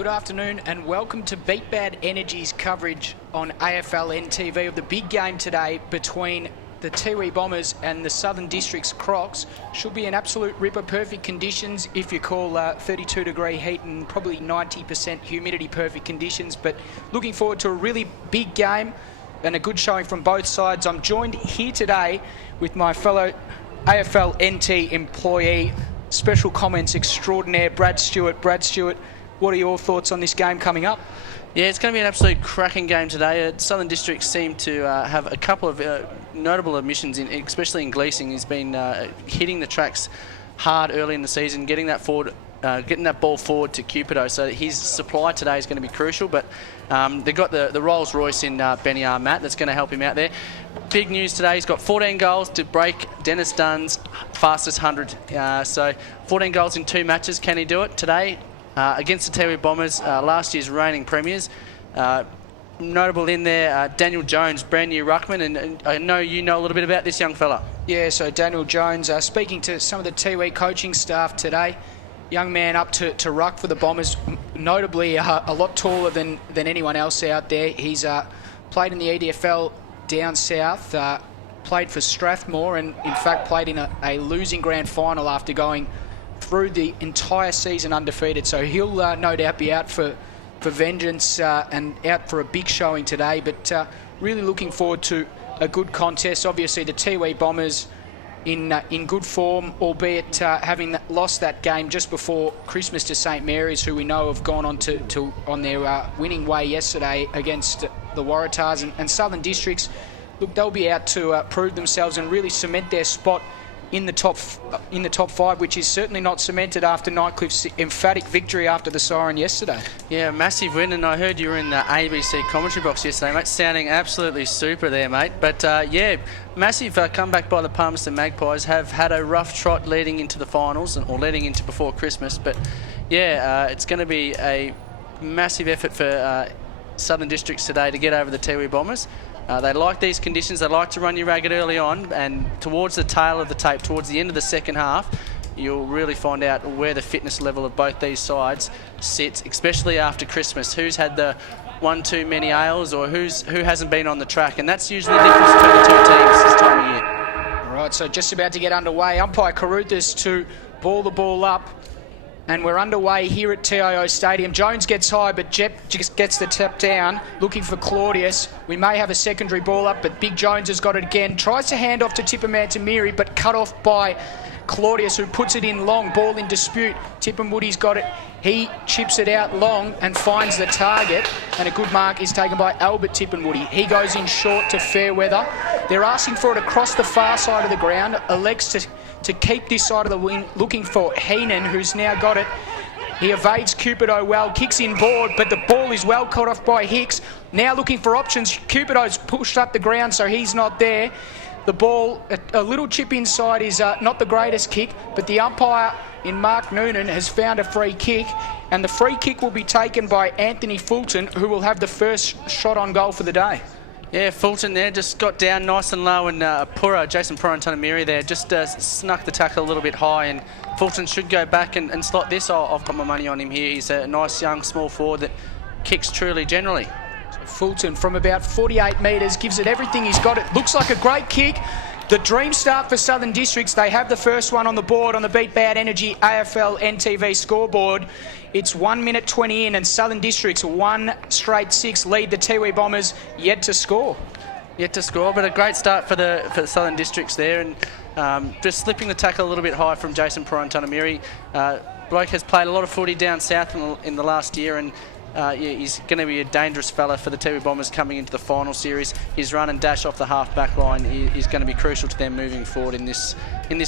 Good afternoon and welcome to Beat Bad Energy's coverage on AFLNTv of the big game today between the Tiwi Bombers and the Southern Districts Crocs. Should be an absolute ripper, perfect conditions if you call 32 degree heat and probably 90% humidity perfect conditions, but looking forward to a really big game and a good showing from both sides. I'm joined here today with my fellow AFLNT employee, special comments extraordinaire, Brad Stewart. Brad Stewart, what are your thoughts on this game coming up? Yeah, it's going to be an absolute cracking game today. Southern Districts seem to have a couple of notable omissions, especially in Gleesing. He's been hitting the tracks hard early in the season, getting that ball forward to Cupido. So his supply today is going to be crucial. But they've got the Rolls Royce in Benny R. Matt that's going to help him out there. Big news today, he's got 14 goals to break Dennis Dunn's fastest 100. So 14 goals in 2 matches. Can he do it today? Against the Tiwi Bombers, last year's reigning premiers. Notable in there, Daniel Jones, brand new ruckman, and I know you know a little bit about this young fella. Yeah, so Daniel Jones, speaking to some of the Tiwi coaching staff today, young man up to ruck for the Bombers, notably a lot taller than anyone else out there. He's played in the NTFL down south, played for Strathmore, and in fact played in a losing grand final after going through the entire season undefeated, so he'll no doubt be out for vengeance and out for a big showing today, but really looking forward to a good contest. Obviously the Tiwi Bombers in good form, albeit having lost that game just before Christmas to St Mary's, who we know have gone on their winning way yesterday against the Waratahs, and Southern Districts. Look, they'll be out to prove themselves and really cement their spot in the top 5, which is certainly not cemented after Nightcliffe's emphatic victory after the siren yesterday. Yeah, massive win, and I heard you were in the ABC commentary box yesterday, mate, sounding absolutely super there, mate. But yeah, massive comeback by the Palmerston Magpies. Have had a rough trot leading into the finals, or leading into before Christmas, but yeah, it's going to be a massive effort for Southern Districts today to get over the Tiwi Bombers. They like these conditions, they like to run you ragged early on, and towards the tail of the tape, towards the end of the second half, you'll really find out where the fitness level of both these sides sits, especially after Christmas. Who's had the one too many ales, or who hasn't been on the track, and that's usually the difference between the two teams this time of year. All right, so just about to get underway. Umpire Caruthas to ball the ball up. And we're underway here at TIO Stadium. Jones gets high, but Jep just gets the tap down, looking for Claudius. We may have a secondary ball up, but Big Jones has got it again. Tries to hand off to Tippermantamiri, but cut off by Claudius, who puts it in long. Ball in dispute. Tipperwoody's got it. He chips it out long and finds the target. And a good mark is taken by Albert Tipperwoody. He goes in short to Fairweather. They're asking for it across the far side of the ground. Elects to keep this side of the wing, looking for Heenan, who's now got it. He evades Cupido well, kicks in board, but the ball is well cut off by Hicks. Now looking for options. Cupido's pushed up the ground, so he's not there. The ball, a little chip inside, is not the greatest kick, but the umpire in Mark Noonan has found a free kick, and the free kick will be taken by Anthony Fulton, who will have the first shot on goal for the day. Yeah, Fulton there just got down nice and low, and Jason Purantanamiri there just snuck the tackle a little bit high, and Fulton should go back and slot this. I've got my money on him here. He's a nice young small forward that kicks truly generally. So Fulton from about 48 metres gives it everything he's got. It looks like a great kick. The dream start for Southern Districts. They have the first one on the board on the Beat Bad Energy AFLNTv scoreboard. It's 1 minute 20 in, and Southern Districts 1 straight 6 lead the Tiwi Bombers, yet to score. Yet to score, but a great start for the Southern Districts there, and just slipping the tackle a little bit high from Jason Purantanamiri. Bloke has played a lot of footy down south in the last year, and yeah, he's going to be a dangerous fella for the Tiwi Bombers coming into the final series. His run and dash off the half-back line is going to be crucial to them moving forward in this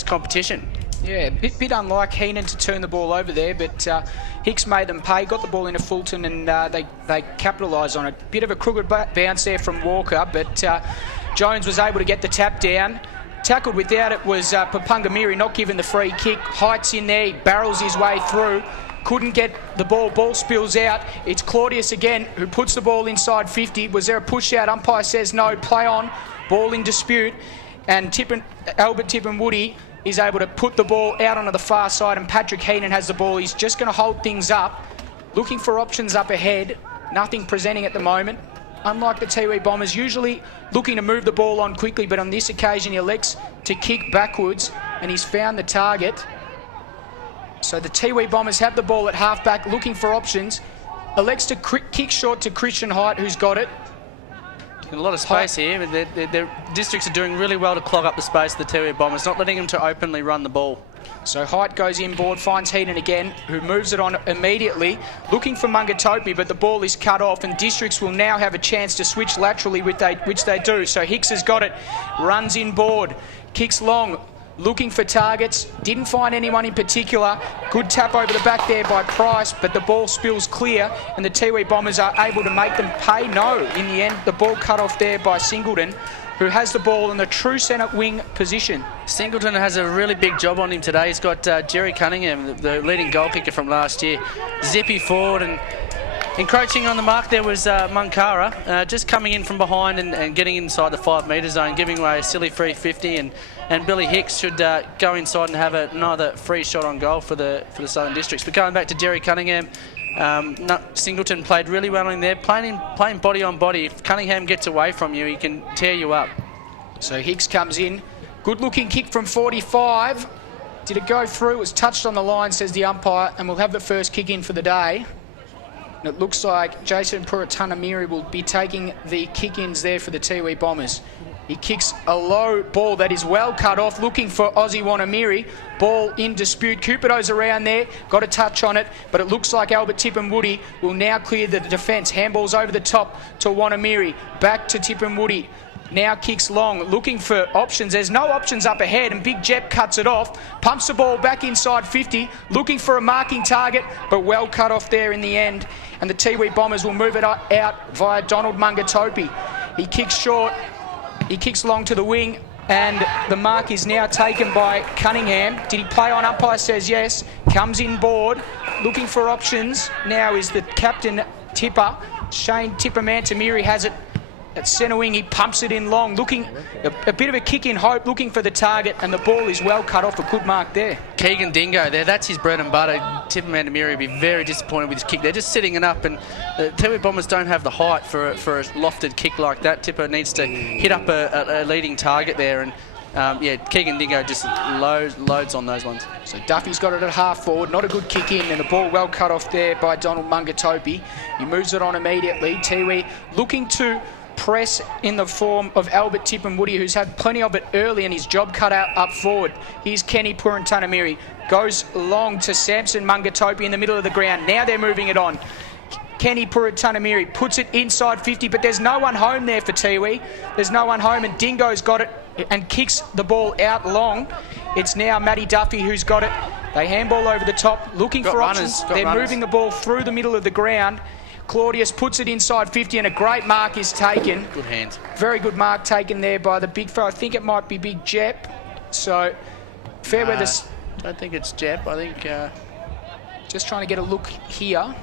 competition. Yeah, bit unlike Heenan to turn the ball over there, but Hicks made them pay, got the ball into Fulton, and they capitalised on it. Bit of a crooked bounce there from Walker, but Jones was able to get the tap down. Tackled without it was Papungamiri, not given the free kick. Heights in there, he barrels his way through. Couldn't get the ball spills out. It's Claudius again who puts the ball inside 50. Was there a push out? Umpire says no, play on. Ball in dispute. And Albert Tipperwoody is able to put the ball out onto the far side, and Patrick Heenan has the ball. He's just going to hold things up. looking for options up ahead. Nothing presenting at the moment. Unlike the Tiwi Bombers, usually looking to move the ball on quickly, but on this occasion he elects to kick backwards, and he's found the target. So the Tiwi Bombers have the ball at half-back, looking for options. Elects to kick short to Christian Height, who's got it. A lot of space here. Their districts are doing really well to clog up the space of the Tiwi Bombers, not letting them to openly run the ball. So Height goes inboard, finds Heaton again, who moves it on immediately, looking for Mungatopi, but the ball is cut off, and Districts will now have a chance to switch laterally, which they do. So Hicks has got it, runs inboard, kicks long, looking for targets, didn't find anyone in particular. Good tap over the back there by Price, but the ball spills clear, and the Tiwi Bombers are able to make them pay. No, in the end, the ball cut off there by Singleton, who has the ball in the true centre wing position. Singleton has a really big job on him today. He's got Jerry Cunningham, the leading goal kicker from last year, zippy forward, and encroaching on the mark there was Munkara, just coming in from behind and getting inside the 5 metre zone, giving away a silly free 50, and Billy Hicks should go inside and have another free shot on goal for the Southern Districts. But going back to Jerry Cunningham, Singleton played really well in there, playing body on body. If Cunningham gets away from you, he can tear you up. So Hicks comes in, good looking kick from 45. Did it go through? It was touched on the line, says the umpire, and we'll have the first kick in for the day. And it looks like Jason Puratunamiri will be taking the kick-ins there for the Tiwi Bombers. He kicks a low ball that is well cut off, looking for Ozzy Wanamiri. Ball in dispute. Cupido's around there, got a touch on it, but it looks like Albert Tipperwoody will now clear the defence. Handball's over the top to Wanamiri. Back to Tipperwoody. Now kicks long, looking for options. There's no options up ahead, and Big Jep cuts it off. Pumps the ball back inside 50, looking for a marking target, but well cut off there in the end. And the Tiwi Bombers will move it out via Donald Mungatopi. He kicks short. He kicks long to the wing, and the mark is now taken by Cunningham. Did he play on? Umpire says yes. Comes in board, looking for options. Now is the captain Tipper. Shane Tipper-Mantamiri has it at centre wing. He pumps it in long, looking a bit of a kick in hope, looking for the target, and the ball is well cut off. A good mark there. Keegan Dingo there, that's his bread and butter. Tipper-Mantamiri will be very disappointed with his kick. They're just sitting it up, and the Tiwi Bombers don't have the height for a lofted kick like that. Tipper needs to hit up a leading target there, and yeah, Keegan Dingo just loads on those ones. So Duffy's got it at half forward, not a good kick in, and the ball well cut off there by Donald Mungatopi. He moves it on immediately. Tiwi looking to press in the form of Albert Tipperwoody, who's had plenty of it early and his job cut out up forward. Here's Kenny Purantanamiri, goes long to Samson Mungatopi in the middle of the ground. Now they're moving it on. Kenny Purantanamiri puts it inside 50, but there's no one home there for Tiwi. There's no one home, and Dingo's got it and kicks the ball out long. It's now Matty Duffy who's got it. They handball over the top, looking for options. They're moving the ball through the middle of the ground. Claudius puts it inside 50, and a great mark is taken. Good hands. Very good mark taken there by the big fella. I think it might be Big Jep. So, fair weather. I don't think it's Jep. I think... just trying to get a look here.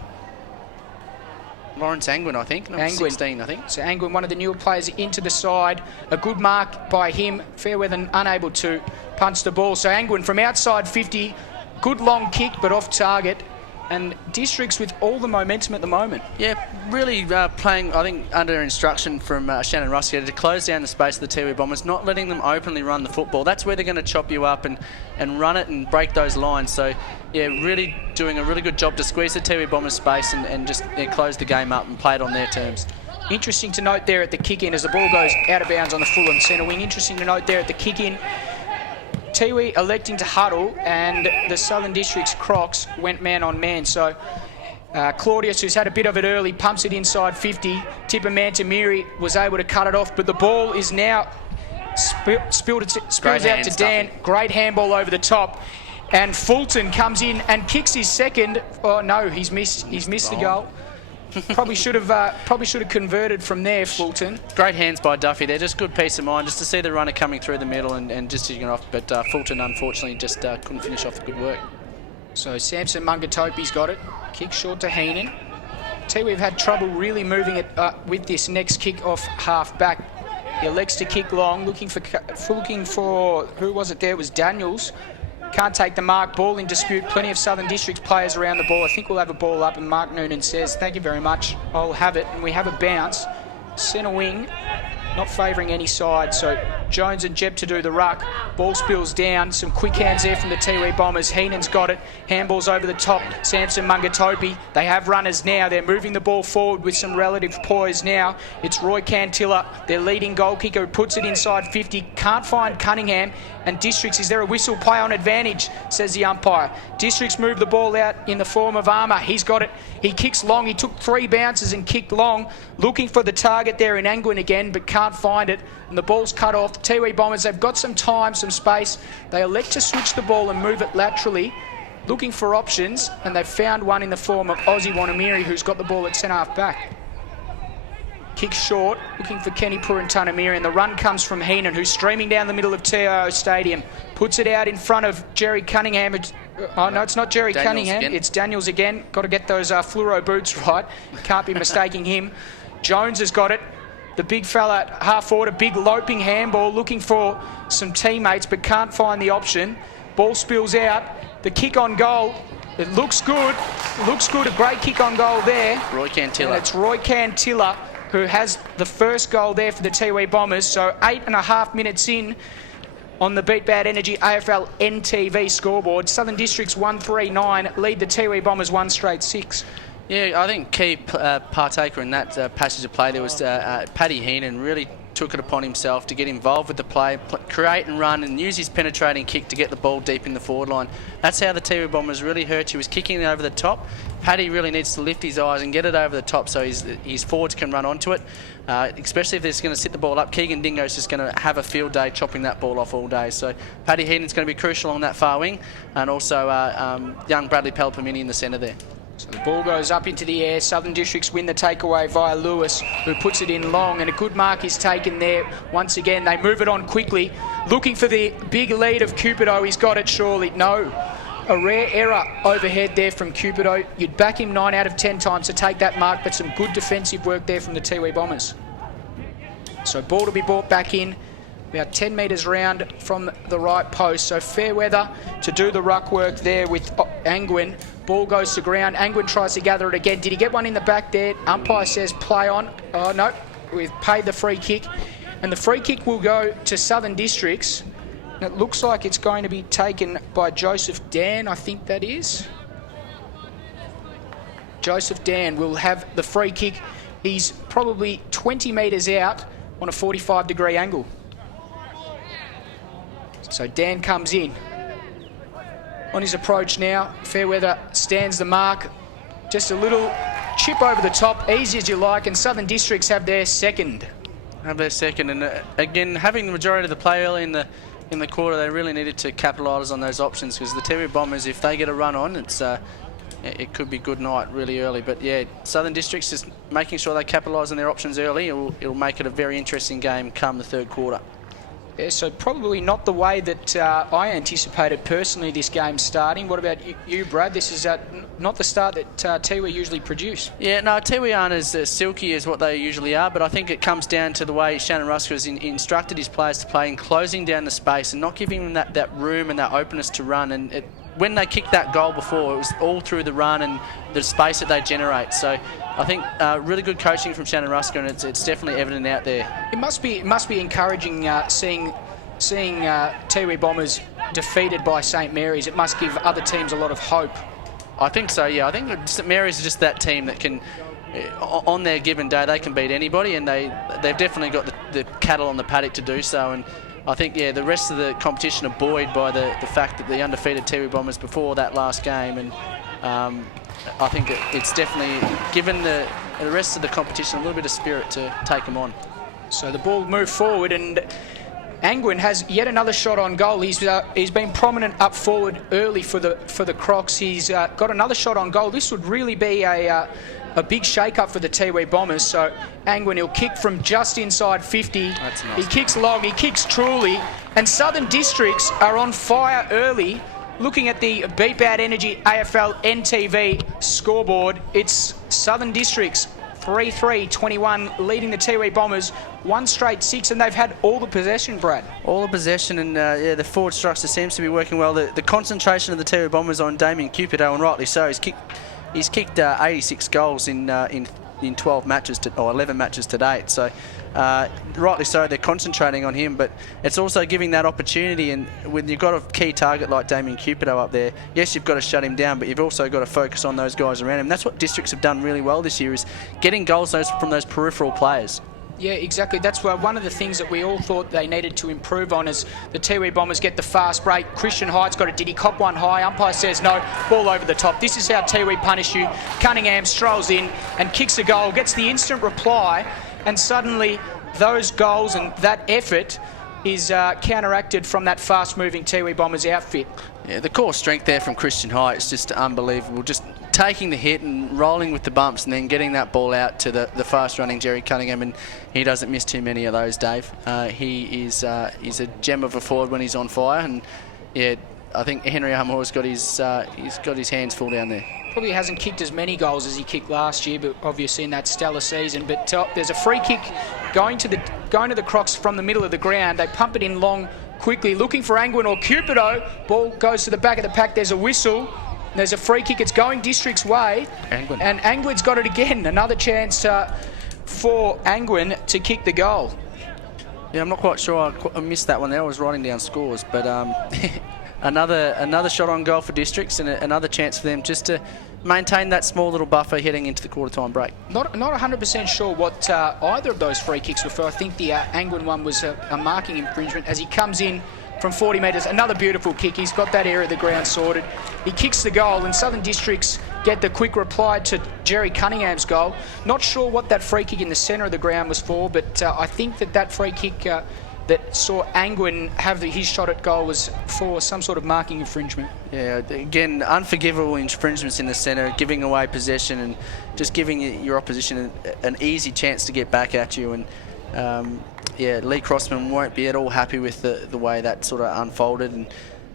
Lawrence Angwin, I think. Number 16, I think. So Angwin, one of the newer players, into the side. A good mark by him. Fairweather unable to punch the ball. So Angwin from outside 50. Good long kick, but off target. And Districts with all the momentum at the moment. Yeah, really playing, I think, under instruction from Shannon Ruskett to close down the space of the Tiwi Bombers, not letting them openly run the football. That's where they're going to chop you up and run it and break those lines. So, yeah, really doing a really good job to squeeze the Tiwi Bombers space and just close the game up and play it on their terms. Interesting to note there at the kick-in as the ball goes out of bounds on the full and centre wing. Interesting to note there at the kick-in. Tiwi electing to huddle, and the Southern Districts Crocs went man on man. So Claudius, who's had a bit of it early, pumps it inside 50. Tipper-Mantamiri was able to cut it off, but the ball is now spills out to Dan. Great handball over the top. And Fulton comes in and kicks his second. Oh no, he's missed the goal. Probably should have converted from there, Fulton. Great hands by Duffy there, just good peace of mind, just to see the runner coming through the middle and just taking it off. But Fulton, unfortunately, just couldn't finish off the good work. So Samson Mungatopi's got it. Kick short to Heenan. We've had trouble really moving it with this next kick off half back. He elects to kick long, looking for who was it there? It was Daniels. Can't take the mark. Ball in dispute. Plenty of Southern Districts players around the ball. I think we'll have a ball up, and Mark Noonan says, thank you very much. I'll have it. And we have a bounce. Centre wing, not favouring any side. So Jones and Jebb to do the ruck. Ball spills down. Some quick hands there from the Tiwi Bombers. Heenan's got it. Handball's over the top. Samson Mungatopi. They have runners now. They're moving the ball forward with some relative poise now. It's Roy Cantilla, their leading goal kicker, who puts it inside 50. Can't find Cunningham. And Districts, is there a whistle? Play on advantage, says the umpire. Districts move the ball out in the form of Armour. He's got it. He kicks long. He took 3 bounces and kicked long. Looking for the target there in Angwin again, but can't find it. And the ball's cut off. The Tiwi Bombers, they've got some time, some space. They elect to switch the ball and move it laterally, looking for options, and they've found one in the form of Ozzy Wanamiri, who's got the ball at centre-half back. Kick short, looking for Kenny Purantanamiri, and the run comes from Heenan, who's streaming down the middle of TIO Stadium. Puts it out in front of Jerry Cunningham. Oh, no, it's not Jerry Cunningham. Again. It's Daniels again. Got to get those fluoro boots right. Can't be mistaking him. Jones has got it. The big fella at half-order, big loping handball, looking for some teammates, but can't find the option. Ball spills out. The kick on goal. It looks good. It looks good. A great kick on goal there. Roy Cantilla. And it's Roy Cantilla who has the first goal there for the Tiwi Bombers. So 8.5 minutes in on the Beat Bad Energy AFLNTv scoreboard. Southern Districts 1-3-9 lead the Tiwi Bombers 1 straight 6. Yeah, I think key partaker in that passage of play there was Paddy Heenan. Really took it upon himself to get involved with the play, create and run, and use his penetrating kick to get the ball deep in the forward line. That's how the Tiwi Bombers really hurt. He was kicking it over the top. Paddy really needs to lift his eyes and get it over the top so his forwards can run onto it, especially if they're going to sit the ball up. Keegan Dingo's just going to have a field day chopping that ball off all day. So Paddy Heenan's going to be crucial on that far wing, and also young Bradley Pelpamini in the centre there. So the ball goes up into the air. Southern Districts win the takeaway via Lewis, who puts it in long, and a good mark is taken there. Once again, they move it on quickly, looking for the big lead of Cupido. He's got it surely. No. A rare error overhead there from Cupido. You'd back him 9 out of 10 times to take that mark, but some good defensive work there from the Tiwi Bombers. So ball to be brought back in, about 10 metres round from the right post. So fair weather to do the ruck work there with Angwin. Ball goes to ground. Angwin tries to gather it again. Did he get one in the back there? Umpire says play on. Oh, no. We've paid the free kick. And the free kick will go to Southern Districts. And it looks like it's going to be taken by Joseph Dan, I think that is. Joseph Dan will have the free kick. He's probably 20 metres out on a 45-degree angle. So Dan comes in. On his approach now, Fairweather stands the mark. Just a little chip over the top, easy as you like, and Southern Districts have their second. And again, having the majority of the play early in the quarter, they really needed to capitalise on those options, because the Tiwi Bombers, if they get a run on, it could be good night really early. But yeah, Southern Districts just making sure they capitalise on their options early. It'll make it a very interesting game come the third quarter. Yeah, so probably not the way that I anticipated personally this game starting. What about you, Brad? This is not the start that Tiwi usually produce. Yeah, no, Tiwi aren't as silky as what they usually are, but I think it comes down to the way Shannon Rusker has instructed his players to play in closing down the space and not giving them that room and that openness to run. And when they kicked that goal before, it was all through the run and the space that they generate. So I think really good coaching from Shannon Rusker, and it's definitely evident out there. It must be encouraging seeing Tiwi Bombers defeated by St Mary's. It must give other teams a lot of hope. I think so, yeah. I think St Mary's is just that team that can, on their given day, they can beat anybody, and they've definitely got the cattle on the paddock to do so. And I think, yeah, the rest of the competition are buoyed by the fact that the undefeated Tiwi Bombers before that last game, and I think it's definitely given the rest of the competition a little bit of spirit to take them on. So the ball moved forward, and Angwin has yet another shot on goal. He's been prominent up forward early for the Crocs. He's got another shot on goal. This would really be a big shake-up for the Tiwi Bombers. So Angwin, he'll kick from just inside 50. That's nice. He kicks long, he kicks truly, and Southern Districts are on fire early. Looking at the Beat Bad Energy AFLNTv scoreboard, it's Southern Districts 3-3-21, leading the Tiwi Bombers 1 straight 6, and they've had all the possession, Brad. All the possession, and yeah, the forward structure seems to be working well. The concentration of the Tiwi Bombers on Damien Cupido, and rightly so. He's kicked 86 goals in 12 matches or 11 matches to date. So rightly so, they're concentrating on him, but it's also giving that opportunity. And when you've got a key target like Damien Cupido up there, yes, you've got to shut him down, but you've also got to focus on those guys around him. That's what districts have done really well this year, is getting goals from those peripheral players. Yeah, exactly. That's why one of the things that we all thought they needed to improve on is the Tiwi Bombers get the fast break. Christian Hyde's got it. Did he cop one high? Umpire says no. Ball over the top. This is how Tiwi punish you. Cunningham strolls in and kicks a goal, gets the instant reply, and suddenly those goals and that effort is counteracted from that fast-moving Tiwi Bombers outfit. Yeah, the core strength there from Christian Hyde is just unbelievable. Just taking the hit and rolling with the bumps and then getting that ball out to the fast-running Jerry Cunningham, and he doesn't miss too many of those, Dave. He's a gem of a forward when he's on fire, and yeah, I think Henry Armour's got his hands full down there. Probably hasn't kicked as many goals as he kicked last year, but obviously in that stellar season. But there's a free kick going to the Crocs from the middle of the ground. They pump it in long quickly, looking for Angwin or Cupido. Ball goes to the back of the pack. There's a whistle. There's a free kick. It's going District's way. Angwin. And Angwin's got it again. Another chance for Angwin to kick the goal. Yeah, I'm not quite sure. I missed that one there. I was writing down scores, but another shot on goal for Districts, and another chance for them just to maintain that small little buffer heading into the quarter-time break. Not 100% sure what either of those free kicks were for. I think the Angwin one was a marking infringement as he comes in from 40 metres. Another beautiful kick. He's got that area of the ground sorted. He kicks the goal, and Southern Districts get the quick reply to Jerry Cunningham's goal. Not sure what that free kick in the centre of the ground was for, but I think that free kick that saw Angwin have his shot at goal was for some sort of marking infringement. Yeah, again, unforgivable infringements in the centre, giving away possession and just giving your opposition an easy chance to get back at you. And yeah, Lee Crossman won't be at all happy with the way that sort of unfolded. And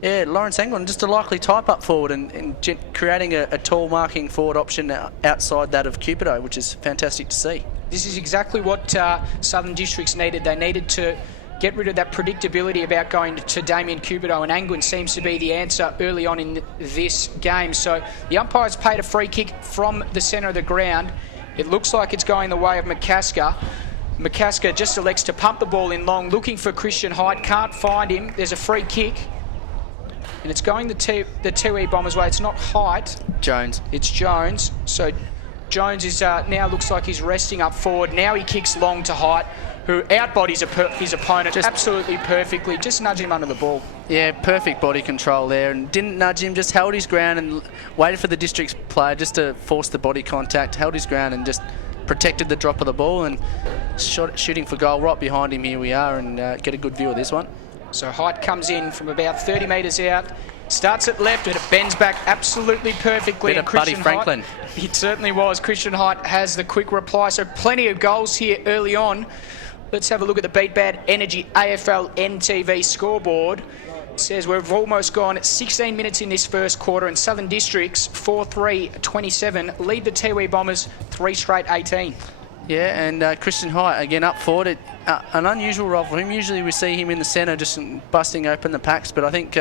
yeah, Lawrence Angwin just a likely type up forward and creating a tall marking forward option outside that of Cupido, which is fantastic to see. This is exactly what Southern Districts needed. They needed to get rid of that predictability about going to Damien Cupido, and Angwin seems to be the answer early on in this game. So the umpire's paid a free kick from the centre of the ground. It looks like it's going the way of McCasker. McCasker just elects to pump the ball in long, looking for Christian Hyde, can't find him. There's a free kick, and it's going the Tiwi Bombers' way. It's not Hyde. Jones. It's Jones. So Jones is now looks like he's resting up forward. Now he kicks long to Hyde, who outbodies his opponent absolutely perfectly, just nudging him under the ball. Yeah, perfect body control there, and didn't nudge him, just held his ground and waited for the District's player just to force the body contact, held his ground and just protected the drop of the ball, and shooting for goal right behind him. Here we are, and get a good view of this one. So Hyde comes in from about 30 metres out, starts at left, and it bends back absolutely perfectly. Bit of Buddy Franklin. It certainly was. Christian Hyde has the quick reply, so plenty of goals here early on. Let's have a look at the Beat Bad Energy AFLNTv scoreboard. It says we've almost gone 16 minutes in this first quarter, and Southern Districts 4-3-27 lead the Tiwi Bombers 3 straight 18. Yeah, and Christian Hyde again up forward. An unusual role for him. Usually we see him in the centre just busting open the packs, but I think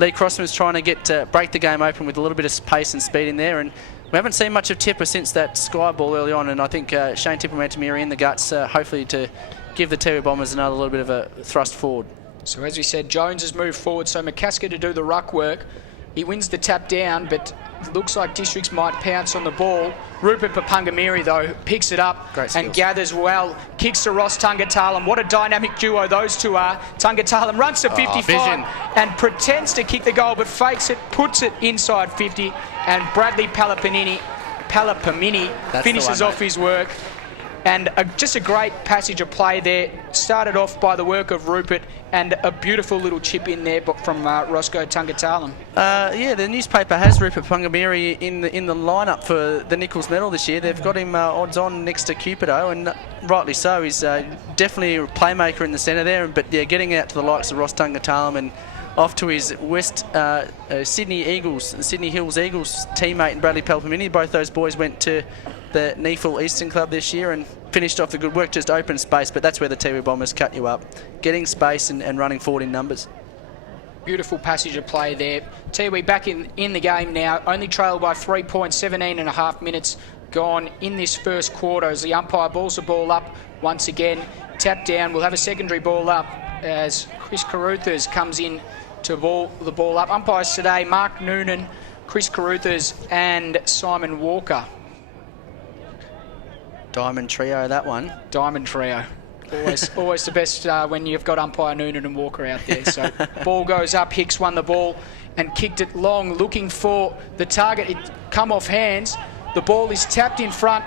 Lee Crossman's trying to break the game open with a little bit of pace and speed in there, and we haven't seen much of Tipper since that sky ball early on, and I think Shane Tipper-Mantamiri in the guts, hopefully to give the Tiwi Bombers another little bit of a thrust forward. So as we said, Jones has moved forward, so McCasker to do the ruck work. He wins the tap down, but it looks like Districts might pounce on the ball. Rupert Papungamiri, though, picks it up and gathers well. Kicks to Ross Tungatalam. What a dynamic duo those two are. Tungatalam runs to 55 and pretends to kick the goal, but fakes it, puts it inside 50, and Bradley Palapamini finishes off his work. And just a great passage of play there. Started off by the work of Rupert, and a beautiful little chip in there from Roscoe Tungatalam. Yeah, the newspaper has Rupert Pungamiri in the lineup for the Nichols medal this year. They've got him odds on next to Cupido, and rightly so. He's definitely a playmaker in the centre there, but yeah, getting out to the likes of Ross Tungatalam and off to his Sydney Hills Eagles teammate and Bradley Palpamini. Both those boys went to the NTFL Eastern Club this year and finished off the good work, just open space, but that's where the Tiwi Bombers cut you up, getting space and running forward in numbers. Beautiful passage of play there. Tiwi back in the game now, only trailed by 3 points, 17 and a half minutes gone in this first quarter as the umpire balls the ball up once again, tapped down. We'll have a secondary ball up as Chris Caruthers comes in to ball the ball up. Umpires today, Mark Noonan, Chris Caruthers and Simon Walker. Diamond trio, that one. Diamond trio. Always the best when you've got umpire Noonan and Walker out there. So ball goes up, Hicks won the ball and kicked it long, looking for the target. It come off hands. The ball is tapped in front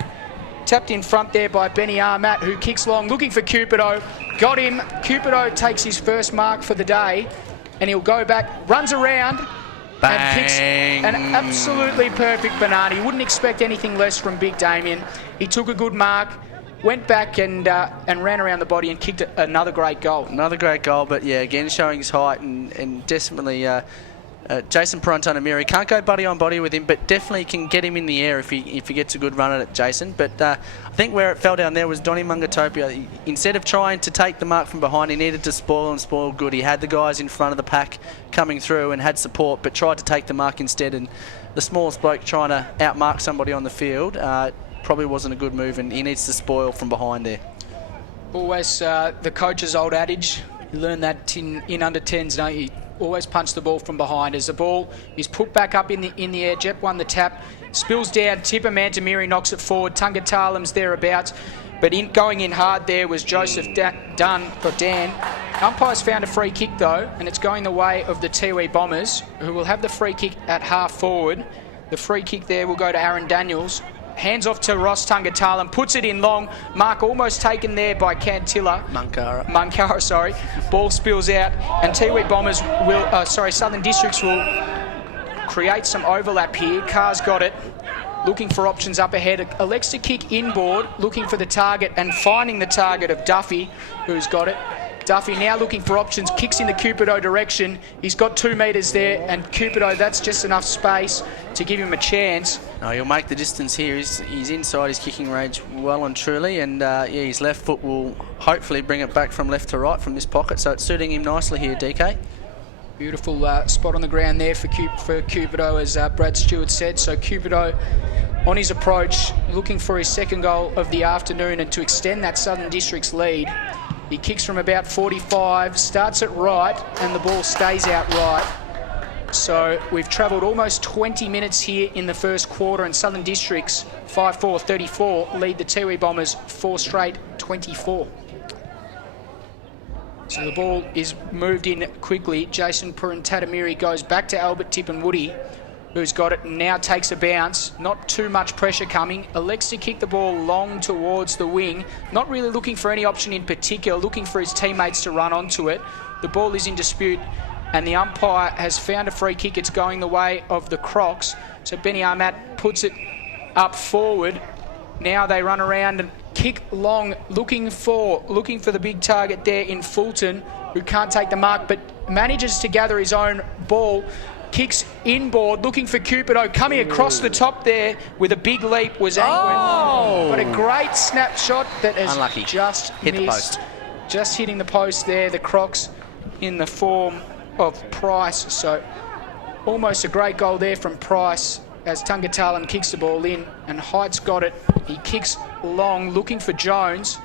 there by Benny Armat, who kicks long, looking for Cupido. Got him. Cupido takes his first mark for the day, and he'll go back, runs around, bang, and kicks an absolutely perfect banana. You wouldn't expect anything less from Big Damien. He took a good mark, went back and ran around the body and kicked another great goal. Another great goal, but yeah, again showing his height and definitely Jason Perantanamiri can't go body on body with him, but definitely can get him in the air if he gets a good run at it, Jason. But I think where it fell down there was Donny Mungatopia. Instead of trying to take the mark from behind, he needed to spoil good. He had the guys in front of the pack coming through and had support, but tried to take the mark instead. And the smallest bloke trying to outmark somebody on the field probably wasn't a good move, and he needs to spoil from behind there. Always the coach's old adage. You learn that in under 10s, don't you? Always punch the ball from behind. As the ball is put back up in the air, Jep won the tap, spills down, Tipper Mantamiri knocks it forward, Tungatalam's thereabouts, but going in hard there was Joseph Dan. Umpires found a free kick though, and it's going the way of the Tiwi Bombers, who will have the free kick at half forward. The free kick there will go to Aaron Daniels. Hands off to Ross Tungatalam, puts it in long. Mark almost taken there by Cantilla. Munkara, sorry. Ball spills out, and Tiwi Bombers will, Southern Districts will create some overlap here. Carr's got it, looking for options up ahead. Elects to kick inboard, looking for the target and finding the target of Duffy, who's got it. Duffy now looking for options, kicks in the Cupido direction. He's got 2 metres there, and Cupido, that's just enough space to give him a chance. No, he'll make the distance here. He's inside his kicking range well and truly, and his left foot will hopefully bring it back from left to right from this pocket, so it's suiting him nicely here, DK. Beautiful spot on the ground there for Cupido, as Brad Stewart said. So Cupido on his approach, looking for his second goal of the afternoon and to extend that Southern District's lead. He kicks from about 45, starts it right, and the ball stays out right. So we've travelled almost 20 minutes here in the first quarter, and Southern Districts 5-4-34 lead the Tiwi Bombers 4 straight 24. So the ball is moved in quickly. Jason Purantatamiri goes back to Albert Tippenwoody, who's got it and now takes a bounce. Not too much pressure coming. Elects to kick the ball long towards the wing. Not really looking for any option in particular, looking for his teammates to run onto it. The ball is in dispute, and the umpire has found a free kick. It's going the way of the Crocs. So Benny Armat puts it up forward. Now they run around and kick long, looking for the big target there in Fulton, who can't take the mark, but manages to gather his own ball. Kicks inboard, looking for Cupido, coming across the top there with a big leap was Angwin. But a great snapshot that has unlucky. Just hit missed. The post. Just hitting the post there, the Crocs in the form of Price. So almost a great goal there from Price as Tungatalam kicks the ball in, and Height's got it. He kicks long, looking for Jones,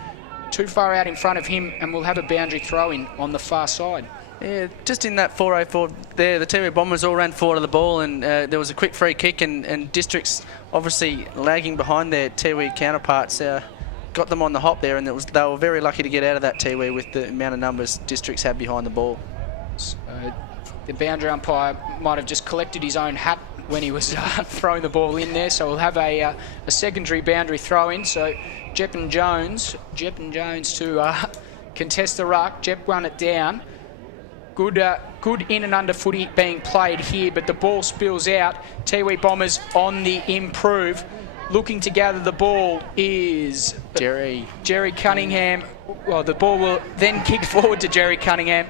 too far out in front of him, and we'll have a boundary throw in on the far side. Yeah, just in that 4:04 there, the Tiwi Bombers all ran forward of the ball, and there was a quick free kick, and Districts obviously lagging behind their Tiwi counterparts got them on the hop there, and they were very lucky to get out of that Tiwi with the amount of numbers Districts had behind the ball. So the boundary umpire might have just collected his own hat when he was throwing the ball in there, so we'll have a secondary boundary throw in. So Jep and Jones to contest the ruck. Jep won it down. Good in and under footy being played here, but the ball spills out. Tiwi Bombers on the improve. Looking to gather the ball is Jerry Cunningham. Well, the ball will then kick forward to Jerry Cunningham.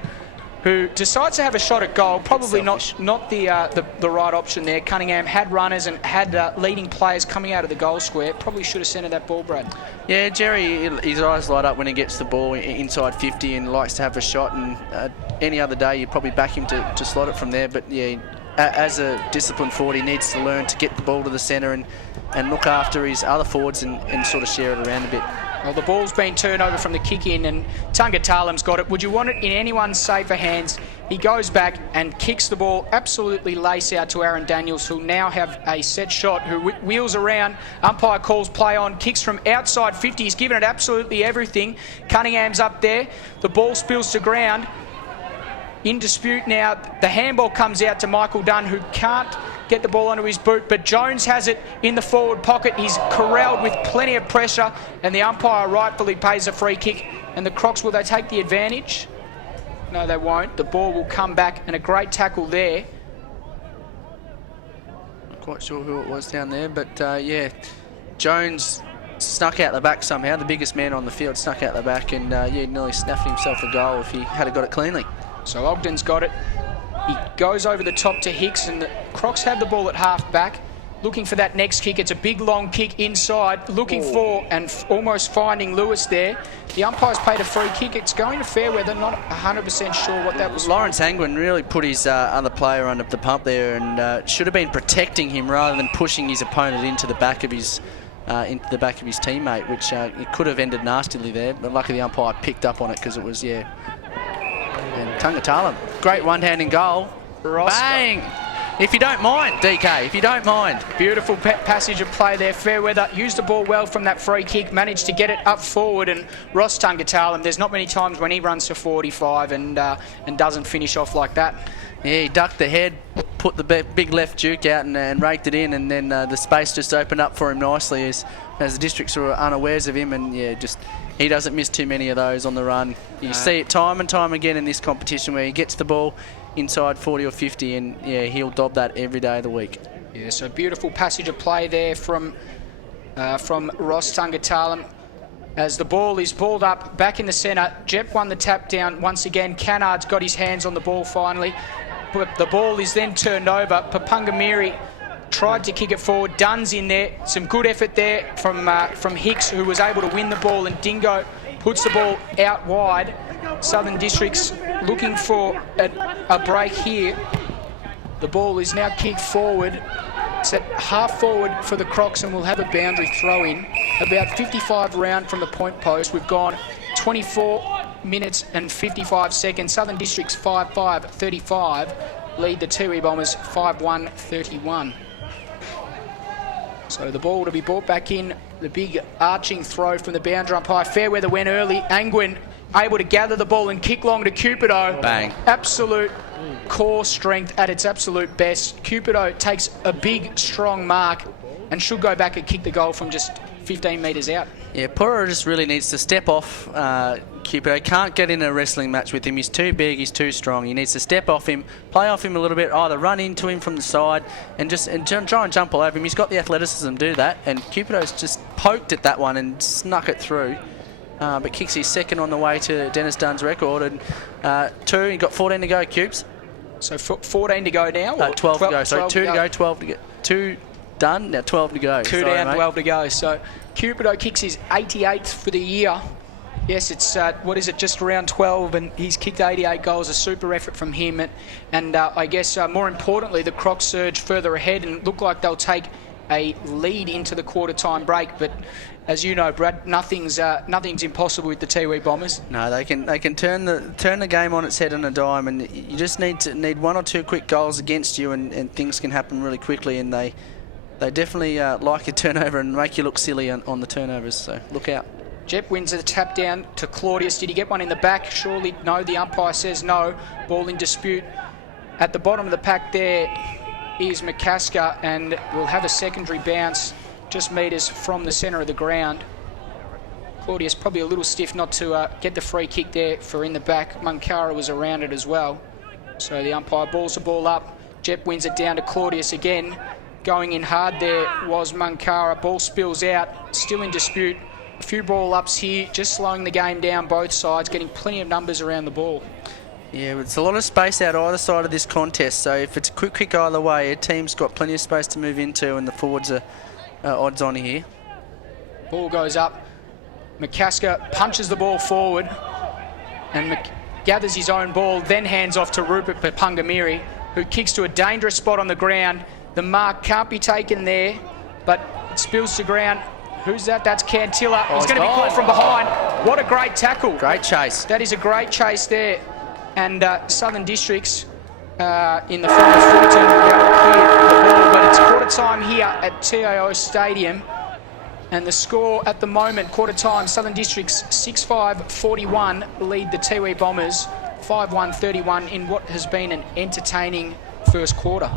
who decides to have a shot at goal. Probably not the right option there. Cunningham had runners and had leading players coming out of the goal square. Probably should have centred that ball, Brad. Yeah, Jerry, his eyes light up when he gets the ball inside 50 and likes to have a shot. And any other day, you'd probably back him to slot it from there. But yeah, as a disciplined forward, he needs to learn to get the ball to the centre and look after his other forwards and sort of share it around a bit. Well, the ball's been turned over from the kick in and Tungatalam's got it. Would you want it in anyone's safer hands? He goes back and kicks the ball absolutely lace out to Aaron Daniels, who now have a set shot, who wheels around. Umpire calls play on, kicks from outside 50. He's given it absolutely everything. Cunningham's up there. The ball spills to ground. In dispute now. The handball comes out to Michael Dunn, who can't get the ball onto his boot, but Jones has it in the forward pocket. He's corralled with plenty of pressure, and the umpire rightfully pays a free kick. And the Crocs, will they take the advantage? No, they won't. The ball will come back, and a great tackle there. Not quite sure who it was down there, but yeah, Jones snuck out the back somehow. The biggest man on the field snuck out the back, and yeah, nearly snaffed himself a goal if he had got it cleanly. So Ogden's got it. He goes over the top to Hicks, and the Crocs have the ball at half back, looking for that next kick. It's a big long kick inside, looking for and almost finding Lewis there. The umpire's paid a free kick. It's going to Fairweather. Not 100% sure what that was. Lawrence Angwin really put his other player under the pump there, and should have been protecting him rather than pushing his opponent into the back of his teammate, which it could have ended nastily there. But luckily the umpire picked up on it because it was, yeah. And Tungatalam, great one-handing goal. Bang! If you don't mind, DK, if you don't mind. Beautiful passage of play there. Fairweather used the ball well from that free kick, managed to get it up forward, and Ross Tungatalam, there's not many times when he runs to 45 and doesn't finish off like that. Yeah, he ducked the head, put the big left juke out and raked it in, and then the space just opened up for him nicely as the districts were unawares of him, and yeah, just he doesn't miss too many of those on the run. You see it time and time again in this competition where he gets the ball inside 40 or 50, and yeah, he'll dob that every day of the week. Yeah, so beautiful passage of play there from Ross Tungatalam. As the ball is balled up back in the centre, Jep won the tap down once again. Cannard's got his hands on the ball finally, but the ball is then turned over. Papungamiri tried to kick it forward. Dunn's in there. Some good effort there from Hicks, who was able to win the ball, and Dingo puts the ball out wide. Southern Districts looking for a break here. The ball is now kicked forward. It's at half forward for the Crocs, and we'll have a boundary throw in. About 55 round from the point post. We've gone 24 minutes and 55 seconds. Southern Districts 5-5-35 lead the Tiwi Bombers 5-1-31. So the ball to be brought back in. The big arching throw from the boundary umpire. Fairweather went early. Angwin able to gather the ball and kick long to Cupido. Bang. Absolute core strength at its absolute best. Cupido takes a big, strong mark and should go back and kick the goal from just 15 metres out. Yeah, Pura just really needs to step off Cupido. Can't get in a wrestling match with him. He's too big, he's too strong. He needs to step off him, play off him a little bit, either run into him from the side and try and jump all over him. He's got the athleticism to do that, and Cupido's just poked at that one and snuck it through. But kicks his second on the way to Dennis Dunn's record. And he got 14 to go, Cubes. So 14 to go now? 12 to go. So 2 to go, 12 to go. 2 done, now 12 to go. 2 down, mate. 12 to go. So Cupido kicks his 88th for the year. Yes, it's, just around 12, and he's kicked 88 goals, a super effort from him. And I guess more importantly, the Crocs surge further ahead and look like they'll take a lead into the quarter-time break. But as you know, Brad, nothing's impossible with the Tiwi Bombers. No, they can turn the game on its head on a dime, and you just need one or two quick goals against you, and things can happen really quickly. And they definitely like a turnover and make you look silly on the turnovers. So look out. Jep wins the tap down to Claudius. Did he get one in the back? Surely no. The umpire says no. Ball in dispute. At the bottom of the pack there is McCasker, and we'll have a secondary bounce just metres from the centre of the ground. Claudius probably a little stiff not to get the free kick there for in the back. Munkara was around it as well. So the umpire balls the ball up. Jep wins it down to Claudius again. Going in hard there was Munkara. Ball spills out. Still in dispute. A few ball ups here, just slowing the game down both sides, getting plenty of numbers around the ball. Yeah, it's a lot of space out either side of this contest, so if it's quick either way, a team's got plenty of space to move into, and the forwards are odds on here. Ball goes up. McCasker punches the ball forward and gathers his own ball, then hands off to Rupert Papungamiri, who kicks to a dangerous spot on the ground. The mark can't be taken there, but it spills to ground. Who's that? That's Cantilla. He's going to be caught from behind. What a great tackle. Great chase. That is a great chase there. And Southern Districts in the final 14 will be able to clear the ball, but it's quarter time here at TIO Stadium. And the score at the moment, quarter time, Southern Districts 6-5-41 lead the Tiwi Bombers 5-1-31 in what has been an entertaining first quarter.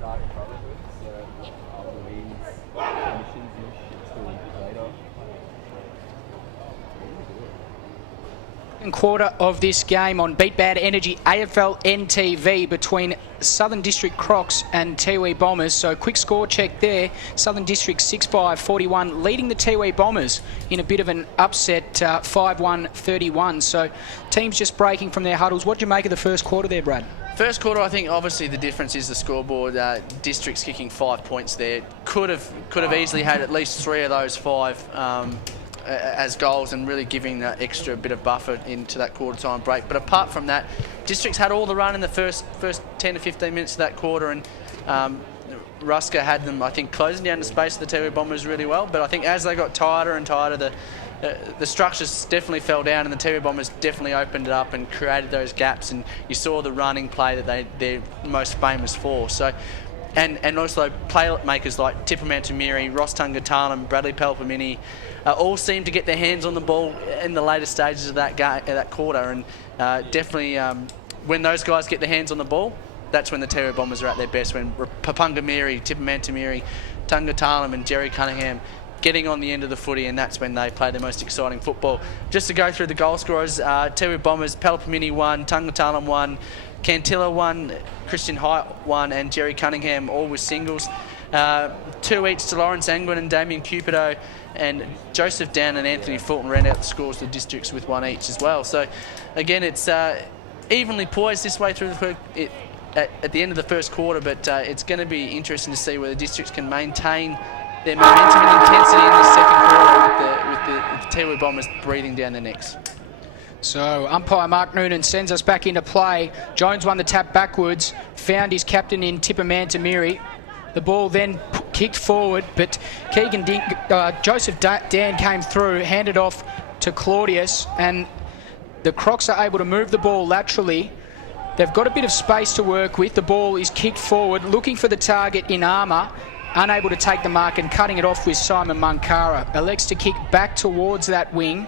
dark colour to it, so I'll leave conditions till later. Second quarter of this game on Beat Bad Energy AFLNTv between Southern District Crocs and Tiwi Bombers. So quick score check there. Southern District 6-5-41 leading the Tiwi Bombers in a bit of an upset 5-1-31. So teams just breaking from their huddles. What do you make of the first quarter there, Brad? First quarter, I think obviously the difference is the scoreboard. Districts kicking 5 points there. Could have easily had at least 3 of those 5 as goals and really giving that extra bit of buffer into that quarter time break. But apart from that, Districts had all the run in the first 10 to 15 minutes of that quarter, and Ruska had them, I think, closing down the space of the Tiwi Bombers really well. But I think as they got tighter and tighter, the structures definitely fell down, and the Tiwi Bombers definitely opened it up and created those gaps, and you saw the running play that they're most famous for. So, and also playmakers like Tipperman Tamiri, Ross Tungatarnum, Bradley Pelpamini, all seem to get their hands on the ball in the later stages of that quarter, and definitely when those guys get their hands on the ball, that's when the Tiwi Bombers are at their best. When Papunga Miri, Tipperman Tamiri, Tungatarnum and Jerry Cunningham getting on the end of the footy, and that's when they play their most exciting football. Just to go through the goal scorers, Tiwi Bombers, Pelpamini 1, Tungatarnum 1, Cantilla 1, Christian Height 1 and Jerry Cunningham all with singles. 2 each to Lawrence Angwin and Damien Cupido, and Joseph Dan and Anthony Fulton ran out the scores to the Districts with 1 each as well. So again, it's evenly poised this way through at the end of the first quarter, but it's going to be interesting to see whether Districts can maintain their momentum and intensity in the second quarter with the Tiwi Bombers breathing down their necks. So umpire Mark Noonan sends us back into play. Jones won the tap backwards, found his captain in Tipperman Tamiri. The ball then kicked forward, but Joseph Dan came through, handed off to Claudius, and the Crocs are able to move the ball laterally. They've got a bit of space to work with. The ball is kicked forward, looking for the target in armour, unable to take the mark, and cutting it off with Simon Munkara. Elects to kick back towards that wing,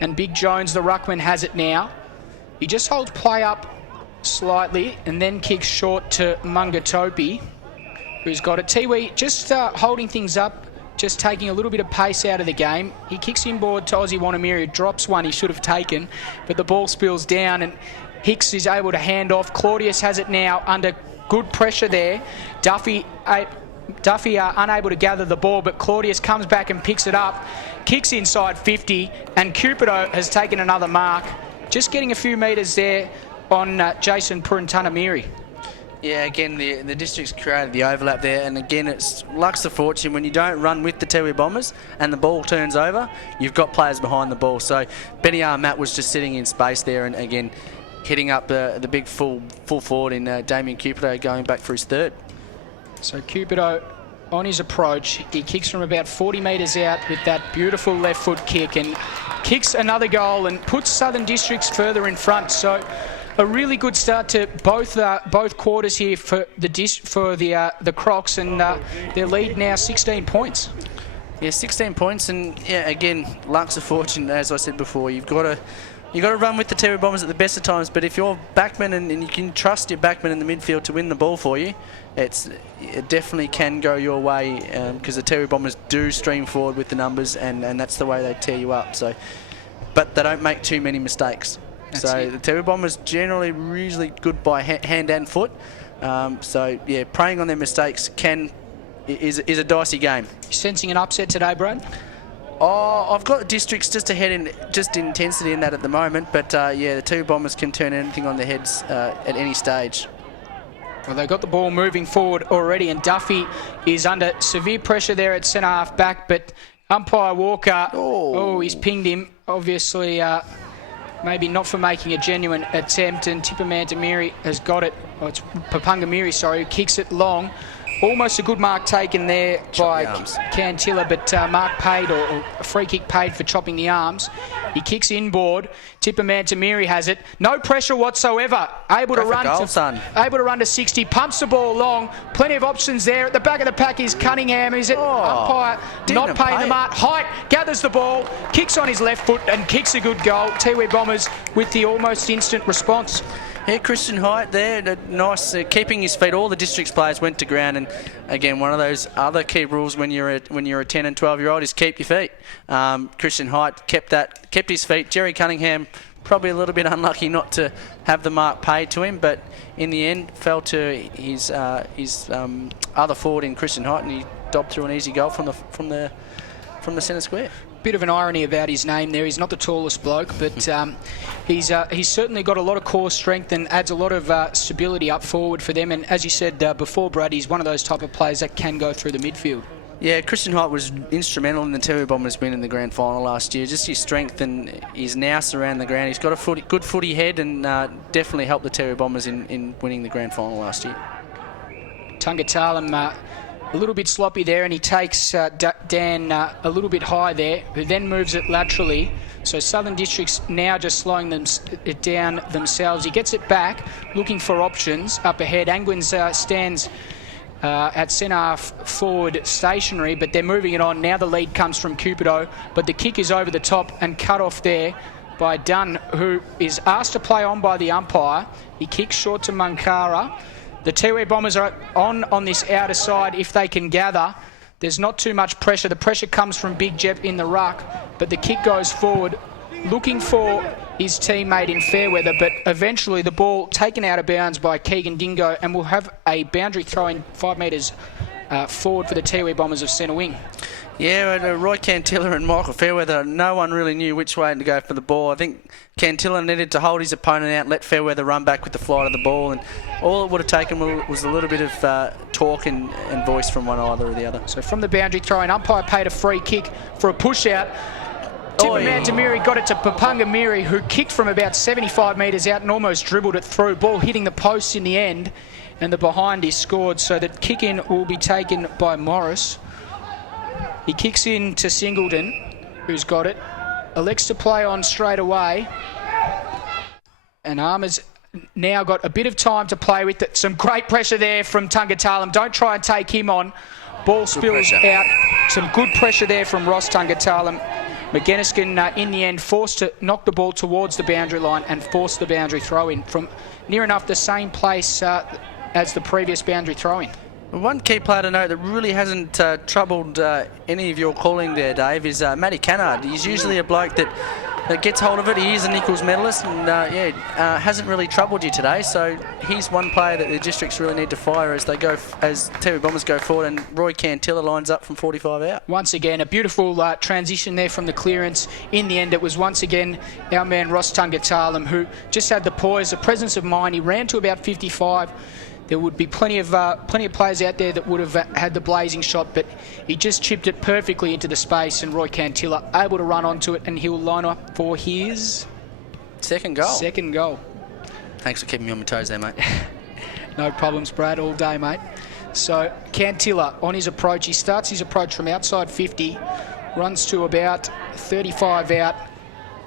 and Big Jones, the ruckman, has it now. He just holds play up slightly and then kicks short to Mungatopi, who's got it. Tiwi just holding things up, just taking a little bit of pace out of the game. He kicks inboard to Ozzy Wanamiri, who drops one he should have taken, but the ball spills down and Hicks is able to hand off. Claudius has it now under good pressure there. Duffy are unable to gather the ball, but Claudius comes back and picks it up, kicks inside 50, and Cupido has taken another mark. Just getting a few metres there on Jason Purantanamiri. Yeah, again, the Districts created the overlap there, and again, it's luck's the fortune. When you don't run with the Tiwi Bombers and the ball turns over, you've got players behind the ball. So Benny Matt was just sitting in space there, and again, hitting up the big full forward in Damien Cupido going back for his third. So Cupido on his approach, he kicks from about 40 metres out with that beautiful left foot kick and kicks another goal and puts Southern Districts further in front. So a really good start to both quarters here for the Crocs, and their lead now 16 points. Yeah, 16 points, and yeah, again, luck's a fortune. As I said before, you've got to run with the Tiwi Bombers at the best of times, but if you're backman and you can trust your backman in the midfield to win the ball for you, it definitely can go your way, because the Tiwi Bombers do stream forward with the numbers, and that's the way they tear you up. So, but they don't make too many mistakes. The Tiwi Bombers generally reasonably good by hand and foot. So yeah, preying on their mistakes is a dicey game. You sensing an upset today, Brad? Oh, I've got Districts just ahead in intensity in that at the moment, but yeah, the Tiwi Bombers can turn anything on their heads at any stage. Well, they've got the ball moving forward already, and Duffy is under severe pressure there at centre half back, but umpire Walker, he's pinged him, obviously maybe not for making a genuine attempt, and Tipperman Tamiri has got it. Oh, it's Papunga Miri, sorry, who kicks it long. Almost a good mark taken there by Cantilla, but mark paid, or a free kick paid for chopping the arms. He kicks inboard. Tipperman Tamiri has it. No pressure whatsoever. Able to run to 60. Pumps the ball long. Plenty of options there. At the back of the pack is Cunningham. Is it umpire not paying the mark? Height gathers the ball, kicks on his left foot and kicks a good goal. Tiwi Bombers with the almost instant response. Yeah, Christian Height there, nice, keeping his feet. All the districts players went to ground, and again, one of those other key rules when you're a 10 and 12-year-old is keep your feet. Christian Height kept his feet. Jerry Cunningham probably a little bit unlucky not to have the mark paid to him, but in the end fell to his other forward in Christian Height, and he dobbed through an easy goal from the centre square. Bit of an irony about his name there. He's not the tallest bloke, but he's certainly got a lot of core strength and adds a lot of stability up forward for them. And as you said before, Brad, he's one of those type of players that can go through the midfield. Yeah, Christian Height was instrumental in the Tiwi Bombers win in the grand final last year. Just his strength and his nous around the ground. He's got a good footy head and definitely helped the Tiwi Bombers in winning the grand final last year. Tungatalum a little bit sloppy there, and he takes Dan a little bit high there, who then moves it laterally. So Southern Districts now just slowing it down themselves. He gets it back, looking for options up ahead. Angwin's stands at centre forward stationary, but they're moving it on. Now the lead comes from Cupido, but the kick is over the top and cut off there by Dunn, who is asked to play on by the umpire. He kicks short to Munkara. The Tiwi Bombers are on this outer side if they can gather. There's not too much pressure. The pressure comes from Big Jep in the ruck, but the kick goes forward, looking for his teammate in Fairweather, but eventually the ball taken out of bounds by Keegan Dingo, and we'll have a boundary throw in 5 metres forward for the Tiwi Bombers of centre wing. Yeah, Roy Cantilla and Michael Fairweather, no one really knew which way to go for the ball. I think Cantilla needed to hold his opponent out, let Fairweather run back with the flight of the ball, and all it would have taken was a little bit of talk and voice from one either or the other. So from the boundary throw, an umpire paid a free kick for a push-out. Mandamiri got it to Papunga Miri, who kicked from about 75 metres out and almost dribbled it through. Ball hitting the post in the end, and the behind is scored. So the kick-in will be taken by Morris. He kicks in to Singleton, who's got it. Elects to play on straight away. And Armour's now got a bit of time to play with it. Some great pressure there from Tungatalum. Don't try and take him on. Ball spills out. Some good pressure there from Ross Tungatalum. McGinniskin, in the end, forced to knock the ball towards the boundary line and force the boundary throw-in from near enough the same place as the previous boundary throw-in. One key player to note that really hasn't troubled any of your calling there, Dave, is Matty Cannard. He's usually a bloke that gets hold of it. He is a Nichols medalist and hasn't really troubled you today. So he's one player that the districts really need to fire as Tiwi Bombers go forward, and Roy Cantilla lines up from 45 out. Once again, a beautiful transition there from the clearance. In the end, it was once again our man Ross Tungatalum who just had the poise, the presence of mind. He ran to about 55. There would be plenty of players out there that would have had the blazing shot, but he just chipped it perfectly into the space, and Roy Cantilla able to run onto it, and he'll line up for his second goal. Thanks for keeping me on my toes there, mate. No problems, Brad, all day, mate. So Cantilla on his approach. He starts his approach from outside 50, runs to about 35 out,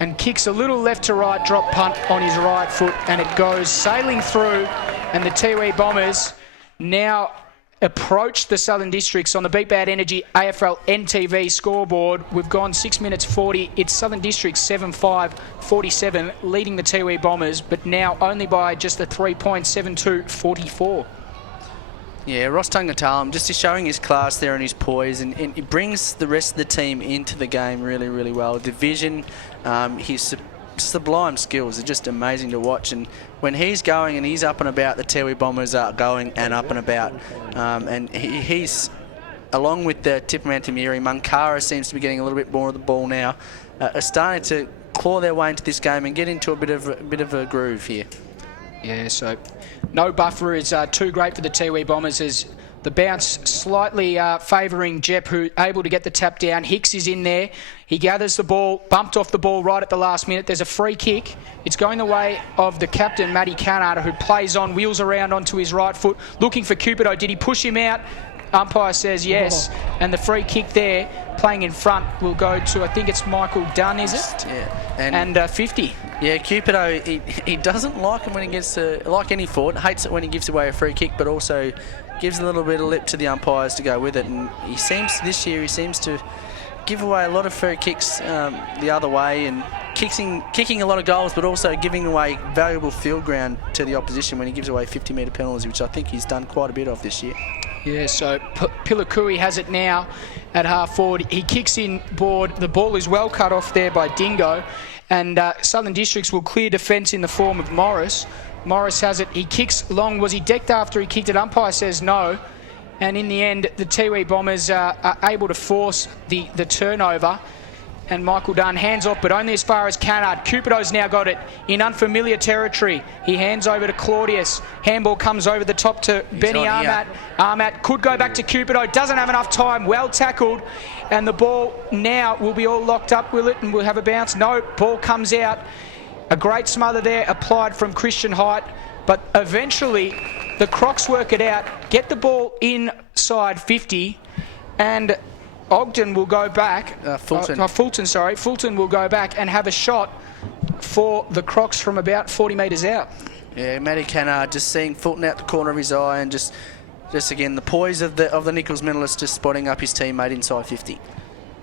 and kicks a little left to right drop punt on his right foot, and it goes sailing through. And the Tiwi Bombers now approach the Southern Districts on the Beat Bad Energy AFLNTv scoreboard. We've gone 6 minutes 40. It's Southern Districts 7-5-47, leading the Tiwi Bombers, but now only by just a 3.72-44. Yeah, Ross Tungatalum just is showing his class there and his poise, and he brings the rest of the team into the game really, really well. The vision, his sublime skills are just amazing to watch, and when he's going and he's up and about, the Tiwi Bombers are going and up and about, and he's along with the Tippermantamiri. Munkara seems to be getting a little bit more of the ball now, are starting to claw their way into this game and get into a bit of a groove here. Yeah, so no buffer is too great for the Tiwi Bombers as the bounce slightly favouring Jep, who able to get the tap down. Hicks is in there. He gathers the ball, bumped off the ball right at the last minute. There's a free kick. It's going the way of the captain, Matty Cannard, who plays on, wheels around onto his right foot, looking for Cupido. Did he push him out? Umpire says yes. And the free kick there, playing in front, will go to, I think it's Michael Dunn, is it? Yeah. And 50. Yeah, Cupido, he doesn't like him when he gets like any forward, hates it when he gives away a free kick, but also gives a little bit of lip to the umpires to go with it. And this year he seems to give away a lot of free kicks the other way, and kicking a lot of goals, but also giving away valuable field ground to the opposition when he gives away 50-metre penalties, which I think he's done quite a bit of this year. Yeah, so Pilakui has it now at half forward. He kicks in board. The ball is well cut off there by Dingo. And Southern Districts will clear defence in the form of Morris. Morris has it. He kicks long. Was he decked after he kicked it? Umpire says no. And in the end, the Tiwi Bombers are able to force the turnover. And Michael Dunn hands off, but only as far as Cannard. Cupido's now got it in unfamiliar territory. He hands over to Claudius. Handball comes over the top to Benny Armat. Armat could go back to Cupido. Doesn't have enough time. Well tackled. And the ball now will be all locked up, will it? And we'll have a bounce. No, ball comes out. A great smother there applied from Christian Height. But eventually, the Crocs work it out. Get the ball inside 50. And Ogden will go back. Fulton will go back and have a shot for the Crocs from about 40 metres out. Yeah, Matty Cannard just seeing Fulton out the corner of his eye and just again the poise of the Nichols medalist, just spotting up his teammate inside 50.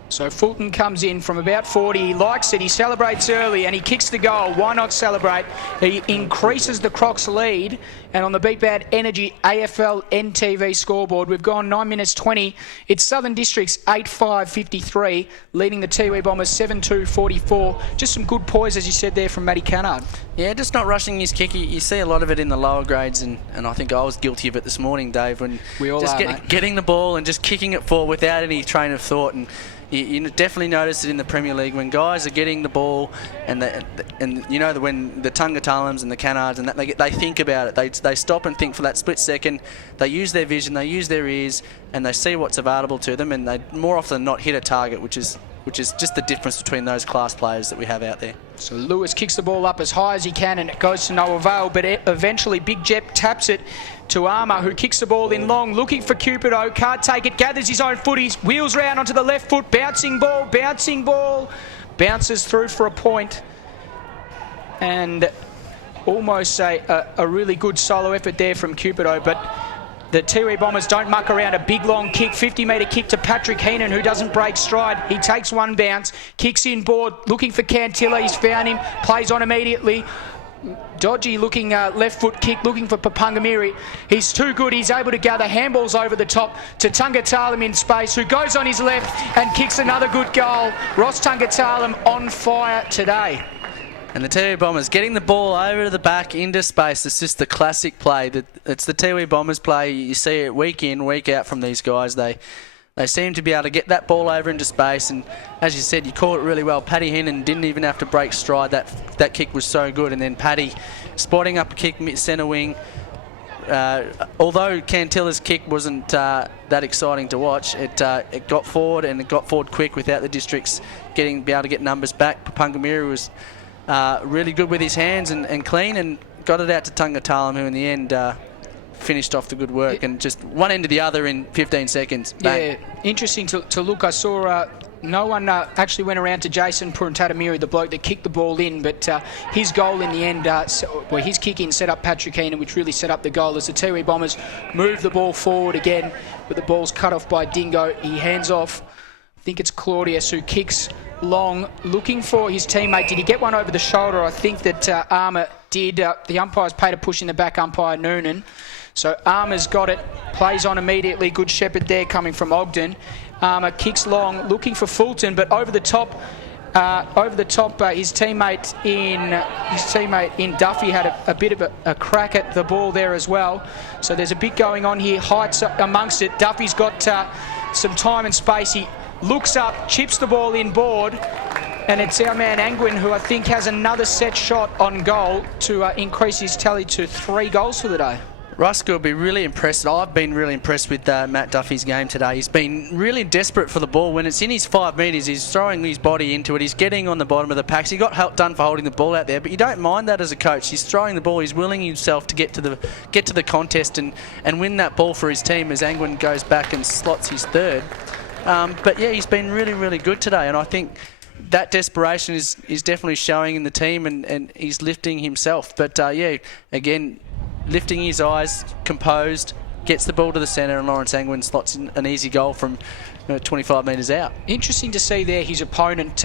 So Fulton comes in from about 40. He likes it. He celebrates early and he kicks the goal. Why not celebrate? He increases the Crocs' lead. And on the Beat Bad Energy AFLNTv scoreboard, we've gone 9 minutes 20. It's Southern Districts 8-5-53, leading the Tiwi Bombers 7-2-44. Just some good poise, as you said there, from Matty Cannard. Yeah, just not rushing his kick. You see a lot of it in the lower grades, and I think I was guilty of it this morning, Dave, when we all just getting the ball and just kicking it forward without any train of thought. And you definitely notice it in the Premier League when guys are getting the ball and when the Tungatalams and the Cannards and that they think about it. They stop and think for that split second. They use their vision, they use their ears, and they see what's available to them. And they more often than not hit a target, which is just the difference between those class players that we have out there. So Lewis kicks the ball up as high as he can and it goes to no avail, but eventually Big Jep taps it to Armour, who kicks the ball in long, looking for Cupido, can't take it, gathers his own footies, wheels round onto the left foot, bouncing ball, bounces through for a point. And almost a really good solo effort there from Cupido, but the Tiwi Bombers don't muck around. A big long kick, 50-metre kick to Patrick Heenan, who doesn't break stride. He takes one bounce, kicks in board, looking for Cantilla. He's found him, plays on immediately. Dodgy looking left foot kick, looking for Papungamiri. He's too good. He's able to gather handballs over the top to Tungatalam in space, who goes on his left and kicks another good goal. Ross Tungatalam on fire today. And the Tiwi Bombers getting the ball over to the back into space. It's just the classic play. It's the Tiwi Bombers play. You see it week in, week out from these guys. They seem to be able to get that ball over into space. And as you said, you caught it really well. Paddy Heenan didn't even have to break stride. That kick was so good. And then Paddy spotting up a kick mid-centre wing. Although Cantilla's kick wasn't that exciting to watch, it got forward, and it got forward quick without the Districts be able to get numbers back. Papungamiri was really good with his hands and clean, and got it out to Tungatalam, who in the end finished off the good work, and just one end to the other in 15 seconds. Bang. Yeah, interesting to look. I saw no one actually went around to Jason Purantatamiri, the bloke that kicked the ball in, but his goal in the end, his kick in set up Patrick Heenan, which really set up the goal as the Tiwi Bombers move the ball forward again, but the ball's cut off by Dingo. He hands off. I think it's Claudius who kicks long, looking for his teammate. Did he get one over the shoulder? I think that Armour did. The umpire's paid a push in the back, umpire Noonan. So Armour's got it, plays on immediately. Good shepherd there coming from Ogden. Armour kicks long, looking for Fulton, but over the top, his teammate in Duffy had a bit of a crack at the ball there as well. So there's a bit going on here. Heights amongst it. Duffy's got some time and space. He looks up, chips the ball in board, and it's our man Angwin, who I think has another set shot on goal to increase his tally to 3 goals for the day. Rusk will be really impressed. I've been really impressed with Matt Duffy's game today. He's been really desperate for the ball. When it's in his 5 metres, he's throwing his body into it. He's getting on the bottom of the packs. He got help done for holding the ball out there, but you don't mind that as a coach. He's throwing the ball. He's willing himself to get to the contest and win that ball for his team as Angwin goes back and slots his 3rd. But yeah, he's been really, really good today, and I think that desperation is definitely showing in the team, and he's lifting himself. But yeah, again, lifting his eyes, composed, gets the ball to the centre, and Lawrence Angwin slots in an easy goal from 25 metres out. Interesting to see there his opponent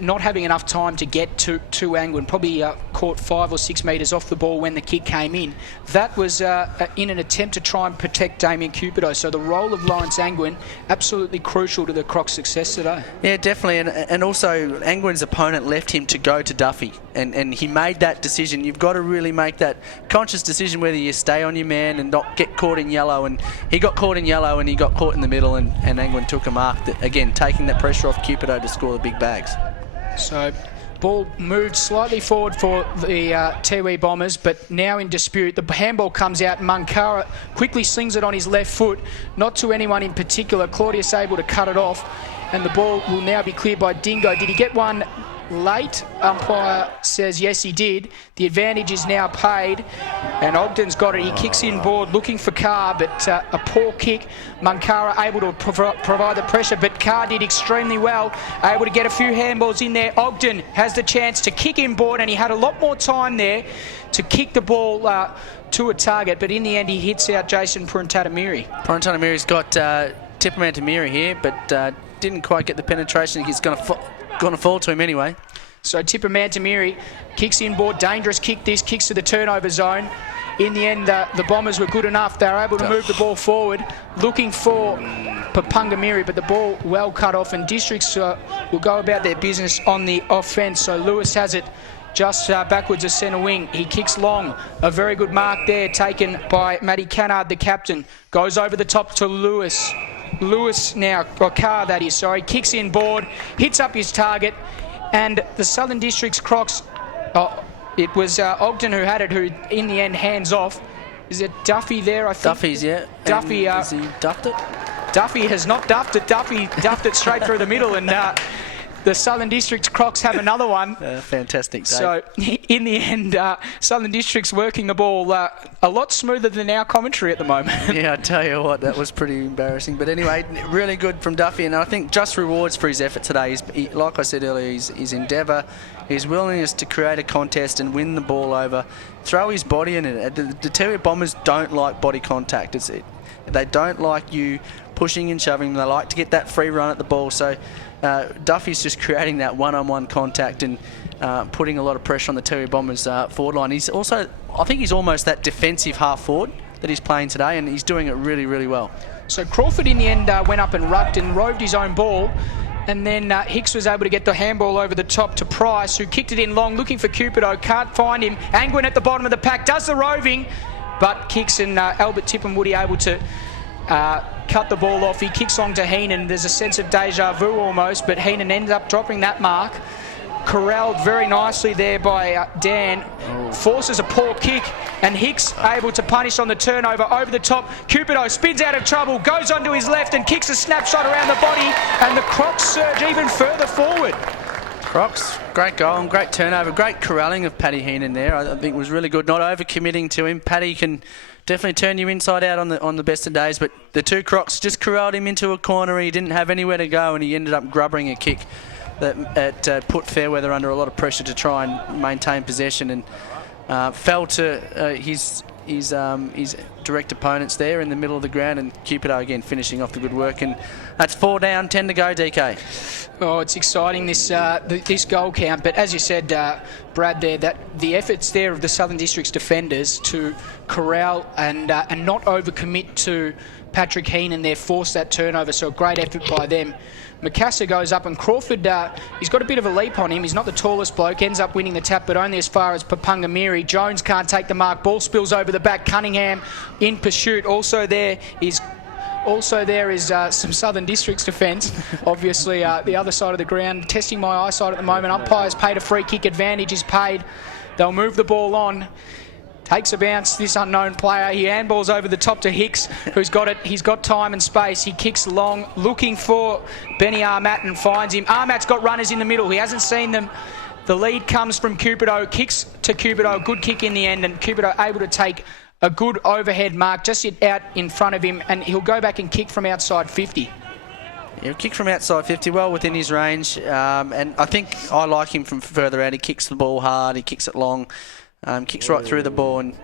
not having enough time to get to Angwin, probably caught 5 or 6 metres off the ball when the kick came in. That was in an attempt to try and protect Damien Cupido. So the role of Lawrence Angwin, absolutely crucial to the Crocs' success today. Yeah, definitely. And also, Angwin's opponent left him to go to Duffy. And he made that decision. You've got to really make that conscious decision whether you stay on your man and not get caught in yellow. And he got caught in yellow and he got caught in the middle, and Angwin took a mark, that, again, taking that pressure off Cupido to score the big bags. So ball moved slightly forward for the Tiwi Bombers, but now in dispute. The handball comes out. Mankara quickly slings it on his left foot, not to anyone in particular. Claudius able to cut it off, and the ball will now be cleared by Dingo. Did he get one late? Umpire says yes, he did. The advantage is now paid, and Ogden's got it. He kicks in board looking for Carr, but a poor kick. Mankara able to provide the pressure, but Carr did extremely well, able to get a few handballs in there. Ogden has the chance to kick in board, and he had a lot more time there to kick the ball to a target, but in the end he hits out Jason Purantatamiri. Purantatamiri's got Tippermantamiri here, but didn't quite get the penetration. He's going to fall to him anyway. So Tippermantamiri kicks in board, dangerous kick this, kicks to the turnover zone. In the end, the Bombers were good enough. They were able to move the ball forward, looking for Papungamiri, but the ball well cut off, and Districts will go about their business on the offence. So Lewis has it just backwards of centre wing. He kicks long. A very good mark there, taken by Matty Cannard, the captain. Goes over the top to Lewis. Lewis now, or Carr that is, sorry, kicks in board, hits up his target, and the Southern Districts Crocs, it was Ogden who had it, who in the end hands off. Is it Duffy there, I think? Duffy's, yeah. Duffy. Has he duffed it? Duffy has not duffed it. Duffy duffed it straight through the middle, and the Southern Districts Crocs have another one. Fantastic, Dave. So, in the end, Southern Districts working the ball a lot smoother than our commentary at the moment. Yeah, I tell you what, that was pretty embarrassing. But anyway, really good from Duffy, and I think just rewards for his effort today. Like I said earlier, his endeavour, his willingness to create a contest and win the ball over, throw his body in it. The Tiwi Bombers don't like body contact. They don't like you pushing and shoving. They like to get that free run at the ball. So Duffy's just creating that one-on-one contact and putting a lot of pressure on the Tiwi Bombers forward line. He's also, I think he's almost that defensive half forward that he's playing today, and he's doing it really, really well. So Crawford in the end went up and rucked and roved his own ball, and then Hicks was able to get the handball over the top to Price, who kicked it in long, looking for Cupido, can't find him. Angwin at the bottom of the pack, does the roving, but Kicks and Albert Tipperwoody able to cut the ball off. He kicks on to Heenan. There's a sense of deja vu almost, but Heenan ends up dropping that mark. Corralled very nicely there by Dan. Forces a poor kick, and Hicks able to punish on the turnover over the top. Cupido spins out of trouble, goes onto his left and kicks a snapshot around the body, and the Crocs surge even further forward. Crocs, great goal and great turnover. Great corralling of Paddy Heenan there. I think it was really good, not over-committing to him. Paddy can definitely turn you inside out on the best of days, but the two Crocs just corralled him into a corner. He didn't have anywhere to go, and he ended up grubbering a kick that put Fairweather under a lot of pressure to try and maintain possession, and fell to his direct opponents there in the middle of the ground, and Cupido again finishing off the good work. And that's 4 down, 10 to go, DK. Oh, it's exciting, this goal count, but as you said, Brad, there, that the efforts there of the Southern Districts defenders to corral and not overcommit to Patrick Heenan there, force that turnover, so a great effort by them. Macassar goes up, and Crawford, he's got a bit of a leap on him. He's not the tallest bloke, ends up winning the tap, but only as far as Papungamiri. Jones can't take the mark, ball spills over the back. Cunningham in pursuit. Also there is some Southern Districts defence. Obviously, the other side of the ground, testing my eyesight at the moment. Umpire's paid a free kick, advantage is paid. They'll move the ball on. Takes a bounce, this unknown player. He handballs over the top to Hicks, who's got it. He's got time and space. He kicks long, looking for Benny Armat, and finds him. Armat's got runners in the middle. He hasn't seen them. The lead comes from Cupido. Kicks to Cupido. Good kick in the end, and Cupido able to take a good overhead mark just out in front of him, and he'll go back and kick from outside 50. He'll kick from outside 50, well within his range, and I think I like him from further out. He kicks the ball hard, he kicks it long. Kicks right through the ball, and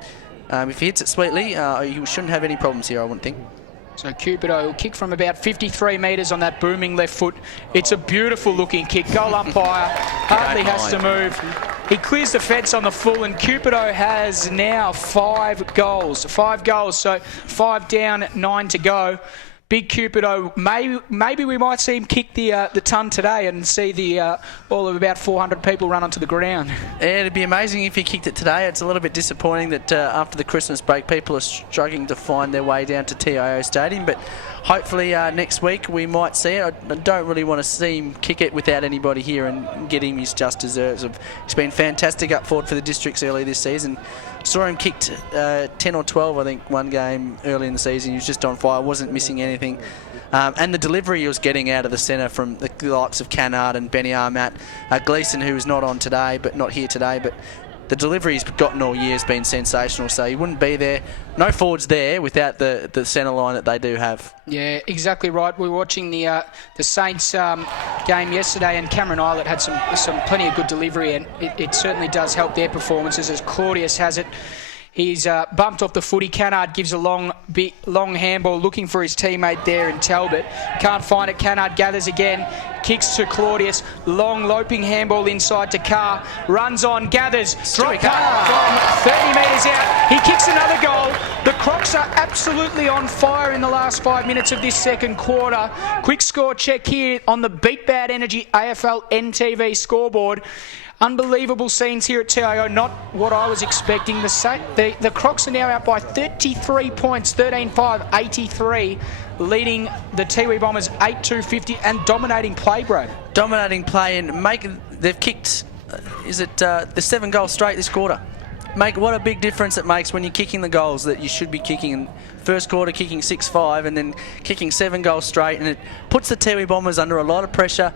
if he hits it sweetly, he shouldn't have any problems here, I wouldn't think. So Cupido will kick from about 53 metres on that booming left foot. It's a beautiful looking kick. Goal umpire hardly has to move. He clears the fence on the full, and Cupido has now 5 goals. 5 goals, so 5 down, 9 to go. Big Cupido, maybe we might see him kick the ton today and see the all of about 400 people run onto the ground. Yeah, it'd be amazing if he kicked it today. It's a little bit disappointing that after the Christmas break, people are struggling to find their way down to TIO Stadium, but hopefully next week we might see it. I don't really want to see him kick it without anybody here and get him his just deserves. He's been fantastic up forward for the districts early this season. Saw him kicked 10 or 12, I think, one game early in the season. He was just on fire, wasn't missing anything. And the delivery he was getting out of the centre from the likes of Cannard and Benny Armat. Gleeson, who is not on today, but not here today, but the delivery he's gotten all year has been sensational, so he wouldn't be there. No forwards there without the centre line that they do have. Yeah, exactly right. We were watching the Saints game yesterday, and Cameron Islet had some plenty of good delivery, and it certainly does help their performances, as Claudius has it. He's bumped off the footy. Cannard gives a long handball looking for his teammate there in Talbot. Can't find it. Cannard gathers again. Kicks to Claudius. Long loping handball inside to Carr. Runs on, gathers. Drop pass from 30 metres out. He kicks another goal. The Crocs are absolutely on fire in the last 5 minutes of this second quarter. Quick score check here on the Beat Bad Energy AFLNTv scoreboard. Unbelievable scenes here at TIO, not what I was expecting. The Crocs are now out by 33 points, 13-5, 83, leading the Tiwi Bombers 8-2-50 and dominating play, Brad. Dominating play, and they've kicked, the 7 goals straight this quarter. What a big difference it makes when you're kicking the goals that you should be kicking. In first quarter kicking 6-5 and then kicking 7 goals straight, and it puts the Tiwi Bombers under a lot of pressure,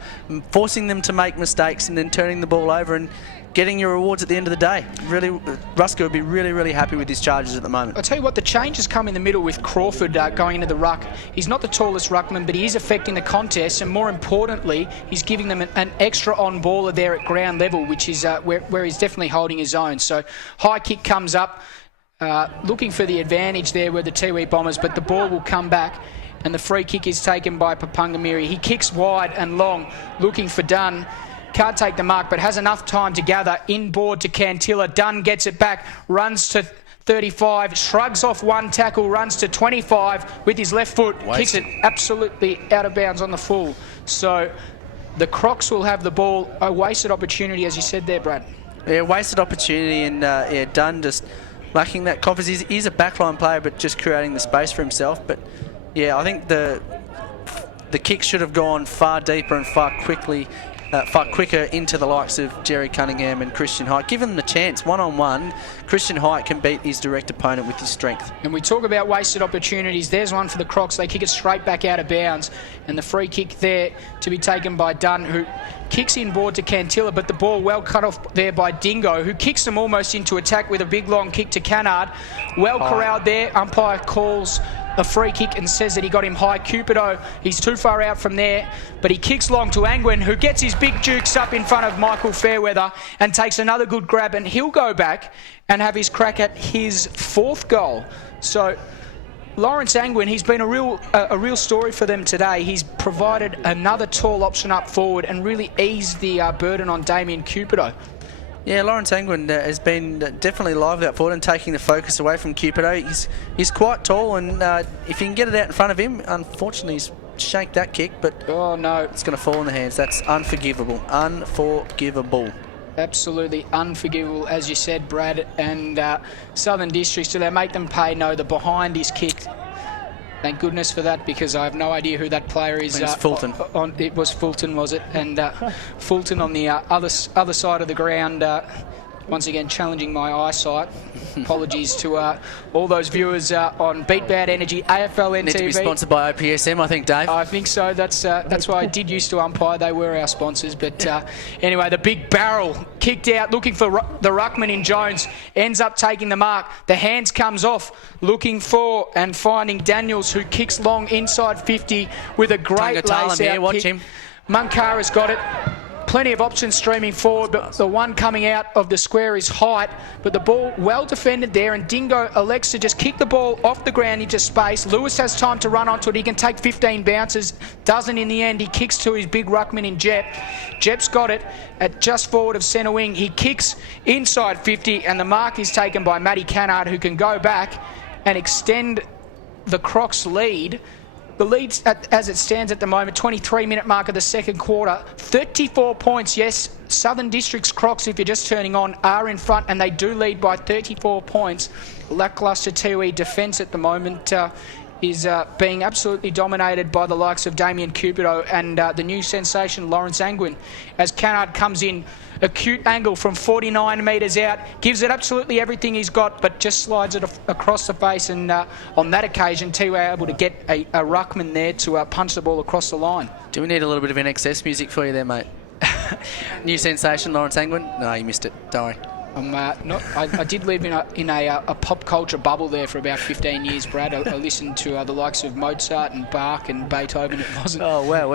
forcing them to make mistakes and then turning the ball over and getting your rewards at the end of the day. Really, Rusker would be really, really happy with his charges at the moment. I'll tell you what, the changes come in the middle with Crawford going into the ruck. He's not the tallest ruckman, but he is affecting the contest, and more importantly, he's giving them an extra on-baller there at ground level, which is where he's definitely holding his own. So high kick comes up, looking for the advantage there with the Tiwi Bombers, but the ball will come back, and the free kick is taken by Papungamiri. He kicks wide and long, looking for Dunn. Can't take the mark, but has enough time to gather. Inboard to Cantilla. Dunn gets it back, runs to 35, shrugs off one tackle, runs to 25 with his left foot, kicks it absolutely out of bounds on the full. So the Crocs will have the ball. A wasted opportunity, as you said there, Brad. Yeah, wasted opportunity, and Dunn just lacking that confidence. He's a backline player, but just creating the space for himself. But yeah, I think the kick should have gone far deeper and far quicker into the likes of Jerry Cunningham and Christian Hite. Give him the chance, one-on-one. Christian Hite can beat his direct opponent with his strength. And we talk about wasted opportunities. There's one for the Crocs. They kick it straight back out of bounds. And the free kick there to be taken by Dunn, who kicks inboard to Cantilla, but the ball well cut off there by Dingo, who kicks them almost into attack with a big long kick to Cannard. Well corralled there. Umpire calls a free kick and says that he got him high. Cupido, he's too far out from there, but he kicks long to Angwin, who gets his big jukes up in front of Michael Fairweather and takes another good grab, and he'll go back and have his crack at his 4th goal. So Lawrence Angwin, he's been a real story for them today. He's provided another tall option up forward and really eased the burden on Damien Cupido. Yeah, Lawrence Angwin has been definitely lively up forward and taking the focus away from Cupido. He's quite tall, and if you can get it out in front of him, unfortunately he's shanked that kick, but oh no, it's going to fall in the hands. That's unforgivable. Unforgivable. Absolutely unforgivable, as you said, Brad. And Southern Districts, do they make them pay? No, the behind is kicked. Thank goodness for that, because I have no idea who that player is. It's Fulton. It was Fulton, was it? And Fulton on the other side of the ground, once again challenging my eyesight. Apologies to all those viewers on Beat Bad Energy, AFLNTv. Need to be sponsored by OPSM, I think, Dave. I think so. That's why I did used to umpire. They were our sponsors. But anyway, the big barrel kicked out, looking for the ruckman in Jones, ends up taking the mark. The hands comes off, looking for and finding Daniels, who kicks long inside 50 with a great lace-out here, watch kick. him. Munkara's got it. plenty of options streaming forward, but the one coming out of the square is Height. But the ball well defended there, and Dingo elects to just kick the ball off the ground into space. Lewis has time to run onto it. He can take 15 bounces. Doesn't in the end. He kicks to his big ruckman in Jep. Jep's got it at just forward of centre wing. He kicks inside 50, and the mark is taken by Matty Cannard, who can go back and extend the Crocs lead. The lead, as it stands at the moment, 23-minute mark of the second quarter, 34 points. Yes, Southern District's Crocs, if you're just turning on, are in front, and they do lead by 34 points. Lacklustre Tiwi defence at the moment is being absolutely dominated by the likes of Damien Cupido and the new sensation Lawrence Angwin, as Cannard comes in. Acute angle from 49 metres out, gives it absolutely everything he's got, but just slides it across the face, and on that occasion Tiwi were able to get a ruckman there to punch the ball across the line. Do we need a little bit of NXS music for you there, mate? New sensation Lawrence Angwin? No, you missed it, don't worry. I did live in a pop culture bubble there for about 15 years, Brad. I listened to the likes of Mozart and Bach and Beethoven. It wasn't. Oh, wow,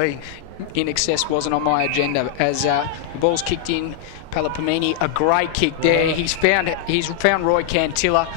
In excess wasn't on my agenda. As the ball's kicked in, Palapamini, a great kick there. He's found Roy Cantilla.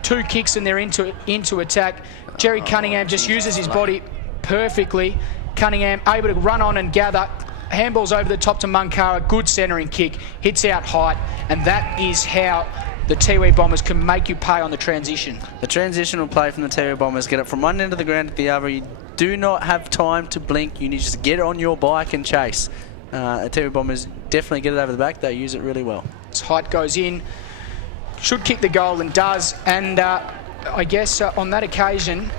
2 kicks and they're into attack. Jerry Cunningham just uses his body perfectly. Cunningham able to run on and gather. Handballs over the top to Munkara. Good centering kick. Hits out Height. And that is how the Tiwi Bombers can make you pay on the transition. The transitional play from the Tiwi Bombers, get it from one end of the ground to the other. You do not have time to blink. You need to just get on your bike and chase. The Tiwi Bombers definitely get it over the back. They use it really well. As Height goes in, should kick the goal and does. And I guess on that occasion,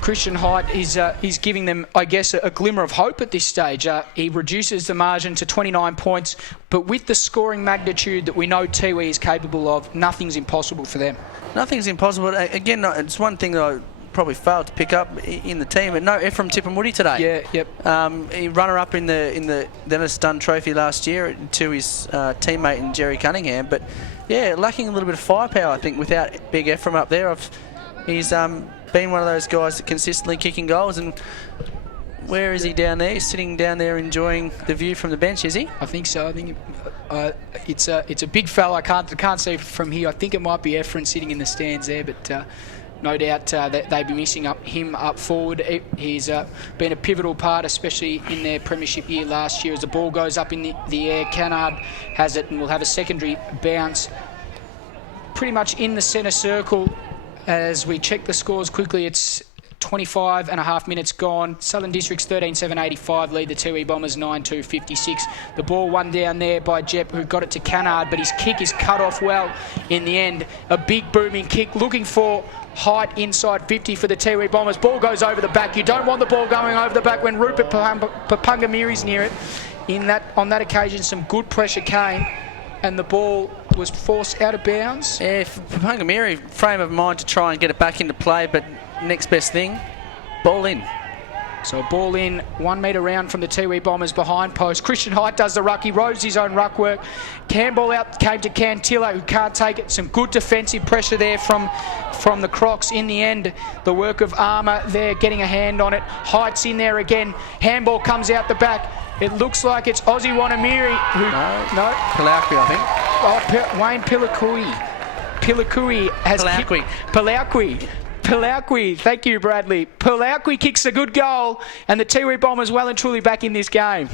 Christian Height is giving them, I guess, a glimmer of hope at this stage. He reduces the margin to 29 points, but with the scoring magnitude that we know Tiwi is capable of, nothing's impossible for them. Nothing's impossible. Again, it's one thing that I probably failed to pick up in the team, but no Ephraim Tippermoody today. Yeah, yep. He runner-up in the Dennis Dunn Trophy last year to his teammate in Jerry Cunningham, but yeah, lacking a little bit of firepower, I think, without big Ephraim up there. He's been one of those guys that consistently kicking goals, and where is he down there? He's sitting down there enjoying the view from the bench, is he? I think so. I think it's a big fella. I can't see from here. I think it might be Ephraim sitting in the stands there, but no doubt that they'd be missing him up forward. He's been a pivotal part, especially in their premiership year last year. As the ball goes up in the air, Cannard has it and will have a secondary bounce pretty much in the centre circle. As we check the scores quickly, it's 25 and a half minutes gone. Southern Districts 13-7-85 lead the Tiwi Bombers 9-2-56. The ball won down there by Jep, who got it to Cannard, but his kick is cut off well in the end. A big booming kick, looking for Height inside 50 for the Tiwi Bombers. Ball goes over the back. You don't want the ball going over the back when Rupert Papungamiri's near it. On that occasion, some good pressure came, and the ball was forced out of bounds. Yeah, Papungamiri, frame of mind to try and get it back into play, but next best thing, ball in. So ball in, 1 metre round from the Tiwi Bombers behind post. Christian Height does the ruck. He rows his own ruck work. Campbell out came to Cantilla, who can't take it. Some good defensive pressure there from the Crocs. In the end, the work of Armour there, getting a hand on it. Height's in there again. Handball comes out the back. It looks like it's Ozzy Wanamiri who... No. Palaukwi, I think. Oh, Wayne Pilakui. Pilakui has... Palaukwi, thank you, Bradley. Palaukwi kicks a good goal, and the Tiwi Bombers well and truly back in this game.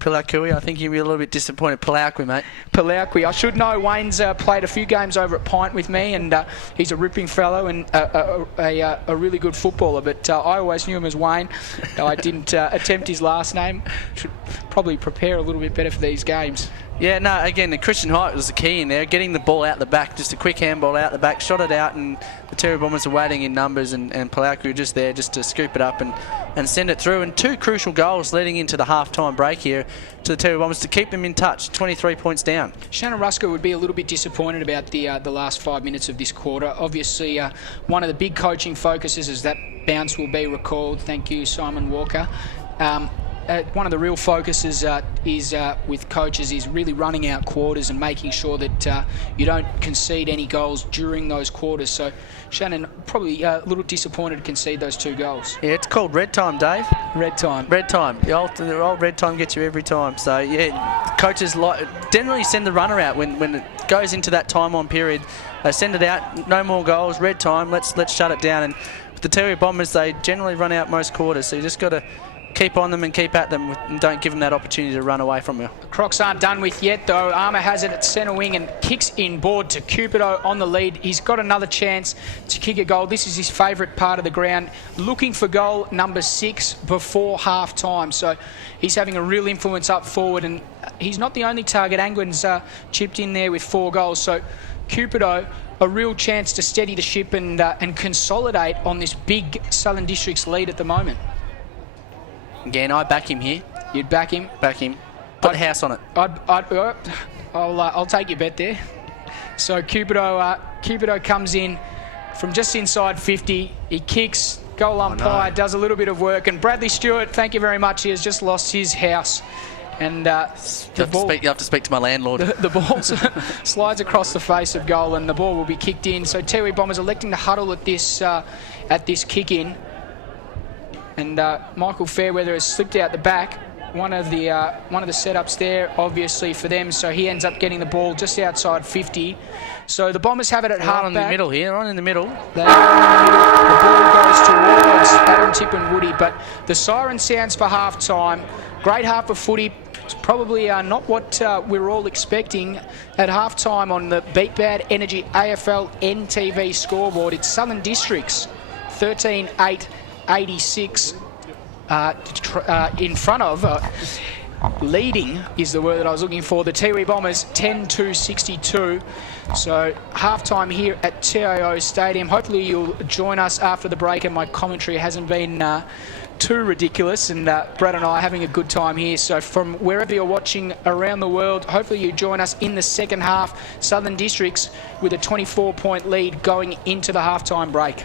Palaukwi, I think you'll be a little bit disappointed. Palaukwi, mate. Palaukwi. I should know Wayne's played a few games over at Pint with me, and he's a ripping fellow and a really good footballer, but I always knew him as Wayne. I didn't attempt his last name. Should probably prepare a little bit better for these games. Yeah, no, again, the Christian Height was the key in there, getting the ball out the back, just a quick handball out the back, shot it out, and the Tiwi Bombers are waiting in numbers, and Palaukwi just there just to scoop it up and send it through. And 2 crucial goals leading into the half-time break here to the Tiwi Bombers to keep them in touch, 23 points down. Shannon Rusker would be a little bit disappointed about the last 5 minutes of this quarter. Obviously, one of the big coaching focuses is that bounce will be recalled. Thank you, Simon Walker. one of the real focuses is with coaches is really running out quarters and making sure that you don't concede any goals during those quarters. So Shannon probably a little disappointed to concede those 2 goals. Yeah, it's called red time, Dave. Red time. Red time. The old red time gets you every time. So yeah, coaches generally send the runner out when it goes into that time on period. They send it out. No more goals. Red time. Let's shut it down. And with the Tiwi Bombers, they generally run out most quarters. So you just got to keep on them and keep at them and don't give them that opportunity to run away from you. Crocs aren't done with yet though. Armour has it at centre wing and kicks inboard to Cupido on the lead. He's got another chance to kick a goal. This is his favourite part of the ground. Looking for goal number 6 before half time. So he's having a real influence up forward, and he's not the only target. Angwin's chipped in there with 4 goals. So Cupido, a real chance to steady the ship and consolidate on this big Southern Districts lead at the moment. Again, I back him here. You'd back him? Back him. Put the house on it. I'll take your bet there. So Cupido comes in from just inside 50. He kicks. Goal umpire does a little bit of work, and Bradley Stewart, thank you very much. He has just lost his house, and you have to speak to my landlord. The ball slides across the face of goal, and the ball will be kicked in. So Tiwi Bombers electing to huddle at this kick in. And Michael Fairweather has slipped out the back. One of the setups there, obviously, for them. So he ends up getting the ball just outside 50. So the Bombers have it at half back. In the middle here, right in the middle. They are in the middle. The ball goes towards Adam Tip and Woody, but the siren sounds for half time. Great half of footy. It's probably not what we were all expecting at half time on the Beat Bad Energy AFLNTv scoreboard. It's Southern Districts 13-8. 86 in front of, leading is the word that I was looking for, the Tiwi Bombers 10-62. So half-time here at TIO Stadium. Hopefully you'll join us after the break, and my commentary hasn't been too ridiculous, and Brad and I are having a good time here. So from wherever you're watching around the world, hopefully you join us in the second half. Southern Districts with a 24-point lead going into the half-time break.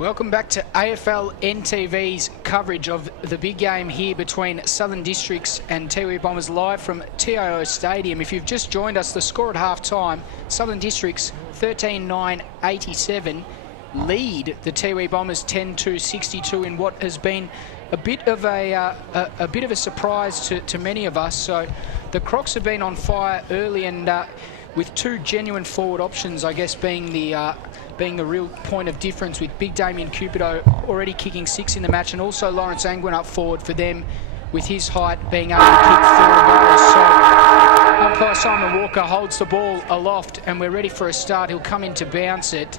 Welcome back to AFLNTv's coverage of the big game here between Southern Districts and Tiwi Bombers live from TIO Stadium. If you've just joined us, the score at half-time, Southern Districts 13-9-87 lead the Tiwi Bombers 10-62 in what has been a bit of a surprise to many of us. So the Crocs have been on fire early, and with two genuine forward options, I guess, being the real point of difference, with Big Damien Cupido already kicking 6 in the match, and also Lawrence Angwin up forward for them with his height being able to kick 4 goals. So umpire Simon Walker holds the ball aloft and we're ready for a start. He'll come in to bounce it.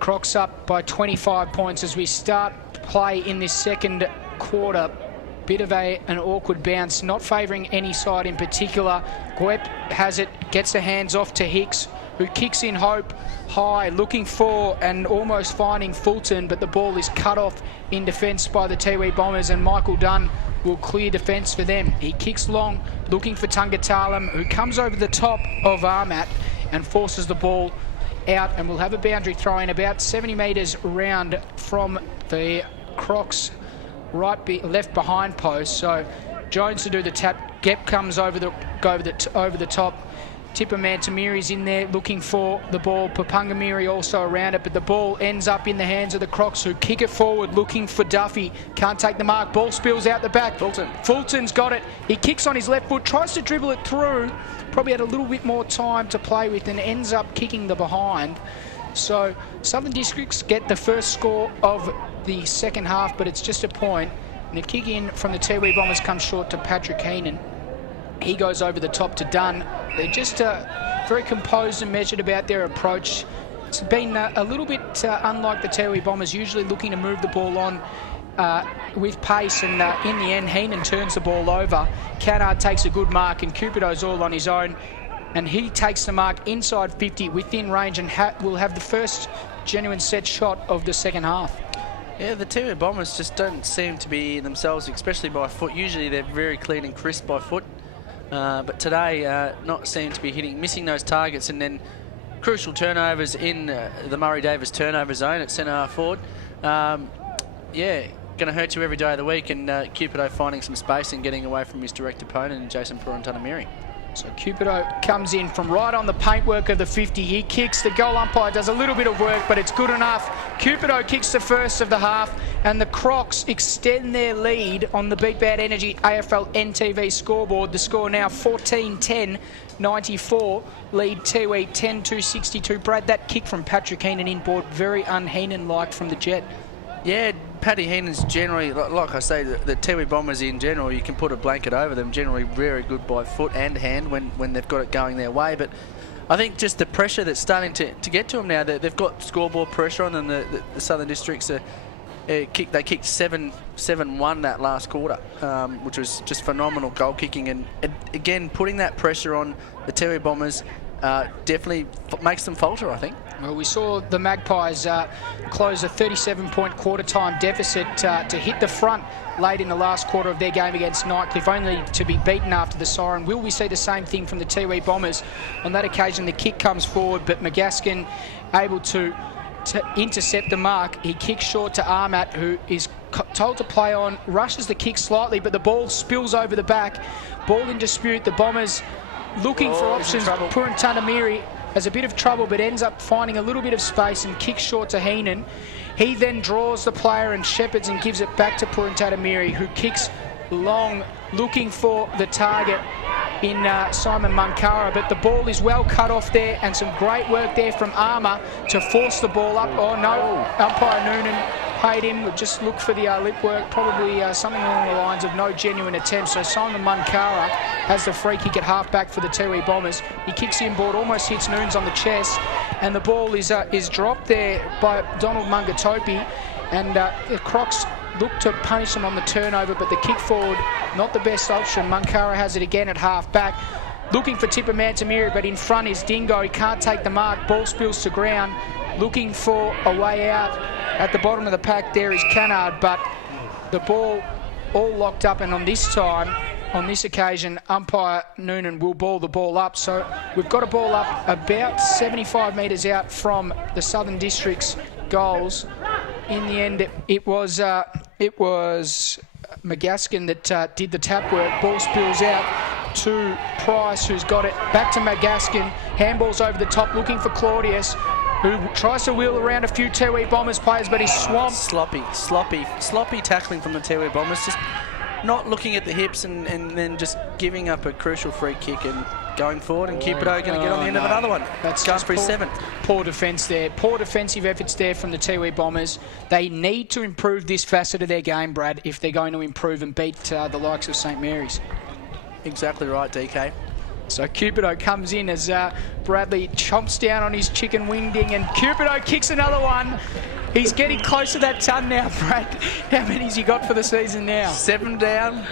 Crocs up by 25 points as we start play in this second quarter. Bit of an awkward bounce, not favouring any side in particular. Guep has it, gets the hands off to Hicks, who kicks in hope high, looking for and almost finding Fulton, but the ball is cut off in defence by the Tiwi Bombers, and Michael Dunn will clear defence for them. He kicks long, looking for Tungatalum, who comes over the top of Armat and forces the ball out, and we'll have a boundary throw in about 70 metres round from the Crocs left behind post. So Jones to do the tap. Gep comes over the top. Tipper Mantamiri's in there looking for the ball. Papungamiri also around it, but the ball ends up in the hands of the Crocs, who kick it forward looking for Duffy. Can't take the mark. Ball spills out the back. Fulton's got it. He kicks on his left foot, tries to dribble it through. Probably had a little bit more time to play with and ends up kicking the behind. So Southern Districts get the first score of the second half, but it's just a point. And the kick in from the Tiwi Bombers comes short to Patrick Heenan. He goes over the top to Dunn. They're just very composed and measured about their approach. It's been a little bit unlike the Tiwi Bombers, usually looking to move the ball on with pace, and in the end Heenan turns the ball over. Cannard takes a good mark and Cupido's all on his own, and he takes the mark inside 50 within range, and will have the first genuine set shot of the second half. Yeah, the Tiwi Bombers just don't seem to be themselves, especially by foot. Usually they're very clean and crisp by foot. But today, not seem to be missing those targets, and then crucial turnovers in the Murray-Davis turnover zone at centre forward. Yeah, going to hurt you every day of the week, and Cupido finding some space and getting away from his direct opponent, Jason Purantanamiri. So Cupido comes in from right on the paintwork of the 50. He kicks. The goal umpire does a little bit of work, but it's good enough. Cupido kicks the first of the half, and the Crocs extend their lead on the Beat Bad Energy AFLNTv scoreboard. The score now 14-10-94. Lead Tiwi 10-62. Brad, that kick from Patrick Heenan inboard, very un-Heenan-like from the Jet. Yeah, Paddy Heenan's generally, like I say, the Tiwi Bombers in general, you can put a blanket over them, generally very good by foot and hand when they've got it going their way. But I think just the pressure that's starting to get to them now, they've got scoreboard pressure on them. The Southern Districts they kicked 7-1 that last quarter, which was just phenomenal goal kicking. And again, putting that pressure on the Tiwi Bombers definitely makes them falter, I think. Well, we saw the Magpies close a 37-point quarter-time deficit to hit the front late in the last quarter of their game against Nightcliff, only to be beaten after the siren. Will we see the same thing from the Tiwi Bombers? On that occasion, the kick comes forward, but McGaskin able to intercept the mark. He kicks short to Armat, who is told to play on, rushes the kick slightly, but the ball spills over the back. Ball in dispute. The Bombers looking for options. Purantanamiri has a bit of trouble, but ends up finding a little bit of space and kicks short to Heenan. He then draws the player and shepherds and gives it back to Purantanamiri, who kicks long, looking for the target in Simon Munkara, but the ball is well cut off there, and some great work there from Armour to force the ball up. Oh no, umpire Noonan paid him. Just look for the lip work, probably something along the lines of no genuine attempt. So Simon Munkara has the free kick at half-back for the Tiwi Bombers. He kicks inboard, almost hits Noons on the chest, and the ball is dropped there by Donald Mungatopi, and the Crocs look to punish him on the turnover, but the kick forward, not the best option. Munkara has it again at half-back, looking for Tipper Mantamiri, but in front is Dingo. He can't take the mark. Ball spills to ground, looking for a way out. At the bottom of the pack there is Cannard, but the ball all locked up, and on this occasion, umpire Noonan will ball the ball up. So we've got a ball up about 75 metres out from the Southern Districts goals. In the end, it was McGaskin that did the tap work. Ball spills out to Price, who's got it. Back to McGaskin. Handballs over the top, looking for Claudius, who tries to wheel around a few Tiwi Bombers players, but he's swamped. Sloppy tackling from the Tiwi Bombers. Just not looking at the hips and then just giving up a crucial free kick and going forward, and Cupido going to get on the end of another one. That's going just for his seventh. Poor defence there. Poor defensive efforts there from the Tiwi Bombers. They need to improve this facet of their game, Brad, if they're going to improve and beat the likes of St Mary's. Exactly right, DK. So Cupido comes in as Bradley chomps down on his chicken wing ding, and Cupido kicks another one. He's getting close to that ton now, Brad. How many's he got for the season now? 7 down.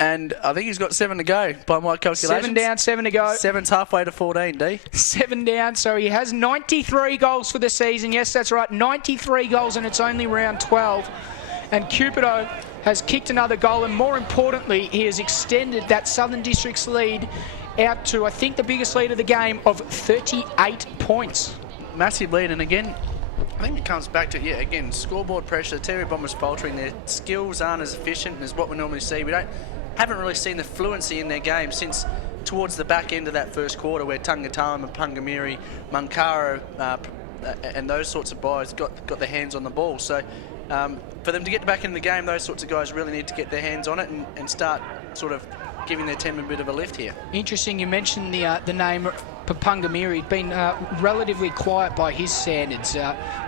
And I think he's got 7 to go by my calculations. 7 down, 7 to go. 7's halfway to 14, D. 7 down, so he has 93 goals for the season. Yes, that's right, 93 goals, and it's only round 12. And Cupido has kicked another goal, and more importantly, he has extended that Southern District's lead out to, I think, the biggest lead of the game of 38 points. Massive lead, and again, I think it comes back to, again, scoreboard pressure. The Tiwi Bombers faltering. Their skills aren't as efficient as what we normally see. We haven't really seen the fluency in their game since towards the back end of that first quarter, where Tungatama, Pungamiri, Mankara, and those sorts of boys got their hands on the ball. So for them to get back in the game, those sorts of guys really need to get their hands on it and start sort of giving their team a bit of a lift here. Interesting, you mentioned the name Papungamiri. He's been relatively quiet by his standards.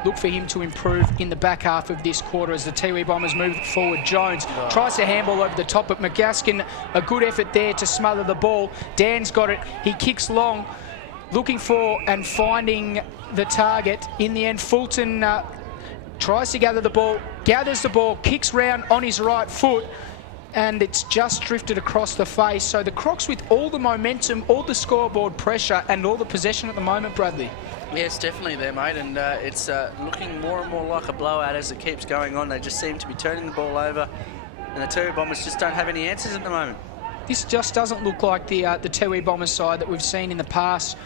Look for him to improve in the back half of this quarter as the Tiwi Bombers move forward. Jones tries to handball over the top, but McGaskin, a good effort there to smother the ball. Dan's got it. He kicks long, looking for and finding the target. In the end, Fulton tries to gather the ball, gathers the ball, kicks round on his right foot, and it's just drifted across the face. So the Crocs, with all the momentum, all the scoreboard pressure, and all the possession at the moment, Bradley. Yeah, it's definitely there, mate, and it's looking more and more like a blowout as it keeps going on. They just seem to be turning the ball over, and the Tiwi Bombers just don't have any answers at the moment. This just doesn't look like the Tiwi Bombers side that we've seen in the past.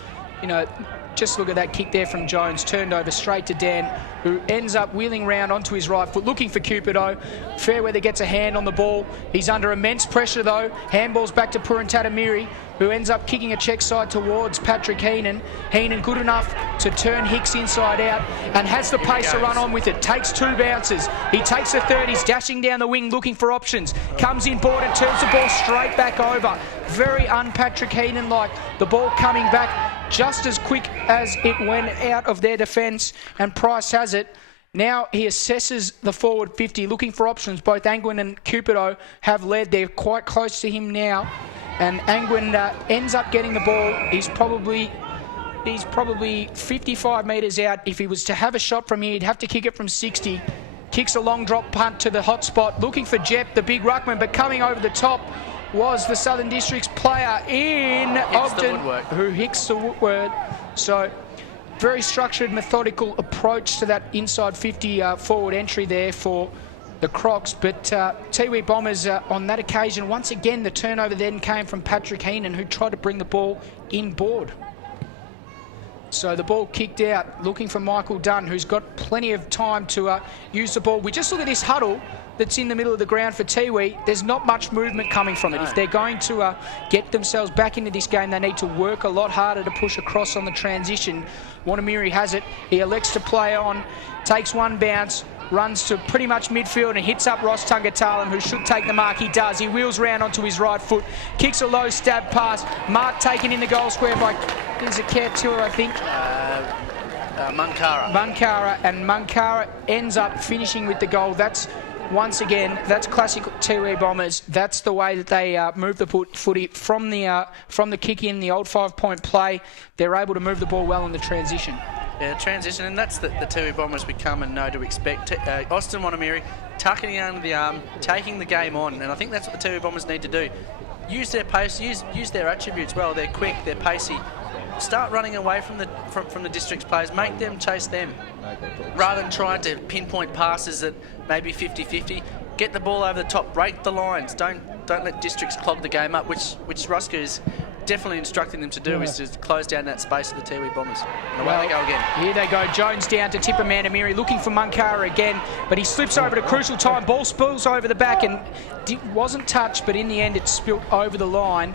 You know, just look at that kick there from Jones, turned over straight to Dan, who ends up wheeling round onto his right foot, looking for Cupido. Fairweather gets a hand on the ball. He's under immense pressure, though. Handballs back to Puruntatamiri, who ends up kicking a check side towards Patrick Heenan. Heenan good enough to turn Hicks inside out and has the pace to run on with it. Takes 2 bounces. He takes the third. He's dashing down the wing looking for options. Comes in board and turns the ball straight back over. Very un-Patrick Heenan-like. The ball coming back just as quick as it went out of their defence, and Price has it. Now he assesses the forward 50, looking for options. Both Angwin and Cupido have led. They're quite close to him now, and Angwin ends up getting the ball. He's probably 55 metres out. If he was to have a shot from here, he'd have to kick it from 60. Kicks a long drop punt to the hot spot, looking for Jep, the big ruckman, but coming over the top was the Southern District's player in Ogden, who hits the woodwork. So very structured, methodical approach to that inside 50 forward entry there for the Crocs. But Tiwi Bombers on that occasion, once again, the turnover then came from Patrick Heenan, who tried to bring the ball inboard. So the ball kicked out, looking for Michael Dunn, who's got plenty of time to use the ball. We just look at this huddle that's in the middle of the ground for Tiwi. There's not much movement coming from it. No. If they're going to get themselves back into this game, they need to work a lot harder to push across on the transition. Wanamiri has it. He elects to play on, takes 1 bounce, runs to pretty much midfield and hits up Ross Tungatalam, who should take the mark. He does. He wheels round onto his right foot, kicks a low stab pass. Mark taken in the goal square by Zakertua, I think. Mankara. And Mankara ends up finishing with the goal. That's, once again, that's classic Tiwi Bombers. That's the way that they move the footy from the kick in, the old 5-point play. They're able to move the ball well in the transition. Yeah, transition, and that's the Tiwi Bombers we come and know to expect. Austin Wanamiri tucking it under the arm, taking the game on, and I think that's what the Tiwi Bombers need to do. Use their pace, use their attributes well. They're quick, they're pacey. Start running away from the district's players. Make them chase them, rather than trying to pinpoint passes at maybe 50-50. Get the ball over the top, break the lines. Don't let districts clog the game up, which Ruska is definitely instructing them to do is to close down that space of the Tiwi Bombers. And away they go again. Here they go. Jones down to Tipper Mandamiri, looking for Munkara again, but he slips over at a crucial time. Ball spills over the back and wasn't touched, but in the end it spilt over the line.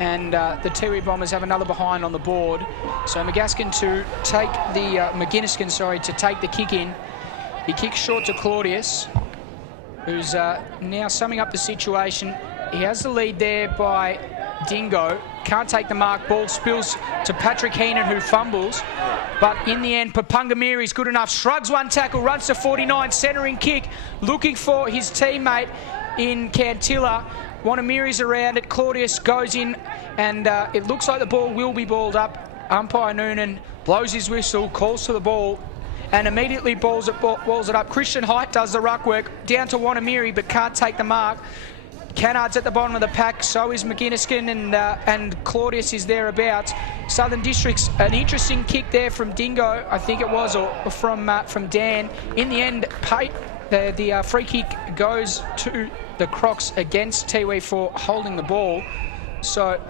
And the Tiwi Bombers have another behind on the board. So McGuinness to take to take the kick in. He kicks short to Claudius, who's now summing up the situation. He has the lead there by Dingo. Can't take the mark. Ball spills to Patrick Heenan, who fumbles. But in the end, Papungamiri's good enough. Shrugs one tackle, runs to 49, centering kick, looking for his teammate in Cantilla. Wanamiri's around it. Claudius goes in, and it looks like the ball will be balled up. Umpire Noonan blows his whistle, calls to the ball, and immediately balls it up. Christian Height does the ruck work down to Wanamiri, but can't take the mark. Cannard's at the bottom of the pack, so is McGuinness, and Claudius is thereabouts. Southern Districts, an interesting kick there from Dingo, I think it was, or from Dan. In the end, the free kick goes to the Crocs against Tiwi for holding the ball. So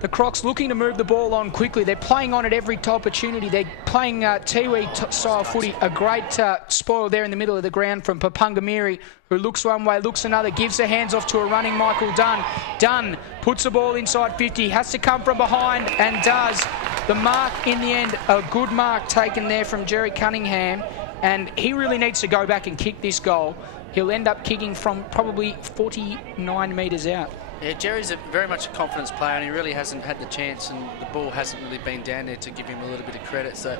the Crocs looking to move the ball on quickly. They're playing on at every opportunity. They're playing Tiwi-style footy. A great spoil there in the middle of the ground from Papungamiri, who looks one way, looks another, gives the hands off to a running Michael Dunn. Dunn puts the ball inside 50, has to come from behind, and does. The mark in the end, a good mark taken there from Jerry Cunningham, and he really needs to go back and kick this goal. He'll end up kicking from probably 49 metres out. Yeah, Jerry's very much a confidence player, and he really hasn't had the chance, and the ball hasn't really been down there to give him a little bit of credit. So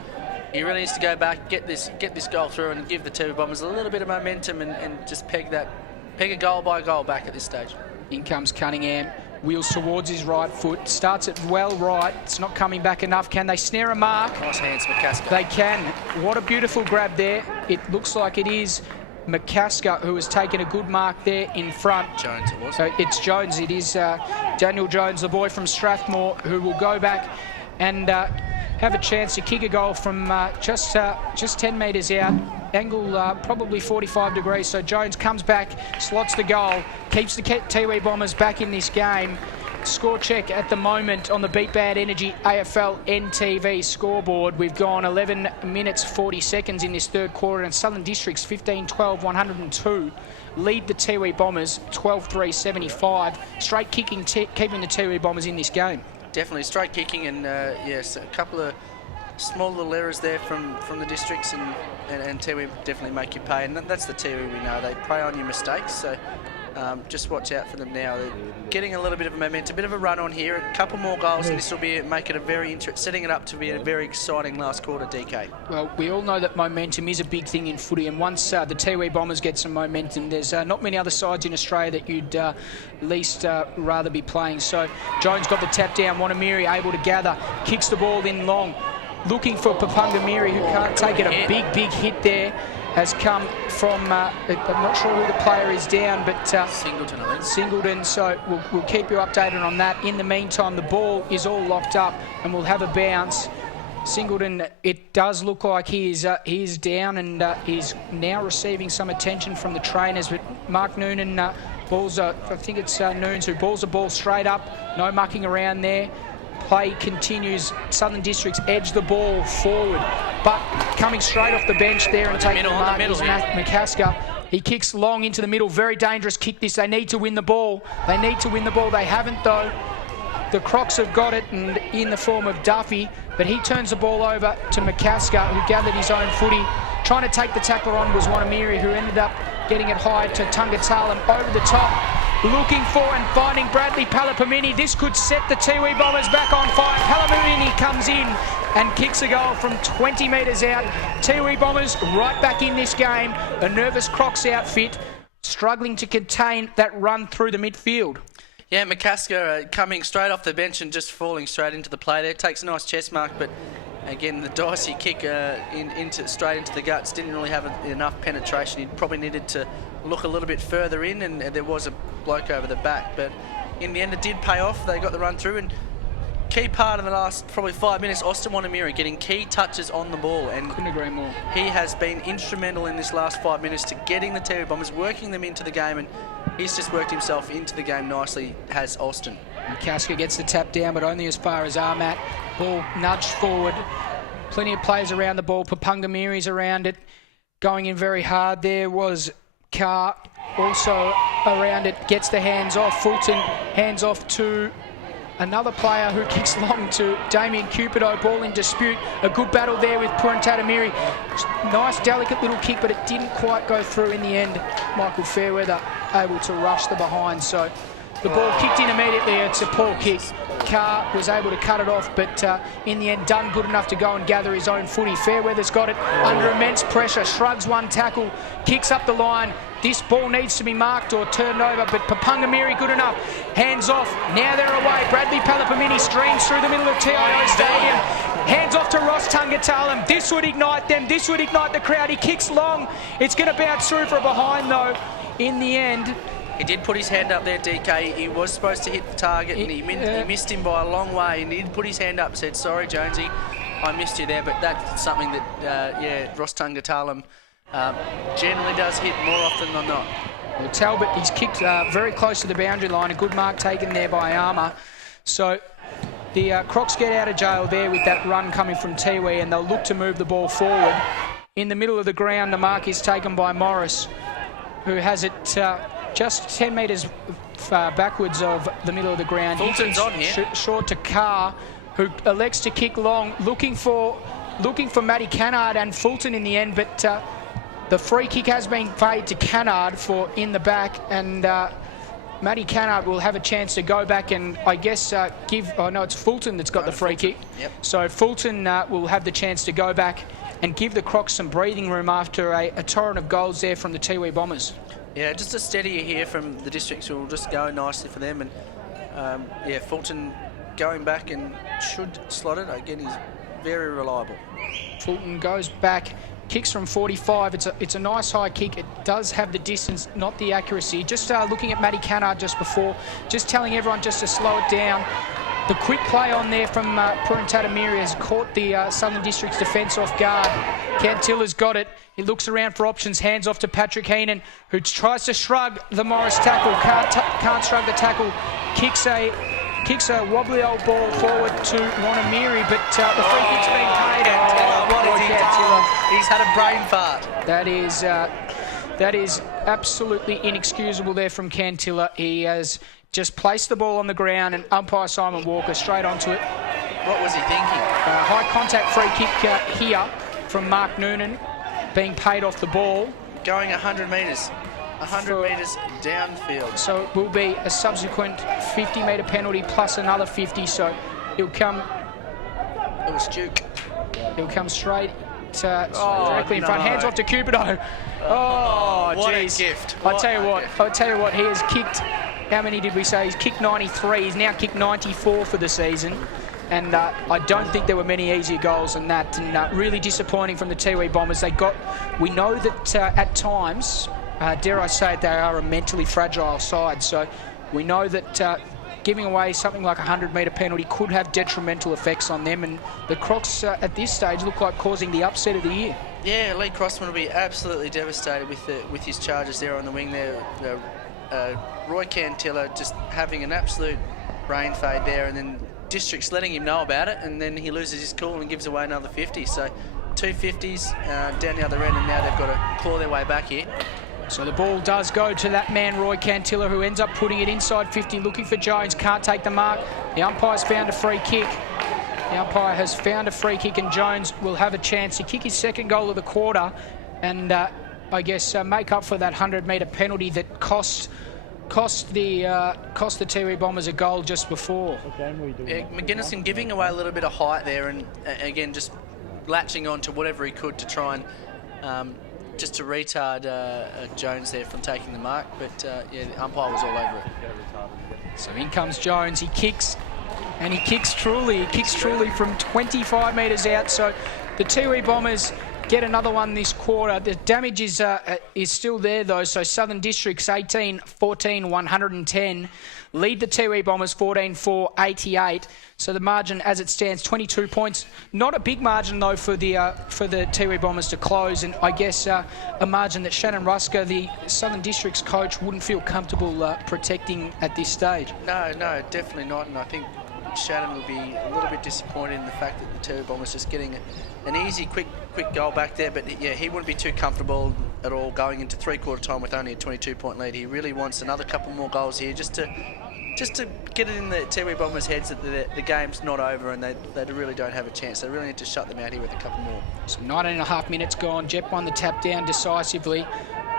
he really needs to go back, get this goal through, and give the Tiwi Bombers a little bit of momentum, and just peg a goal by goal back at this stage. In comes Cunningham, wheels towards his right foot, starts it well right. It's not coming back enough. Can they snare a mark? Nice hands, McCasker. They can. What a beautiful grab there. It looks like it is McCasker who has taken a good mark there in front. Jones it was. So it's Jones. It is Daniel Jones, the boy from Strathmore, who will go back and have a chance to kick a goal from just 10 metres out. Angle probably 45 degrees. So Jones comes back, slots the goal, keeps the Tiwi Bombers back in this game. Score check at the moment on the Beat Bad Energy AFLNTv scoreboard. We've gone 11 minutes 40 seconds in this third quarter, and Southern Districts 15-12, 102 lead the Tiwi Bombers 12-3, 75. Straight kicking, keeping the Tiwi Bombers in this game. Definitely straight kicking, and yes, a couple of small little errors there from the Districts, and Tiwi definitely make you pay, and that's the Tiwi we know. They prey on your mistakes, so just watch out for them now. They're getting a little bit of a momentum, a bit of a run on here. A couple more goals, and this will make it a very setting it up to be a very exciting last quarter, DK. Well, we all know that momentum is a big thing in footy, and once the Tiwi Bombers get some momentum, there's not many other sides in Australia that you'd least rather be playing. So Jones got the tap down. Wanamiri able to gather, kicks the ball in long, looking for Papungamiri, who can't take it. A big hit there has come from, I'm not sure who the player is down, but Singleton, I think. Singleton, so we'll keep you updated on that. In the meantime, the ball is all locked up, and we'll have a bounce. Singleton, it does look like he is down, and he's now receiving some attention from the trainers, but Mark Noonan balls, I think it's Noons who balls the ball straight up, no mucking around there. Play continues. Southern Districts edge the ball forward, but coming straight off the bench there and taking the mark is McCasker. He kicks long into the middle. Very dangerous kick this. They need to win the ball. They haven't, though. The Crocs have got it, and in the form of Duffy, but he turns the ball over to McCasker, who gathered his own footy. Trying to take the tackler on was Wanamiri, who ended up getting it high to Tungatalam over the top. Looking for and finding Bradley Palapamini. This could set the Tiwi Bombers back on fire. Palapamini comes in and kicks a goal from 20 metres out. Tiwi Bombers right back in this game. A nervous Crocs outfit struggling to contain that run through the midfield. Yeah, McCasker coming straight off the bench and just falling straight into the play there. Takes a nice chest mark, but again, the dicey kick straight into the guts didn't really have enough penetration. He probably needed to look a little bit further in, and there was a bloke over the back. But in the end, it did pay off. They got the run through, and key part of the last probably 5 minutes, Austin Wanamiri getting key touches on the ball. And couldn't agree more. He has been instrumental in this last 5 minutes to getting the Tiwi Bombers, working them into the game, and he's just worked himself into the game nicely, has Austin. Kaska gets the tap down, but only as far as Armat. Ball nudged forward. Plenty of players around the ball. Papungamiri's around it. Going in very hard. There was Carr also around it. Gets the hands off. Fulton hands off to another player who kicks long to Damien Cupido. Ball in dispute. A good battle there with Purantatamiri. Nice, delicate little kick, but it didn't quite go through in the end. Michael Fairweather able to rush the behind. So the ball kicked in immediately. It's a poor kick. Carr was able to cut it off, but in the end done good enough to go and gather his own footy. Fairweather's got it under immense pressure, shrugs one tackle, kicks up the line. This ball needs to be marked or turned over, but Papungamiri good enough. Hands off. Now they're away. Bradley Palapamini streams through the middle of TIO Stadium. Hands off to Ross Tungatalam. This would ignite them. This would ignite the crowd. He kicks long. It's going to bounce through for a behind, though, in the end. He did put his hand up there, DK. He was supposed to hit the target, and he missed him by a long way. And he did put his hand up, said, "Sorry, Jonesy, I missed you there." But that's something that, Ross Tungatalam generally does hit more often than not. Well, Talbot, he's kicked very close to the boundary line. A good mark taken there by Armour. So the Crocs get out of jail there with that run coming from Tiwi, and they'll look to move the ball forward. In the middle of the ground, the mark is taken by Morris, who has it just 10 metres backwards of the middle of the ground. Fulton's on here. Short to Carr, who elects to kick long, looking for Matty Cannard and Fulton in the end, but the free kick has been paid to Cannard for in the back, and Matty Cannard will have a chance to go back and, I guess, it's Fulton that's got the free kick. Yep. So Fulton will have the chance to go back and give the Crocs some breathing room after a torrent of goals there from the Tiwi Bombers. Yeah, just a steadier here from the Districts will just go nicely for them. And Fulton going back and should slot it. Again, he's very reliable. Fulton goes back, kicks from 45. It's a nice high kick. It does have the distance, not the accuracy. Just looking at Matty Cannard just before, just telling everyone just to slow it down. The quick play on there from Purantatamiri has caught the Southern District's defence off guard. Cantilla's got it. He looks around for options, hands off to Patrick Heenan, who tries to shrug the Morris tackle. Can't shrug the tackle. Kicks a wobbly old ball forward to Wanamiri, but the free kick's been paid. What has he done? He's had a brain fart. That is absolutely inexcusable there from Cantilla. He has just placed the ball on the ground, and umpire Simon Walker straight onto it. What was he thinking? High contact free kick here from Mark Noonan, being paid off the ball. Going 100 metres. 100 metres downfield. So it will be a subsequent 50-metre penalty plus another 50. So he'll come. It was Duke. He'll come straight directly in front. Hands off to Cupido. Oh, what geez. a gift. I'll tell you what. He has kicked. How many did we say? He's kicked 93. He's now kicked 94 for the season. And I don't think there were many easier goals than that. And really disappointing from the Tiwi Bombers. We know that at times, dare I say it, they are a mentally fragile side. So we know that giving away something like a 100-metre penalty could have detrimental effects on them. And the Crocs at this stage look like causing the upset of the year. Yeah, Lee Crossman will be absolutely devastated with his charges there on the wing there. Roy Cantilla just having an absolute brain fade there, and then District's letting him know about it, and then he loses his cool and gives away another 50. So 2 50s down the other end, and now they've got to claw their way back here. So the ball does go to that man, Roy Cantilla, who ends up putting it inside 50, looking for Jones. Can't take the mark. The umpire's found a free kick. The umpire has found a free kick, and Jones will have a chance to kick his second goal of the quarter, and I guess make up for that 100-metre penalty that cost the Tiwi Bombers a goal just before. McGinnison giving away a little bit of height there, and again just latching on to whatever he could to try and just to retard Jones there from taking the mark, but the umpire was all over it. So in comes Jones. He kicks, and he kicks truly. He kicks truly from 25 metres out. So the Tiwi Bombers get another one this quarter. The damage is still there, though. So Southern Districts 18-14, 110. Lead the Tiwi Bombers 14-4, 88. So the margin, as it stands, 22 points. Not a big margin, though, for the Tiwi Bombers to close. And I guess a margin that Shannon Rusker, the Southern Districts coach, wouldn't feel comfortable protecting at this stage. No, definitely not. And I think Shannon will be a little bit disappointed in the fact that the Tiwi Bombers just getting an easy, quick goal back there. But yeah, he wouldn't be too comfortable at all going into three-quarter time with only a 22-point lead. He really wants another couple more goals here just to get it in the Tiwi Bombers' heads that the game's not over and they really don't have a chance. They really need to shut them out here with a couple more. So 19.5 minutes gone. Jep won the tap down decisively,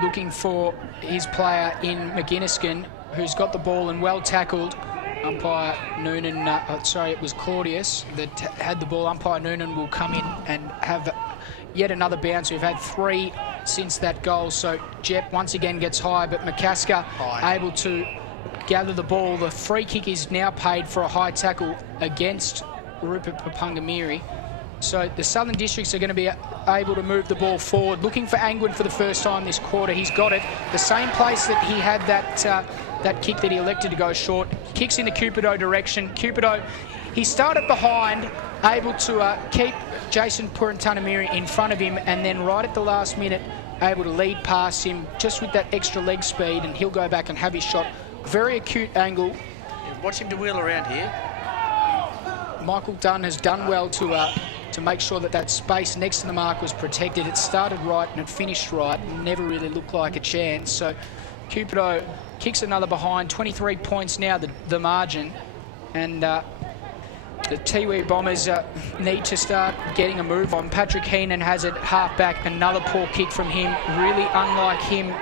looking for his player in McGinniskin, who's got the ball and well tackled. Umpire Noonan, it was Claudius that had the ball. Umpire Noonan will come in and have yet another bounce. We've had 3 since that goal. So Jep once again gets high, but McCasker able to gather the ball. The free kick is now paid for a high tackle against Rupert Papungamiri. So the Southern Districts are going to be able to move the ball forward. Looking for Angwin for the first time this quarter. He's got it. The same place that he had that kick that he elected to go short. Kicks in the Cupido direction. Cupido, he started behind, able to keep Jason Purantanamiri in front of him, and then right at the last minute, able to lead past him just with that extra leg speed, and he'll go back and have his shot. Very acute angle. Watch him to wheel around here. Michael Dunn has done well to make sure that space next to the mark was protected. It started right and it finished right. Never really looked like a chance. So Cupido kicks another behind. 23 points now, the margin. And the Tiwi Bombers need to start getting a move on. Patrick Heenan has it half back. Another poor kick from him. Really unlike him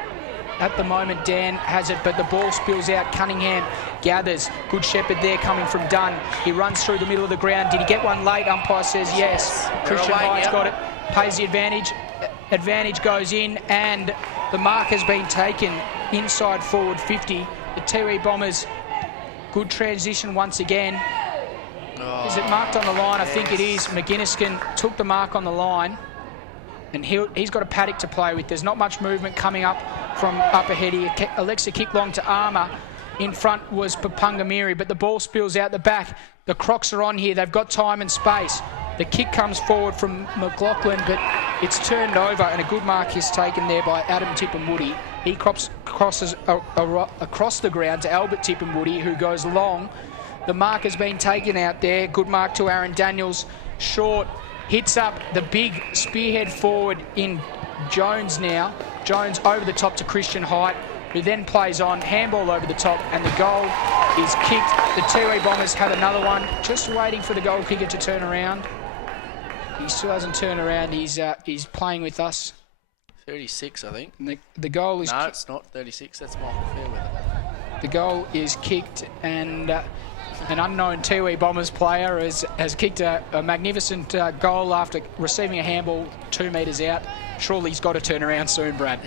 at the moment. Dan has it, but the ball spills out. Cunningham gathers. Good shepherd there coming from Dunn. He runs through the middle of the ground. Did he get one late? Umpire says yes. Christian Hyde's got it. Pays the advantage. Advantage goes in, and the mark has been taken inside forward 50. The Tiwi Bombers, good transition once again. Is it marked on the line? Yes. I think it is. McGinniskin took the mark on the line, and he's got a paddock to play with. There's not much movement coming up from up ahead here. Alexa kick long to Armour. In front was Papungamiri, but the ball spills out the back. The Crocs are on here. They've got time and space. The kick comes forward from McLaughlin, but it's turned over, and a good mark is taken there by Adam Tippermoody. He crosses across the ground to Albert Tippermoody, who goes long. The mark has been taken out there. Good mark to Aaron Daniels. Short. Hits up the big spearhead forward in Jones now. Jones over the top to Christian Hyde, who then plays on. Handball over the top, and the goal is kicked. The Tiwi Bombers have another one. Just waiting for the goal kicker to turn around. He still hasn't turned around. He's playing with us. 36, I think. The goal is... No, it's not 36. That's Michael Fairweather. The goal is kicked, and... an unknown Tiwi Bombers player has kicked a magnificent goal after receiving a handball 2 metres out. Surely he's got to turn around soon, Brad.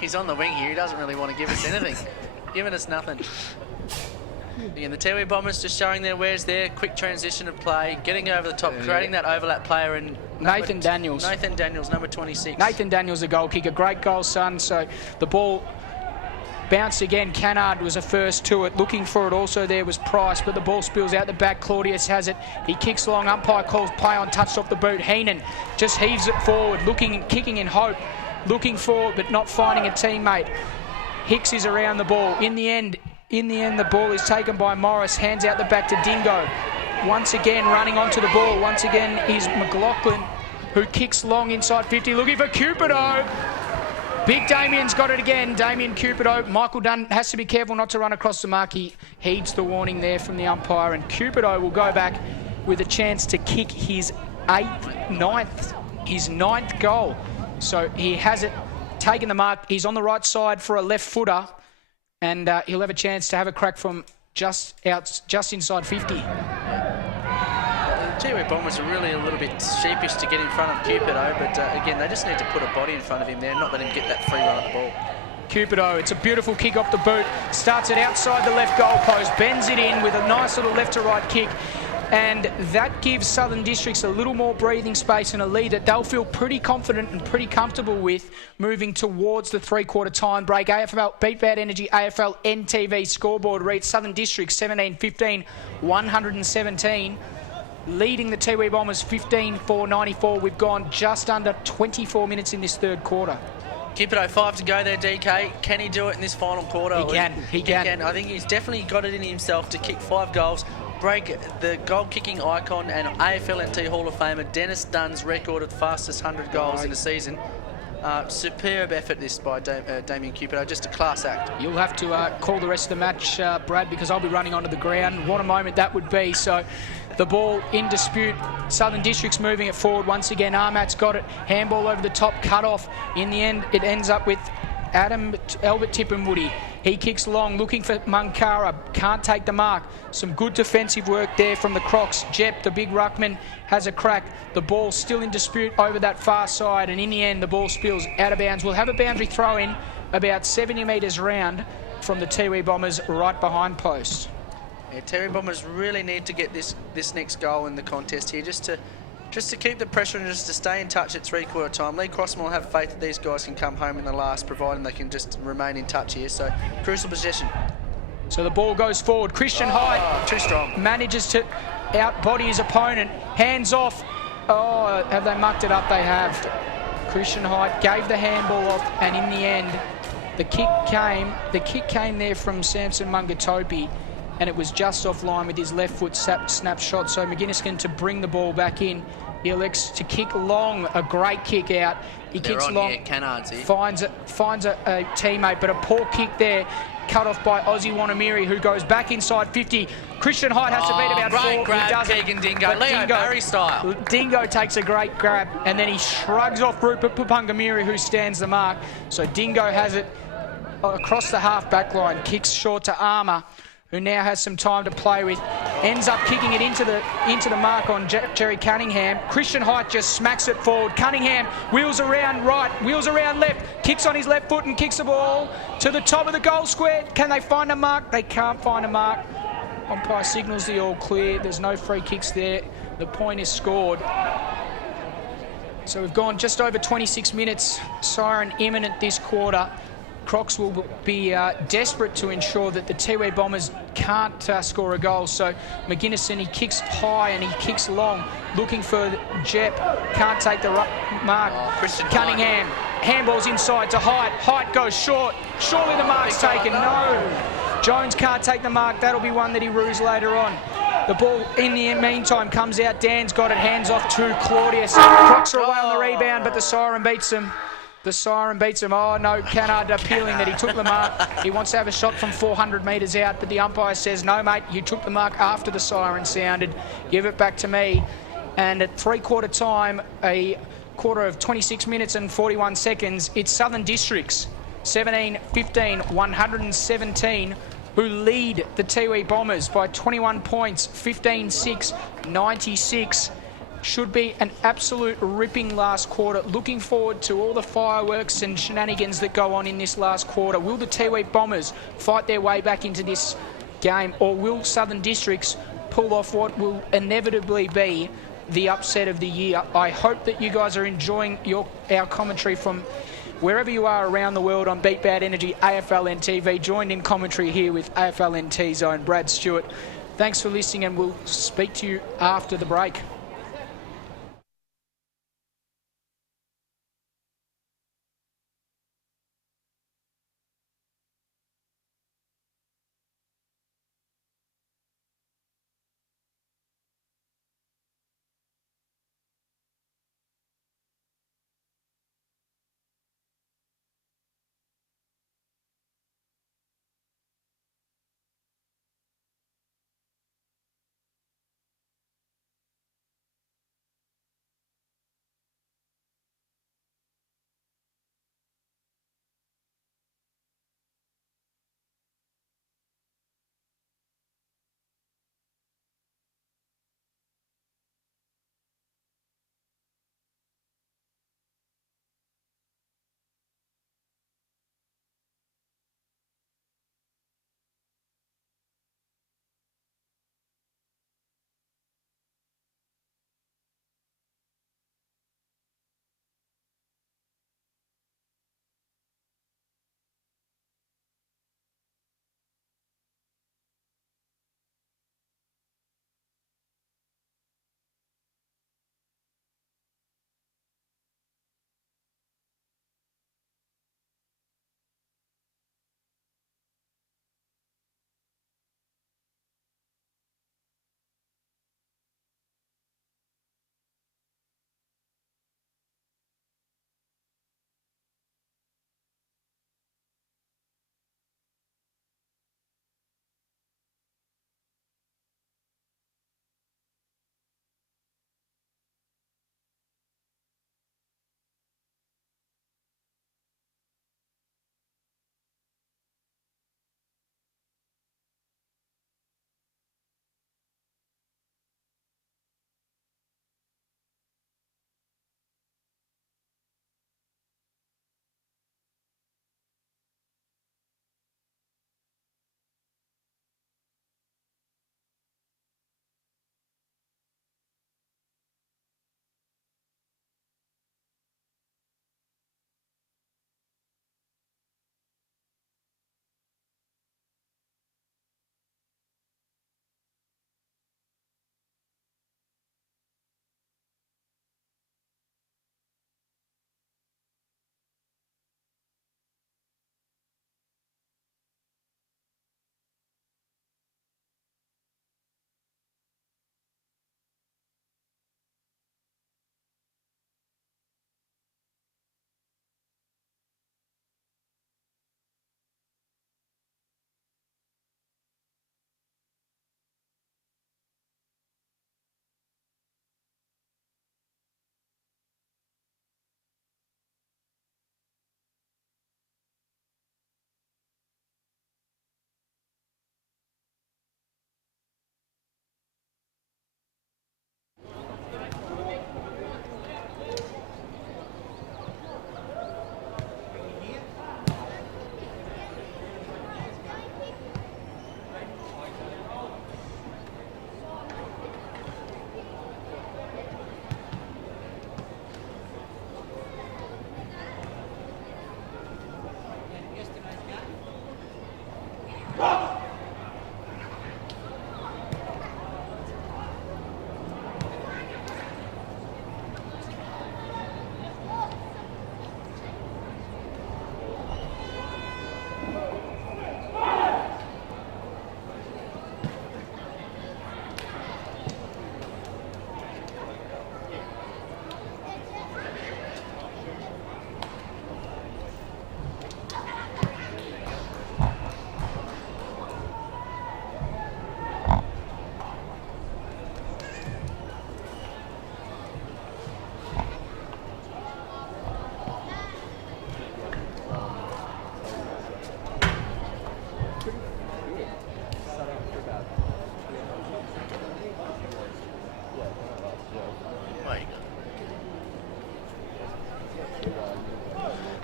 He's on the wing here. He doesn't really want to give us anything. Giving us nothing. Again, the Tiwi Bombers just showing their wares there. Quick transition of play, getting over the top, creating that overlap player. And Nathan Daniels, number 26. Nathan Daniels, the goal kicker. Great goal, son. So the ball... bounced again. Cannard was a first to it. Looking for it also there was Price, but the ball spills out the back. Claudius has it. He kicks long. Umpire calls play on, touched off the boot. Heenan just heaves it forward, looking and kicking in hope. Looking for, but not finding a teammate. Hicks is around the ball. In the end, the ball is taken by Morris. Hands out the back to Dingo. Once again, running onto the ball. Once again is McLaughlin, who kicks long inside 50, looking for Cupido. Big Damien's got it again. Damien Cupido. Michael Dunn has to be careful not to run across the mark. He heeds the warning there from the umpire, and Cupido will go back with a chance to kick his ninth goal. So he has it, taken the mark. He's on the right side for a left footer, and he'll have a chance to have a crack from just inside 50. Tiwi Bombers are really a little bit sheepish to get in front of Cupido, but again, they just need to put a body in front of him there, not let him get that free run at the ball. Cupido, it's a beautiful kick off the boot, starts it outside the left goal post, bends it in with a nice little left to right kick. and that gives Southern Districts a little more breathing space and a lead that they'll feel pretty confident and pretty comfortable with moving towards the three-quarter time break. AFL Beat Bad Energy AFL NTV scoreboard reads Southern Districts 17-15, 117. Leading the Tiwi Bombers 15-4-94. We've gone just under 24 minutes in this third quarter. Keep it 05 to go there, DK. Can he do it in this final quarter? He can. I think he's definitely got it in himself to kick 5 goals, break the goal-kicking icon and AFLNT Hall of Famer Dennis Dunn's record of the fastest 100 goals in a season. Superb effort this by Damien Cupido, just a class act. You'll have to call the rest of the match, Brad, because I'll be running onto the ground. What a moment that would be. So the ball in dispute. Southern Districts moving it forward once again. Armat's got it. Handball over the top, cut off. In the end, it ends up with Albert Tippenwoody. He kicks long, looking for Munkara. Can't take the mark. Some good defensive work there from the Crocs. Jep, the big ruckman, has a crack. The ball still in dispute over that far side, and in the end, the ball spills out of bounds. We'll have a boundary throw in about 70 metres round from the Tiwi Bombers right behind post. Yeah, Tiwi Bombers really need to get this next goal in the contest here, just to keep the pressure and just to stay in touch at three-quarter time. Lee Crossman will have faith that these guys can come home in the last, providing they can just remain in touch here. So, crucial possession. So the ball goes forward. Christian Hyde too strong. Manages to outbody his opponent. Hands off. Oh, have they mucked it up? They have. Christian Hyde gave the handball off, and in the end, the kick came there from Samson Mungatopi, and it was just offline with his left foot snapshot. So McGuinnesskin to bring the ball back in. He elects to kick long, a great kick out. He kicks long, finds a teammate, but a poor kick there, cut off by Ozzy Wanamiri, who goes back inside 50. Christian Hyde has to beat about great 4. Grab, he doesn't. Keegan Dingo, Leo Barry style. Dingo takes a great grab, and then he shrugs off Rupert Pupungamiri, who stands the mark. So Dingo has it across the half-back line, kicks short to Armour, who now has some time to play with, ends up kicking it into the mark on Jerry Cunningham. Christian Hyde just smacks it forward. Cunningham wheels around right, wheels around left, kicks on his left foot and kicks the ball to the top of the goal square. Can they find a mark? They can't find a mark. Umpire signals the all clear. There's no free kicks there. The point is scored. So we've gone just over 26 minutes. Siren imminent this quarter. Crocs will be desperate to ensure that the Tiwi Bombers can't score a goal. So McGuinnessson, he kicks high and he kicks long, looking for Jep. Can't take the mark. Cunningham, handballs inside to Hyde. Hyde goes short. Surely the mark's taken. No. Jones can't take the mark. That'll be one that he rues later on. The ball, in the meantime, comes out. Dan's got it. Hands off to Claudius. Crocs are away on the rebound, but the siren beats them. The siren beats him. Oh, no, Cannard appealing that he took the mark. He wants to have a shot from 400 metres out, but the umpire says, no, mate, you took the mark after the siren sounded. Give it back to me. And at three-quarter time, a quarter of 26 minutes and 41 seconds, it's Southern Districts, 17-15, 117, who lead the Tiwi Bombers by 21 points, 15-6, 96. Should be an absolute ripping last quarter. Looking forward to all the fireworks and shenanigans that go on in this last quarter. Will the Tiwi Bombers fight their way back into this game, or will Southern Districts pull off what will inevitably be the upset of the year? I hope that you guys are enjoying our commentary from wherever you are around the world on Beat Bad Energy AFLNTv. Joined in commentary here with AFLNT's own Brad Stewart. Thanks for listening, and we'll speak to you after the break.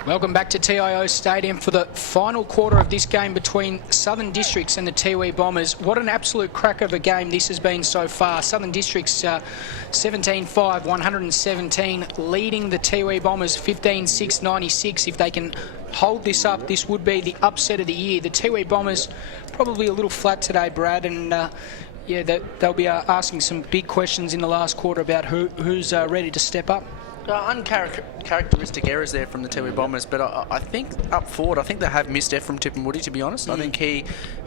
Welcome back to TIO Stadium for the final quarter of this game between Southern Districts and the Tiwi Bombers. What an absolute crack of a game this has been so far. Southern Districts 17-5, 117, leading the Tiwi Bombers 15-6, 96. If they can hold this up, this would be the upset of the year. The Tiwi Bombers probably a little flat today, Brad, and yeah, they'll be asking some big questions in the last quarter about who's ready to step up. Uncharacteristic errors there from the Tiwi Bombers, but I think up forward, I think they have missed Ephraim Tipperwoody, to be honest. I think he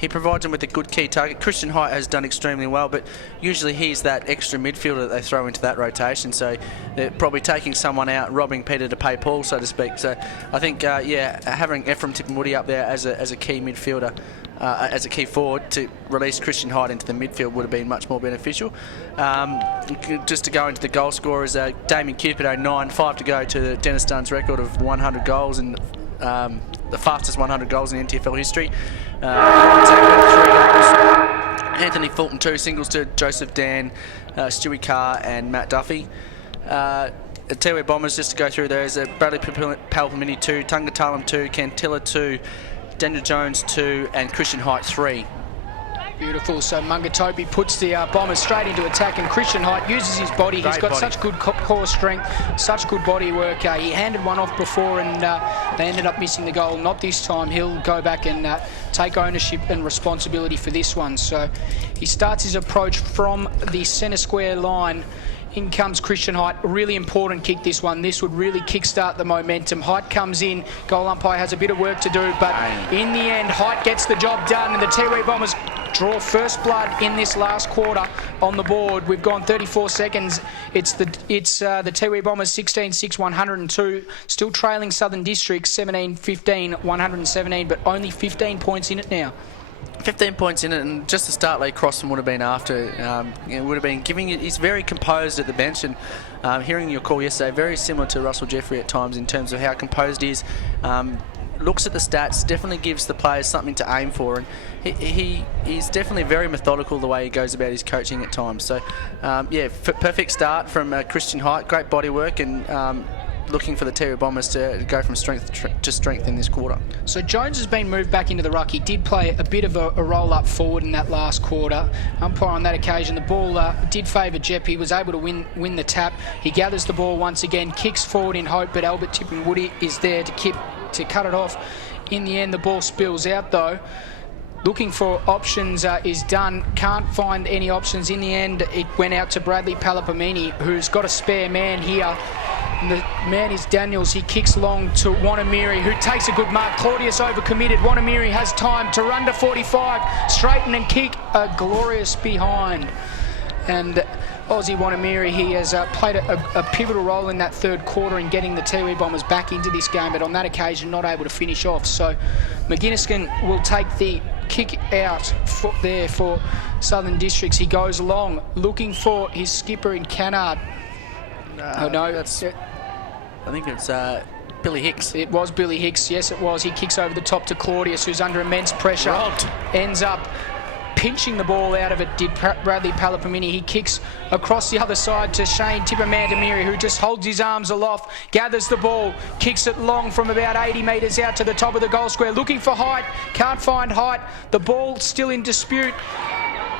provides them with a good key target. Christian Height has done extremely well, but usually he's that extra midfielder that they throw into that rotation, so they're probably taking someone out, robbing Peter to pay Paul, so to speak. So I think, yeah, having Ephraim Tipperwoody up there as a key midfielder, as a key forward to release Christian Hyde into the midfield would have been much more beneficial. Just to go into the goal scorers, Damien Cupido 9-5 to go to Dennis Dunn's record of 100 goals and the fastest 100 goals in NTFL history. Ryan Zach 3 goals. Anthony Fulton 2 singles to Joseph Dan, Stewie Carr and Matt Duffy. The Tiwi Bombers, just to go through there, is Bradley Palpamini 2, Tungatalam 2, Cantilla 2, Daniel Jones 2 and Christian Height 3. Beautiful. So Mungatopi puts the Bombers straight into attack, and Christian Height uses his body. He's got such good core strength, such good body work. He handed one off before and they ended up missing the goal. Not this time. He'll go back and take ownership and responsibility for this one. So he starts his approach from the centre square line. In comes Christian Height. Really important kick, this one. This would really kickstart the momentum. Height comes in. Goal umpire has a bit of work to do, but in the end, Height gets the job done, and the Tiwi Bombers draw first blood in this last quarter on the board. We've gone 34 seconds. It's the Tiwi Bombers 16-6, 102, still trailing Southern Districts 17-15, 117, but only 15 points in it now. 15 points in it, and just the start Lee Crossan would have been after. It would have been giving it. He's very composed at the bench, and hearing your call yesterday, very similar to Russell Jeffrey at times in terms of how composed he is. Looks at the stats, definitely gives the players something to aim for, and he's definitely very methodical the way he goes about his coaching at times. So, yeah, perfect start from Christian Height, great body work, and looking for the Tiwi Bombers to go from strength to strength in this quarter. So Jones has been moved back into the ruck. He did play a bit of a roll up forward in that last quarter. Umpire on that occasion, the ball did favour Jep. He was able to win the tap. He gathers the ball once again, kicks forward in hope, but Albert Tipperwoody is there to cut it off. In the end, the ball spills out though. Looking for options is done. Can't find any options. In the end, it went out to Bradley Palapamini, who's got a spare man here. And the man is Daniels. He kicks long to Wanamiri, who takes a good mark. Claudius overcommitted. Wanamiri has time to run to 45, straighten and kick a glorious behind. And Aussie Wanamiri, he has played a pivotal role in that third quarter in getting the Tiwi Bombers back into this game, but on that occasion not able to finish off. So McGinniskin will take the kick out there for Southern Districts. He goes long, looking for his skipper in Cannard. Oh no, I think it's Billy Hicks. It was Billy Hicks, yes it was. He kicks over the top to Claudius, who's under immense pressure. Robbed. Ends up pinching the ball out of it, did Bradley Palapamini. He kicks across the other side to Shane Tippamandamiri, who just holds his arms aloft, gathers the ball, kicks it long from about 80 metres out to the top of the goal square, looking for Height, can't find Height. The ball still in dispute.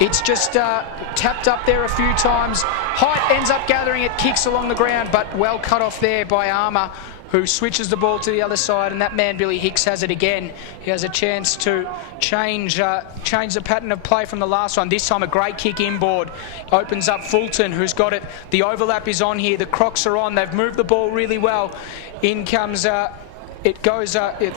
It's just tapped up there a few times. Height ends up gathering it, kicks along the ground, but well cut off there by Armour, who switches the ball to the other side, and that man Billy Hicks has it again. He has a chance to change the pattern of play from the last one. This time a great kick inboard. Opens up Fulton, who's got it. The overlap is on here. The Crocs are on. They've moved the ball really well. In comes... It goes. It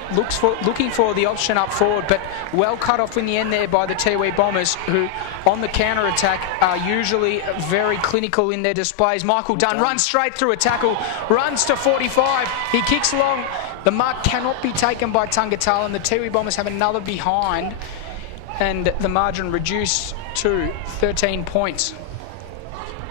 looking for the option up forward, but well cut off in the end there by the Tiwi Bombers, who on the counter attack are usually very clinical in their displays. Michael Dunn runs straight through a tackle, runs to 45. He kicks long. The mark cannot be taken by Tungatala, and the Tiwi Bombers have another behind, and the margin reduced to 13 points.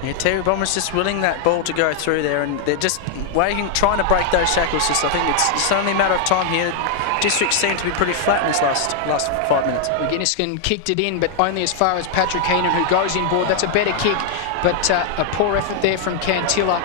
Yeah, Tiwi Bombers just willing that ball to go through there, and they're just waiting, trying to break those shackles. I think it's only a matter of time here. Districts seem to be pretty flat in this last 5 minutes. McGinniskin kicked it in, but only as far as Patrick Heenan, who goes inboard. That's a better kick, but a poor effort there from Cantilla.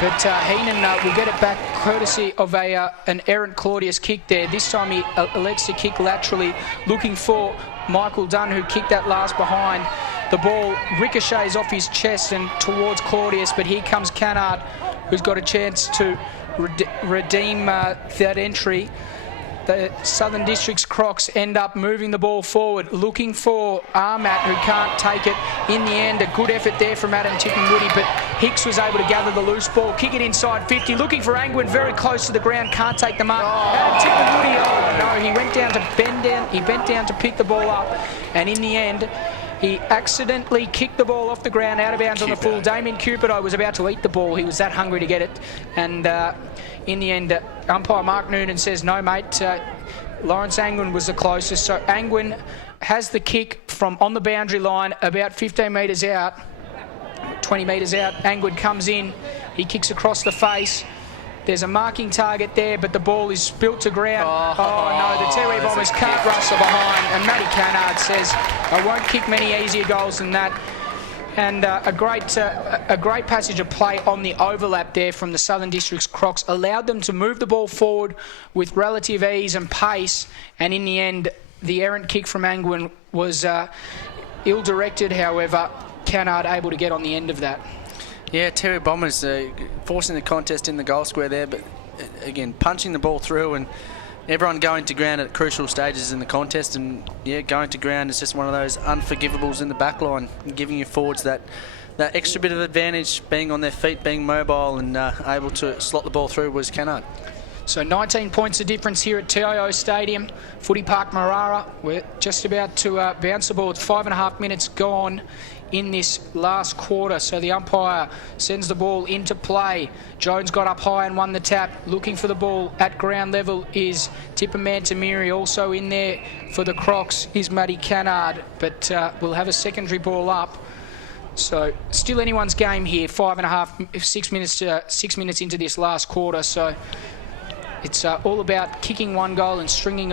But Heenan will get it back courtesy of an errant Claudius kick there. This time he elects to kick laterally, looking for Michael Dunn, who kicked that last behind. The ball ricochets off his chest and towards Claudius, but here comes Cannard, who's got a chance to redeem that entry. The Southern District's Crocs end up moving the ball forward, looking for Armat, who can't take it. In the end, a good effort there from Adam Tippenwoody, but Hicks was able to gather the loose ball, kick it inside 50, looking for Angwin, very close to the ground, can't take the mark. Adam Tippenwoody, oh no, he went down to he bent down to pick the ball up, and in the end, he accidentally kicked the ball off the ground, out of bounds on the full. Damien Cupido was about to eat the ball. He was that hungry to get it. And in the end, umpire Mark Noonan says, no, mate, Lawrence Angwin was the closest. So Angwin has the kick from on the boundary line, about 15 metres out, 20 metres out. Angwin comes in. He kicks across the face. There's a marking target there, but the ball is spilt to ground. Oh no, the Tiwi Bombers can't rustle behind. And Matty Cannard says, I won't kick many easier goals than that. And a great passage of play on the overlap there from the Southern District's Crocs allowed them to move the ball forward with relative ease and pace. And in the end, the errant kick from Angwin was ill-directed. However, Cannard able to get on the end of that. Yeah, Tiwi Bombers forcing the contest in the goal square there, but again, punching the ball through, and everyone going to ground at crucial stages in the contest. And yeah, going to ground is just one of those unforgivables in the back line, giving your forwards that extra bit of advantage, being on their feet, being mobile and able to slot the ball through was Cannard. So 19 points of difference here at TIO Stadium, Footy Park Marara. We're just about to bounce the ball with 5.5 minutes gone in this last quarter. So the umpire sends the ball into play. Jones got up high and won the tap. Looking for the ball at ground level is Tipper Mantamiri. Also in there for the Crocs is Matty Cannard, but we'll have a secondary ball up. So still anyone's game here. 6 minutes into this last quarter. So it's all about kicking one goal and stringing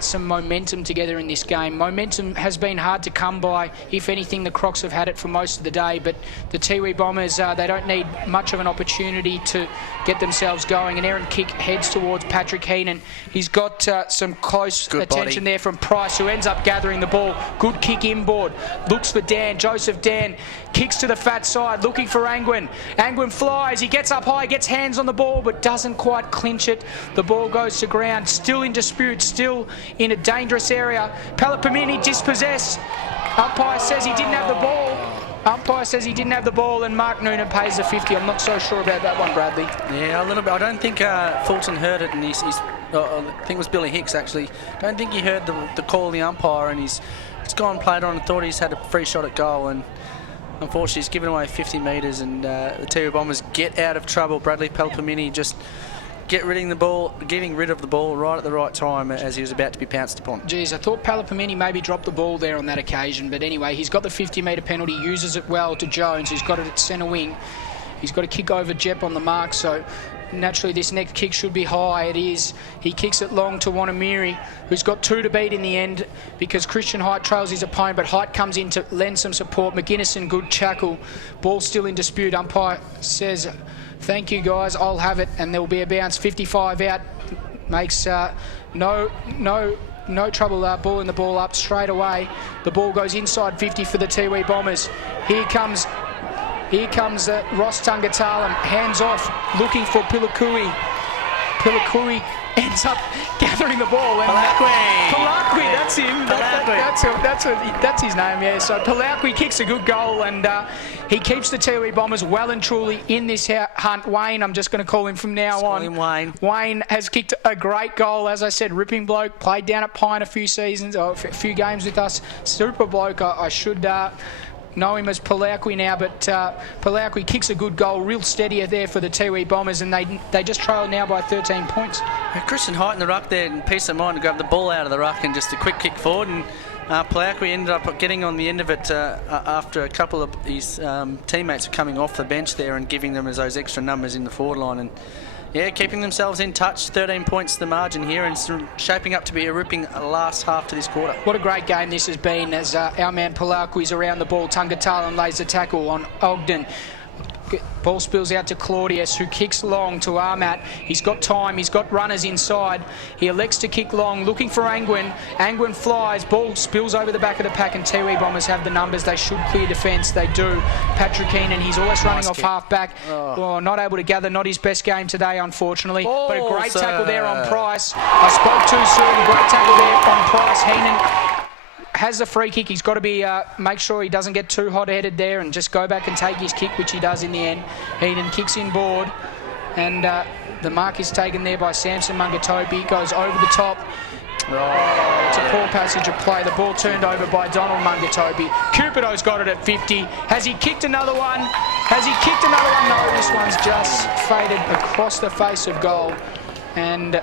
some momentum together in this game. Momentum has been hard to come by. If anything, the Crocs have had it for most of the day, but the Tiwi Bombers, they don't need much of an opportunity to get themselves going. An errant kick heads towards Patrick Heenan. He's got some close attention there from Price, who ends up gathering the ball. Good kick inboard. Looks for Dan. Joseph Dan kicks to the fat side, looking for Angwin. Angwin flies. He gets up high, gets hands on the ball, but doesn't quite clinch it. The ball goes to ground, still in dispute, still in a dangerous area. Palapamini dispossessed. Umpire says he didn't have the ball. And Mark Noonan pays the 50. I'm not so sure about that one, Bradley. Yeah, a little bit. I don't think Fulton heard it, and I think it was Billy Hicks actually. I don't think he heard the call of the umpire, and he's gone played on and thought he's had a free shot at goal, and unfortunately he's given away 50 metres, and the Tiwi Bombers get out of trouble. Bradley Palapamini just getting rid of the ball right at the right time as he was about to be pounced upon. Geez, I thought Palapamini maybe dropped the ball there on that occasion, but anyway, he's got the 50-metre penalty, uses it well to Jones, who's got it at centre wing. He's got to kick over Jep on the mark, so naturally this next kick should be high. It is. He kicks it long to Wanamiri, who's got 2 to beat in the end because Christian Height trails his opponent, but Height comes in to lend some support. McGuinness and good tackle. Ball still in dispute. Umpire says, thank you guys, I'll have it, and there'll be a bounce. 55 out, makes no trouble. Balling the ball up straight away. The ball goes inside 50 for the Tiwi Bombers. Here comes Ross Tungatalam, hands off, looking for Pilakui. Pilakui ends up gathering the ball. Palakwi, that's him. That's his name, yeah. So Palakwi kicks a good goal, and he keeps the Tiwi Bombers well and truly in this hunt. Wayne, I'm just going to call him from now on. Call him Wayne. Wayne has kicked a great goal, as I said, ripping bloke, played down at Pine a few games with us. Super bloke. I should know him as Palakwi now, but Palakwi kicks a good goal, real steadier there for the Tiwi Bombers, and they just trail now by 13 points. Christian Height in the ruck there, and peace of mind to grab the ball out of the ruck and just a quick kick forward, and Palakwi ended up getting on the end of it after a couple of his teammates were coming off the bench there and giving them as those extra numbers in the forward line, and yeah, keeping themselves in touch. 13 points the margin here, and shaping up to be a ripping last half to this quarter. What a great game this has been as our man Palakwi's around the ball. Tungatalan lays a tackle on Ogden. Ball spills out to Claudius, who kicks long to Armat. He's got time. He's got runners inside. He elects to kick long, looking for Angwin. Angwin flies. Ball spills over the back of the pack, and Tiwi Bombers have the numbers. They should clear defence. They do. Patrick Keenan, he's always running off half-back. Oh, not able to gather. Not his best game today, unfortunately. But a great tackle there on Price. I spoke too soon. Great tackle there on Price. Heenan has the free kick. He's got to be make sure he doesn't get too hot-headed there and just go back and take his kick, which he does in the end. Heenan kicks in board, and the mark is taken there by Samson Mungatopi. Goes over the top. Oh, it's a poor passage of play. The ball turned over by Donald Mungatopi. Cupido's got it at 50. Has he kicked another one? Has he kicked another one? No, this one's just faded across the face of goal. And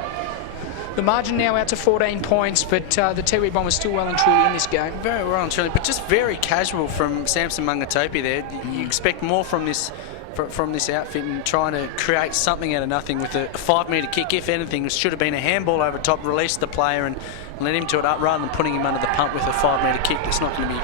the margin now out to 14 points, but the Tiwi Bombers still well and truly in this game. Very well and truly, but just very casual from Samson Mungatopi there. You expect more from this outfit and trying to create something out of nothing with a 5-metre kick. If anything, it should have been a handball over top, release the player and let him to it up rather than putting him under the pump with a 5-metre kick that's not going to be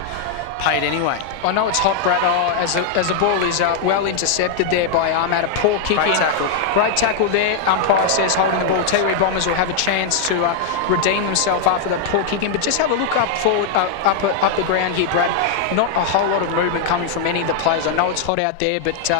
paid anyway. I know it's hot, Brad. As the ball is well intercepted there by Armat. A poor kick Great in. tackle. Great tackle there. Umpire says holding the ball. Tiwi Bombers will have a chance to redeem themselves after that poor kick in. But just have a look up forward, up the ground here, Brad. Not a whole lot of movement coming from any of the players. I know it's hot out there, but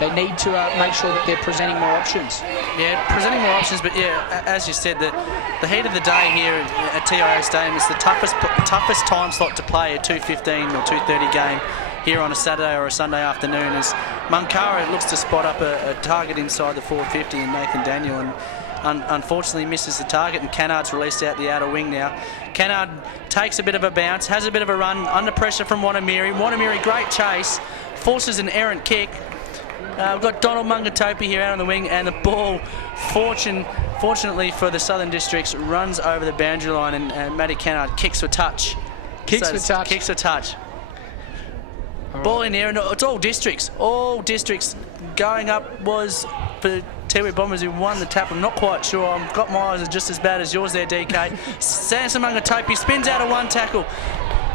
they need to make sure that they're presenting more options. Yeah, presenting more options, but yeah, as you said, the heat of the day here at TIO Stadium is the toughest time slot to play a 2:15 or 2:30 game here on a Saturday or a Sunday afternoon, as Munkara looks to spot up a target inside the 450 in Nathan Daniel, and unfortunately misses the target, and Cannard's released out the outer wing now. Cannard takes a bit of a bounce, has a bit of a run, under pressure from Wanamiri. Wanamiri, great chase, forces an errant kick. We've got Donald Mungatopi here out on the wing, and the ball, fortunately for the Southern Districts, runs over the boundary line, and Matty Cannard kicks for touch. Kicks for touch. Ball in there, and it's all districts. All districts. Going up was for Tiwi Bombers, who won the tap. I'm not quite sure. I've got my eyes just as bad as yours there, DK. Samson Mungatopi spins out of one tackle,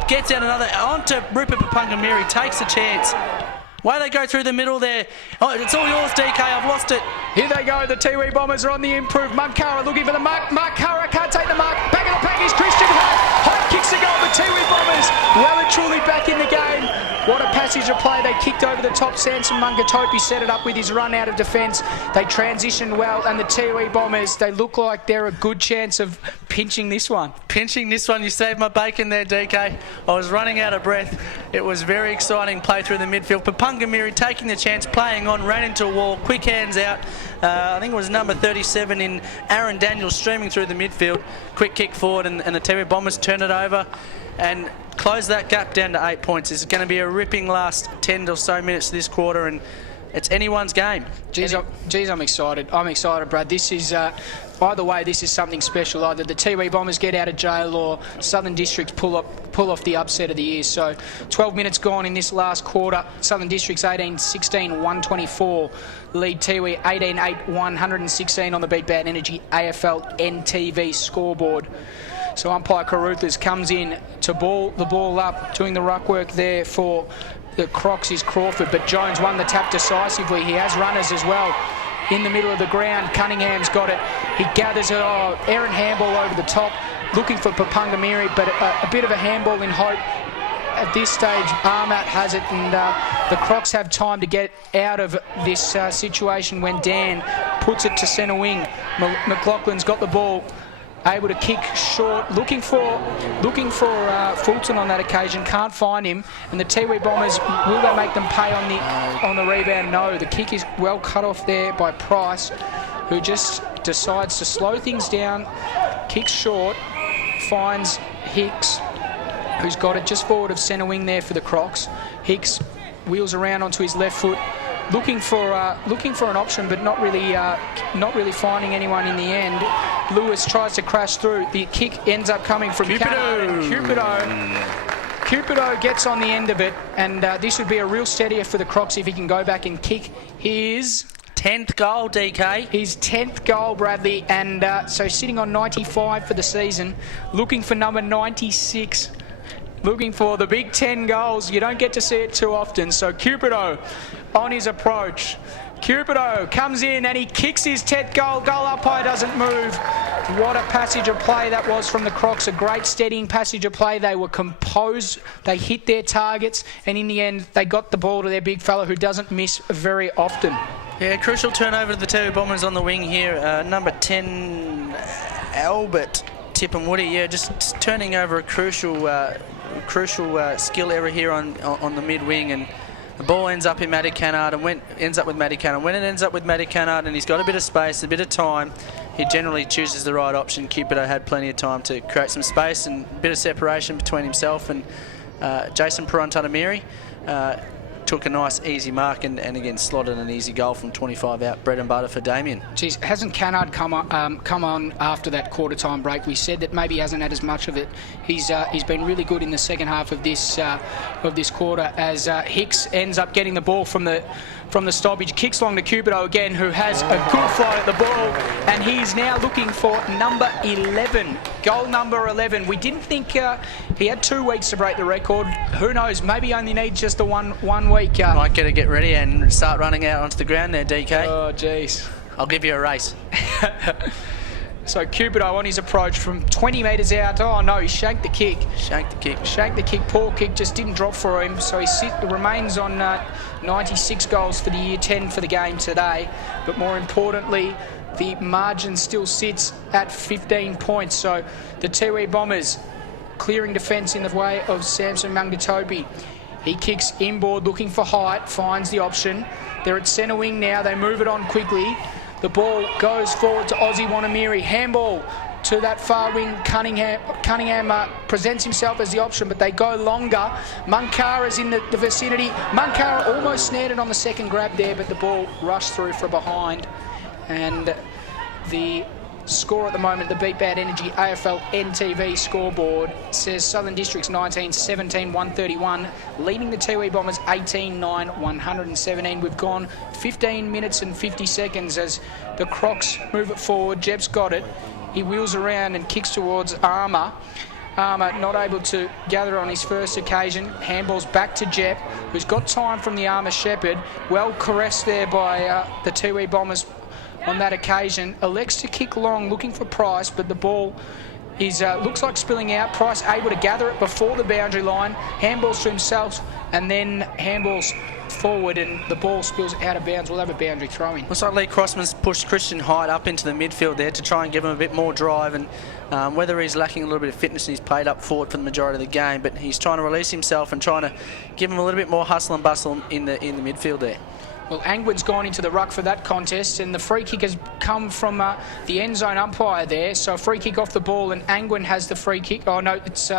gets out another, onto Rupert Papungamiri, takes a chance. Way they go through the middle there. Oh, it's all yours, DK. I've lost it. Here they go. The Tiwi Bombers are on the improve. Munkara looking for the mark. Munkara can't take the mark. Back in the pack is Christian Hunt. Hunt kicks the goal. The Tiwi Bombers well and truly back in the game. What a passage of play. They kicked over the top. Samson Mungatopi set it up with his run out of defence. They transitioned well, and the Tiwi Bombers, they look like they're a good chance of pinching this one. Pinching this one. You saved my bacon there, DK. I was running out of breath. It was very exciting play through the midfield. Papungamiri taking the chance, playing on, ran into a wall, quick hands out. I think it was number 37 in Aaron Daniels streaming through the midfield. Quick kick forward, and the Tiwi Bombers turn it over and close that gap down to 8 points. It's going to be a ripping last 10 or so minutes this quarter, and it's anyone's game. Geez, I'm excited. I'm excited, Brad. This is, either way, this is something special. Either the Tiwi Bombers get out of jail or Southern Districts pull off the upset of the year. So 12 minutes gone in this last quarter. Southern Districts 18-16, 124. Lead Tiwi 18-8, 116 on the Beat Bad Energy AFLNTv scoreboard. So umpire Caruthers comes in to ball the ball up, doing the ruck work there for the Crocs is Crawford, but Jones won the tap decisively. He has runners as well in the middle of the ground. Cunningham's got it. He gathers it. Oh, errant handball over the top, looking for Papungamiri, but a bit of a handball in hope. At this stage, Armat has it, and the Crocs have time to get out of this situation when Dan puts it to centre wing. McLaughlin's got the ball, able to kick short, looking for Fulton on that occasion, can't find him, and the Tiwi Bombers, will they make them pay on the rebound? No, the kick is well cut off there by Price, who just decides to slow things down, kicks short, finds Hicks, who's got it just forward of centre wing there for the Crocs. Hicks wheels around onto his left foot, looking for an option, but not really finding anyone in the end. Lewis tries to crash through. The kick ends up coming from Cupido gets on the end of it, and this would be a real steadier for the Crocs if he can go back and kick his 10th goal, DK. His 10th goal, Bradley, and so sitting on 95 for the season, looking for number 96. looking for the big 10 goals. You don't get to see it too often. So Cupido on his approach. Cupido comes in and he kicks his 10th goal. Goal umpire doesn't move. What a passage of play that was from the Crocs. A great steadying passage of play. They were composed. They hit their targets. And in the end, they got the ball to their big fella who doesn't miss very often. Yeah, crucial turnover to the Tiwi Bombers on the wing here. Number 10, Albert Woody. Yeah, just turning over a crucial skill error here on the mid wing, and the ball ends up in Matty Cannard and ends up with Matty Cannard. When it ends up with Matty Cannard and he's got a bit of space, a bit of time, he generally chooses the right option. Cupido had plenty of time to create some space and a bit of separation between himself and Jason Purantatamiri. Took a nice easy mark and again slotted an easy goal from 25 out. Bread and butter for Damien. Geez, hasn't Cannard come on after that quarter time break? We said that maybe he hasn't had as much of it. He's been really good in the second half of this quarter as Hicks ends up getting the ball from the stoppage, kicks along to Cupido again, who has a good flight at the ball, and he's now looking for number 11, goal number 11. We didn't think he had 2 weeks to break the record. Who knows? Maybe he only needs just the one week. Might get ready and start running out onto the ground there, DK. Oh, jeez. I'll give you a race. So Cupido on his approach from 20 metres out. Oh no, he shanked the kick. Shanked the kick. Poor kick, just didn't drop for him. So he remains on 96 goals for the year, 10 for the game today. But more importantly, the margin still sits at 15 points. So the Tiwi Bombers clearing defence in the way of Samson Mangatopi. He kicks inboard looking for height, finds the option. They're at centre wing now. They move it on quickly. The ball goes forward to Ozzy Wanamiri. Handball to that far wing. Cunningham presents himself as the option, but they go longer. Munkara's in the vicinity. Munkara almost snared it on the second grab there, but the ball rushed through from behind. And the score at the moment, the Beat Bad Energy AFLNTv scoreboard says Southern Districts 19, 17, 131, leading the Tiwi Bombers 18, 9, 117. We've gone 15 minutes and 50 seconds as the Crocs move it forward. Jeb's got it. He wheels around and kicks towards Armour. Armour not able to gather on his first occasion. Handballs back to Jeb, who's got time from the Armour Shepherd. Well caressed there by the Tiwi Bombers on that occasion. Elects to kick long, looking for Price, but the ball is looks like spilling out. Price able to gather it before the boundary line. Handballs to himself, and then handballs forward, and the ball spills out of bounds. We'll have a boundary throw-in. Looks like Lee Crossman's pushed Christian Hyde up into the midfield there to try and give him a bit more drive, and whether he's lacking a little bit of fitness, and he's played up forward for the majority of the game, but he's trying to release himself and trying to give him a little bit more hustle and bustle in the midfield there. Well, Angwin's gone into the ruck for that contest, and the free kick has come from the end zone umpire there. So a free kick off the ball, and Angwin has the free kick. Oh no, it's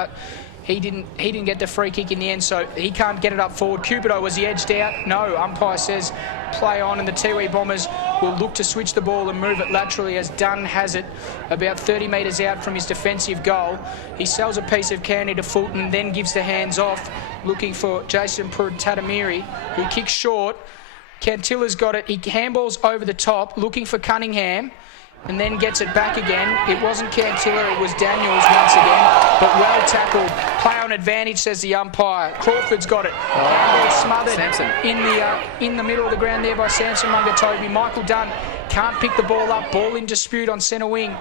he didn't get the free kick in the end, so he can't get it up forward. Cupido, was he edged out? No, umpire says play on, and the Tiwi Bombers will look to switch the ball and move it laterally as Dunn has it about 30 metres out from his defensive goal. He sells a piece of candy to Fulton, then gives the hands off, looking for Jason Purantatamiri, who kicks short. Cantilla's got it. He handballs over the top, looking for Cunningham, and then gets it back again. It wasn't Cantilla, it was Daniels once again, but well tackled. Play on advantage, says the umpire. Crawford's got it. Handball smothered Samson. in the middle of the ground there by Samson Mungatobi. Michael Dunn can't pick the ball up. Ball in dispute on centre wing.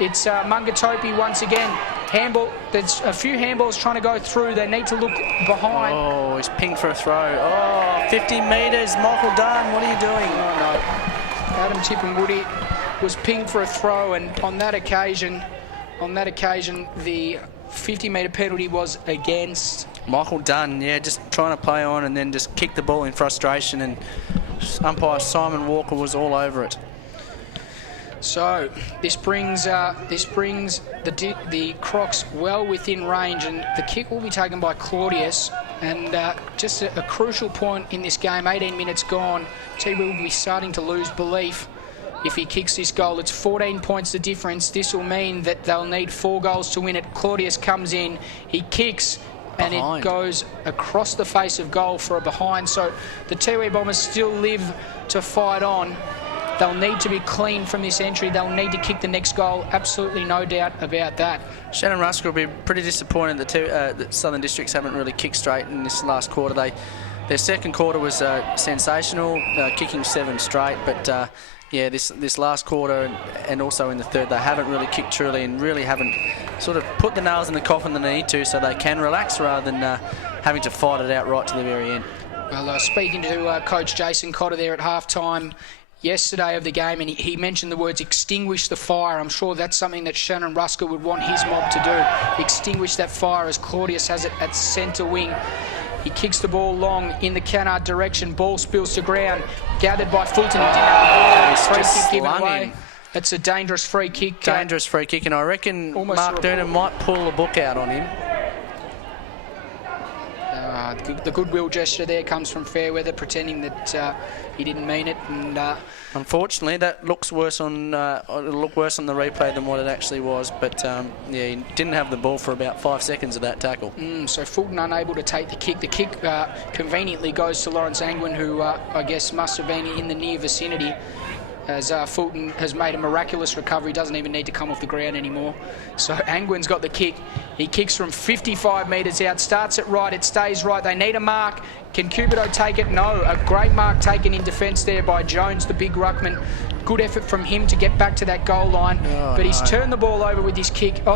It's Mungatopi once again. Handball. There's a few handballs trying to go through. They need to look behind. Oh, he's pinged for a throw. Oh, 50 metres. Michael Dunn, what are you doing? Oh, no. Adam Tippenwoody was pinged for a throw, and on that occasion, the 50-metre penalty was against Michael Dunn. Yeah, just trying to play on and then just kick the ball in frustration, and umpire Simon Walker was all over it. So this brings the Crocs well within range, and the kick will be taken by Claudius. And just a crucial point in this game, 18 minutes gone, Tiwi will be starting to lose belief if he kicks this goal. It's 14 points the difference. This will mean that they'll need 4 goals to win it. Claudius comes in, he kicks, and it goes across the face of goal for a behind. So the Tiwi Bombers still live to fight on. They'll need to be clean from this entry. They'll need to kick the next goal. Absolutely no doubt about that. Shannon Rusk will be pretty disappointed that Southern Districts haven't really kicked straight in this last quarter. Their second quarter was sensational, kicking 7 straight, but yeah, this last quarter and also in the third, they haven't really kicked truly and really haven't sort of put the nails in the coffin they need to, so they can relax rather than having to fight it out right to the very end. Well, speaking to Coach Jason Cotter there at halftime yesterday of the game, and he mentioned the words extinguish the fire. I'm sure that's something that Shannon Rusker would want his mob to do. Extinguish that fire, as Claudius has it at centre wing. He kicks the ball long in the Canard direction. Ball spills to ground. Gathered by Fulton. He didn't have the ball. Free kick given away. It's a dangerous free kick. Dangerous free kick, and I reckon Mark Doonan might pull a book out on him. The goodwill gesture there comes from Fairweather, pretending that he didn't mean it. And unfortunately, that looks worse on it'll look worse on the replay than what it actually was. But yeah, he didn't have the ball for about 5 seconds of that tackle. So Fulton unable to take the kick. The kick conveniently goes to Lawrence Angwin, who I guess must have been in the near vicinity, as Fulton has made a miraculous recovery, doesn't even need to come off the ground anymore. So Angwin's got the kick. He kicks from 55 metres out, starts it right, it stays right. They need a mark. Can Cupido take it? No. A great mark taken in defence there by Jones, the big ruckman. Good effort from him to get back to that goal line. But he's turned the ball over with his kick. No.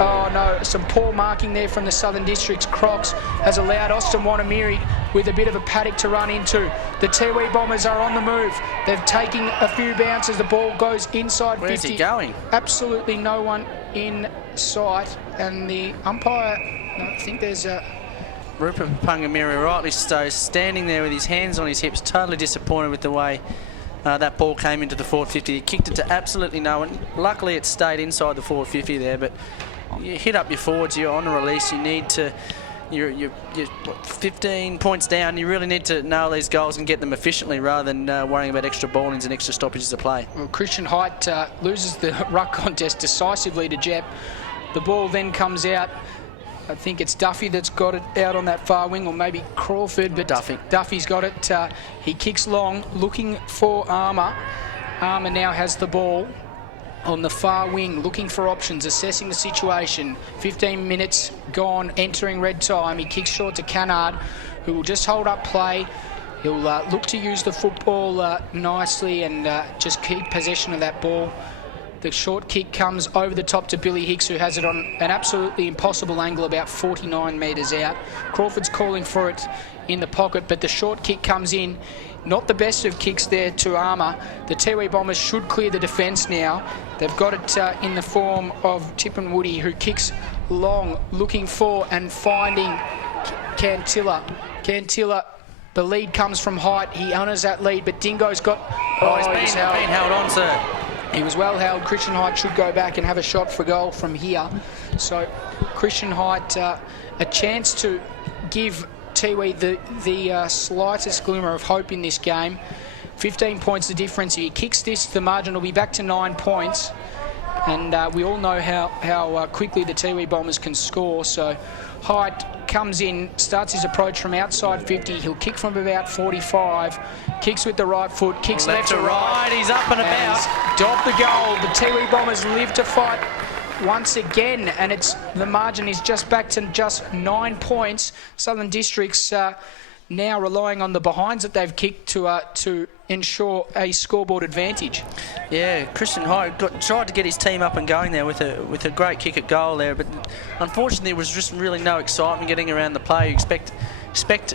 Oh, no. Some poor marking there from the Southern Districts. Crocs has allowed Austin Wanamiri with a bit of a paddock to run into. The Tiwi Bombers are on the move. They've taken a few bounces. The ball goes inside 50. Where's he going? Absolutely no one in sight. And the umpire, I think there's a... Rupert Pungamiri, rightly so, standing there with his hands on his hips, totally disappointed with the way that ball came into the forward 50. He kicked it to absolutely no one. Luckily, it stayed inside the forward 50 there, but you hit up your forwards, you're on a release, you need to... You're 15 points down. You really need to nail these goals and get them efficiently rather than worrying about extra ball-ins and extra stoppages of play. Well, Christian Height loses the ruck contest decisively to Jep. The ball then comes out. I think it's Duffy that's got it out on that far wing, or maybe Crawford, but Duffy's got it. He kicks long, looking for Armour. Armour now has the ball on the far wing, looking for options, assessing the situation. 15 minutes gone, entering red time. He kicks short to Canard, who will just hold up play. He'll look to use the football nicely and just keep possession of that ball. The short kick comes over the top to Billy Hicks, who has it on an absolutely impossible angle about 49 metres out. Crawford's calling for it in the pocket, but the short kick comes in. Not the best of kicks there to Armour. The Tiwi Bombers should clear the defence now. They've got it in the form of Tippin Woody, who kicks long, looking for and finding Cantilla. Cantilla, the lead comes from Height. He honours that lead, but Dingo's got... he's been held on, sir. He was well held. Christian Height should go back and have a shot for goal from here. So Christian Height, a chance to give Tiwi the slightest glimmer of hope in this game. 15 points the difference. If he kicks this, the margin will be back to 9 points. And we all know how quickly the Tiwi Bombers can score. So Height comes in, starts his approach from outside 50. He'll kick from about 45. Kicks with the right foot, kicks left to right. He's up and about. Doff the goal. The Tiwi Bombers live to fight once again, and the margin is just back to just 9 points. Southern Districts now relying on the behinds that they've kicked to ensure a scoreboard advantage. Yeah, Christian Hyde tried to get his team up and going there with a great kick at goal there, but unfortunately there was just really no excitement getting around the play. You expect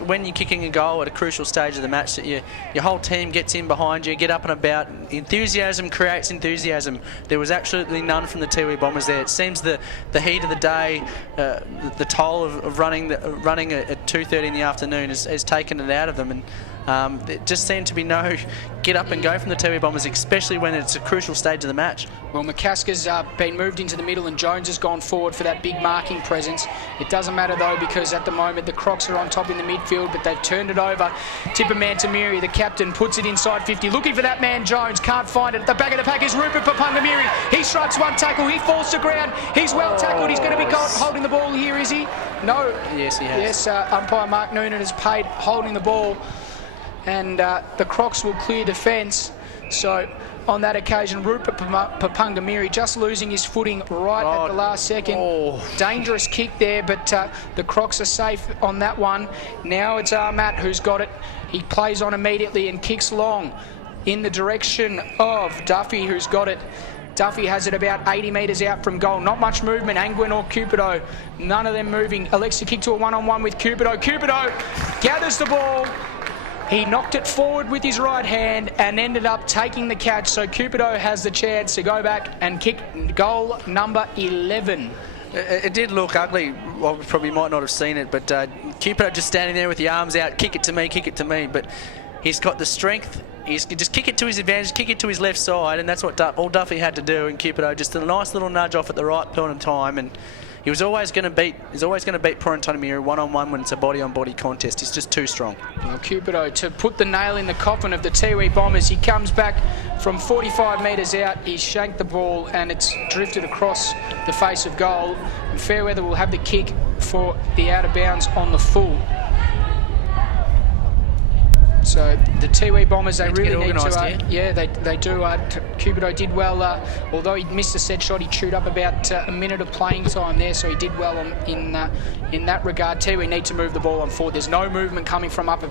when you're kicking a goal at a crucial stage of the match that your whole team gets in behind you, get up and about. Enthusiasm creates enthusiasm. There was absolutely none from the Tiwi Bombers there. It seems the heat of the day, the toll of running at 2:30 in the afternoon has taken it out of them, and there just seemed to be no get up and go from the Tiwi Bombers, especially when it's a crucial stage of the match. Well, McCaskill's been moved into the middle and Jones has gone forward for that big marking presence. It doesn't matter though, because at the moment the Crocs are on top in the midfield, but they've turned it over. Tipper Mantamiri, the captain, puts it inside 50, looking for that man Jones, can't find it. At the back of the pack is Rupert Papungamiri. He strikes one tackle, he falls to ground, he's well tackled, he's going to be holding the ball here, is he? No. Yes, he has. Yes, umpire Mark Noonan has paid holding the ball. And the Crocs will clear defence. So on that occasion, Rupert Papungamiri just losing his footing right at the last second. Dangerous kick there, but the Crocs are safe on that one. Now it's Matt who's got it. He plays on immediately and kicks long in the direction of Duffy, who's got it. Duffy has it about 80 metres out from goal. Not much movement. Angwin or Cupido, none of them moving. Alexa kick to a one-on-one with Cupido. Cupido gathers the ball. He knocked it forward with his right hand and ended up taking the catch. So Cupido has the chance to go back and kick goal number 11. It did look ugly. Well, we probably might not have seen it, but Cupido just standing there with the arms out, kick it to me, kick it to me. But he's got the strength. He's just kick it to his advantage, kick it to his left side, and that's what all Duffy had to do. And Cupido just a nice little nudge off at the right point in time, and he was always going to beat. He's always going to beat Porantonamiri one-on-one when it's a body-on-body contest. He's just too strong. Well, Cupido to put the nail in the coffin of the Tiwi Bombers. He comes back from 45 metres out. He shanked the ball and it's drifted across the face of goal. And Fairweather will have the kick for the out of bounds on the full. So the Tiwi Bombers, they really need to... yeah, they do. Cupido did well. Although he missed a set shot, he chewed up about a minute of playing time there, so he did well in that regard. Tiwi need to move the ball on forward. There's no movement coming from up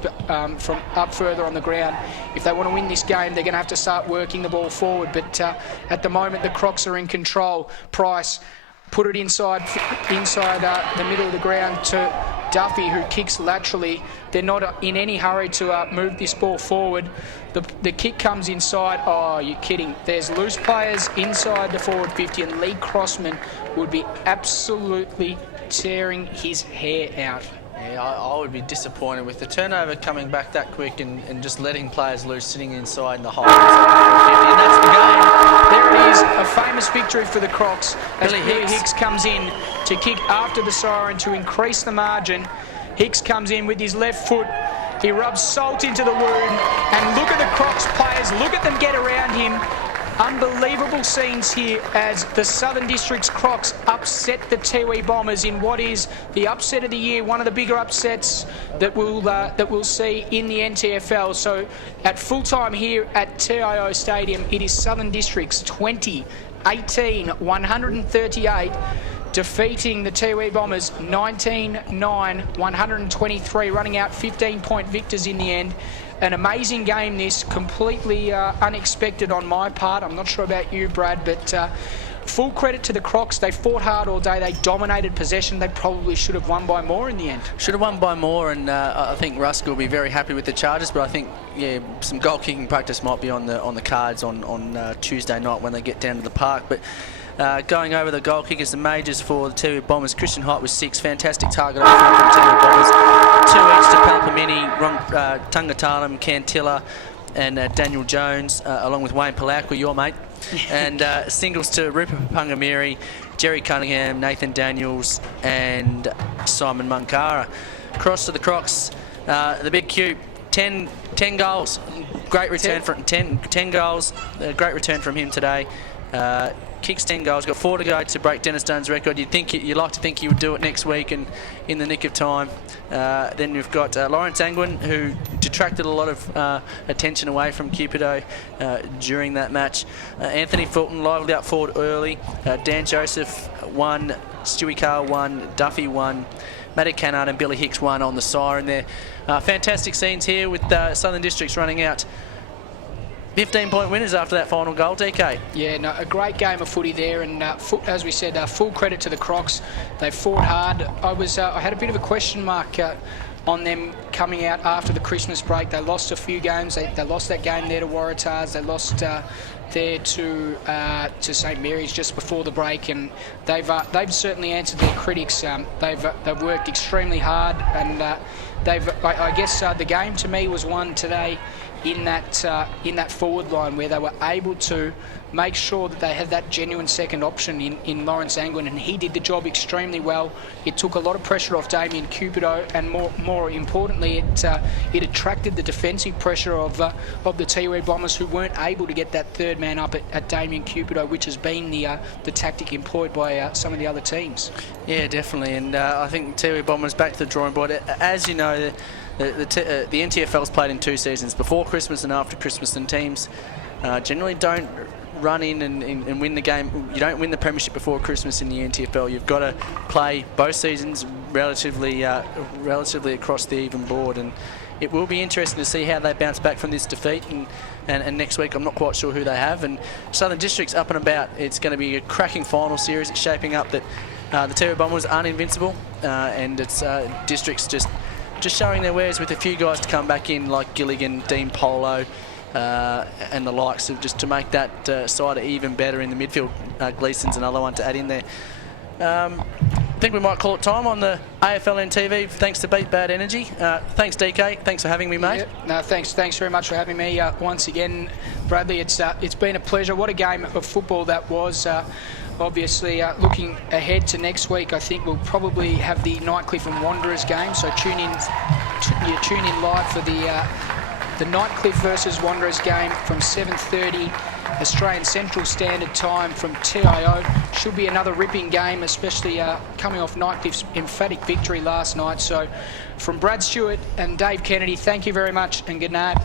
further on the ground. If they want to win this game, they're going to have to start working the ball forward. But at the moment, the Crocs are in control. Price put it inside the middle of the ground to Duffy, who kicks laterally. They're not in any hurry to move this ball forward. The kick comes inside. Oh, you're kidding. There's loose players inside the forward 50, and Lee Crossman would be absolutely tearing his hair out. Yeah, I would be disappointed with the turnover coming back that quick and just letting players loose sitting inside in the hole. And that's the game. There it is, a famous victory for the Crocs as Billy Hicks comes in to kick after the siren to increase the margin. Hicks comes in with his left foot. He rubs salt into the wound, and look at the Crocs players. Look at them get around him. Unbelievable scenes here as the Southern District's Crocs upset the Tiwi Bombers in what is the upset of the year, one of the bigger upsets that we'll see in the NTFL. So at full time here at TIO Stadium, it is Southern District's 20-18, 138, defeating the Tiwi Bombers 19-9, 123, running out 15-point victors in the end. An amazing game this, completely unexpected on my part. I'm not sure about you, Brad, but full credit to the Crocs. They fought hard all day. They dominated possession. They probably should have won by more in the end. Should have won by more, and I think Rusk will be very happy with the Chargers, but I think, yeah, some goal kicking practice might be on the cards on Tuesday night when they get down to the park. But going over the goal kickers, the majors for the Tiwi Bombers, Christian Height was 6, fantastic target on front from Tiwi Bombers. 2 each to Palpamini, Tungatalum, Cantilla and Daniel Jones, along with Wayne Palakwa, your mate. And singles to Rupert Papungamiri, Jerry Cunningham, Nathan Daniels and Simon Munkara. Cross to the Crocs, the big Q, 10 goals, great return from 10 goals, great return from him today. Kicks 10 goals, got 4 to go to break Dennis Dunn's record. You'd like to think he would do it next week and in the nick of time. Then we've got Lawrence Angwin, who detracted a lot of attention away from Cupido during that match. Anthony Fulton lively up forward early. Dan Joseph 1, Stewie Carr 1, Duffy 1, Matty Cannard and Billy Hicks 1 on the siren there. Fantastic scenes here with Southern Districts running out 15-point winners after that final goal, DK. Yeah, no, a great game of footy there, and as we said, full credit to the Crocs. They fought hard. I had a bit of a question mark on them coming out after the Christmas break. They lost a few games. They lost that game there to Waratahs. They lost there to St Mary's just before the break, and they've certainly answered their critics. They've worked extremely hard, and I guess the game to me was won today in that forward line, where they were able to make sure that they had that genuine second option in Lawrence Angwin, and he did the job extremely well. It took a lot of pressure off Damien Cupido, and more importantly, it attracted the defensive pressure of the Tiwi Bombers, who weren't able to get that third man up at Damien Cupido, which has been the tactic employed by some of the other teams. Yeah, definitely, and I think Tiwi Bombers back to the drawing board. As you know, the NTFL's played in 2 seasons, before Christmas and after Christmas, and teams generally don't run in and win the game. You don't win the premiership before Christmas in the NTFL. You've got to play both seasons relatively across the even board, and it will be interesting to see how they bounce back from this defeat. And next week, I'm not quite sure who they have. And Southern District's up and about. It's going to be a cracking final series. It's shaping up that the Tiwi Bombers aren't invincible, and it's District's just showing their wares with a few guys to come back in, like Gilligan, Dean Polo, and the likes, of just to make that side even better in the midfield. Gleason's another one to add in there. I think we might call it time on the AFLNTv. Thanks to Beat Bad Energy. Thanks, DK. Thanks for having me, mate. Yeah, no, thanks very much for having me once again, Bradley. It's been a pleasure. What a game of football that was. Obviously, looking ahead to next week, I think we'll probably have the Nightcliff and Wanderers game. So tune in live for the Nightcliff versus Wanderers game from 7:30 Australian Central Standard Time from TIO. Should be another ripping game, especially coming off Nightcliff's emphatic victory last night. So from Brad Stewart and Dave Kennedy, thank you very much and good night.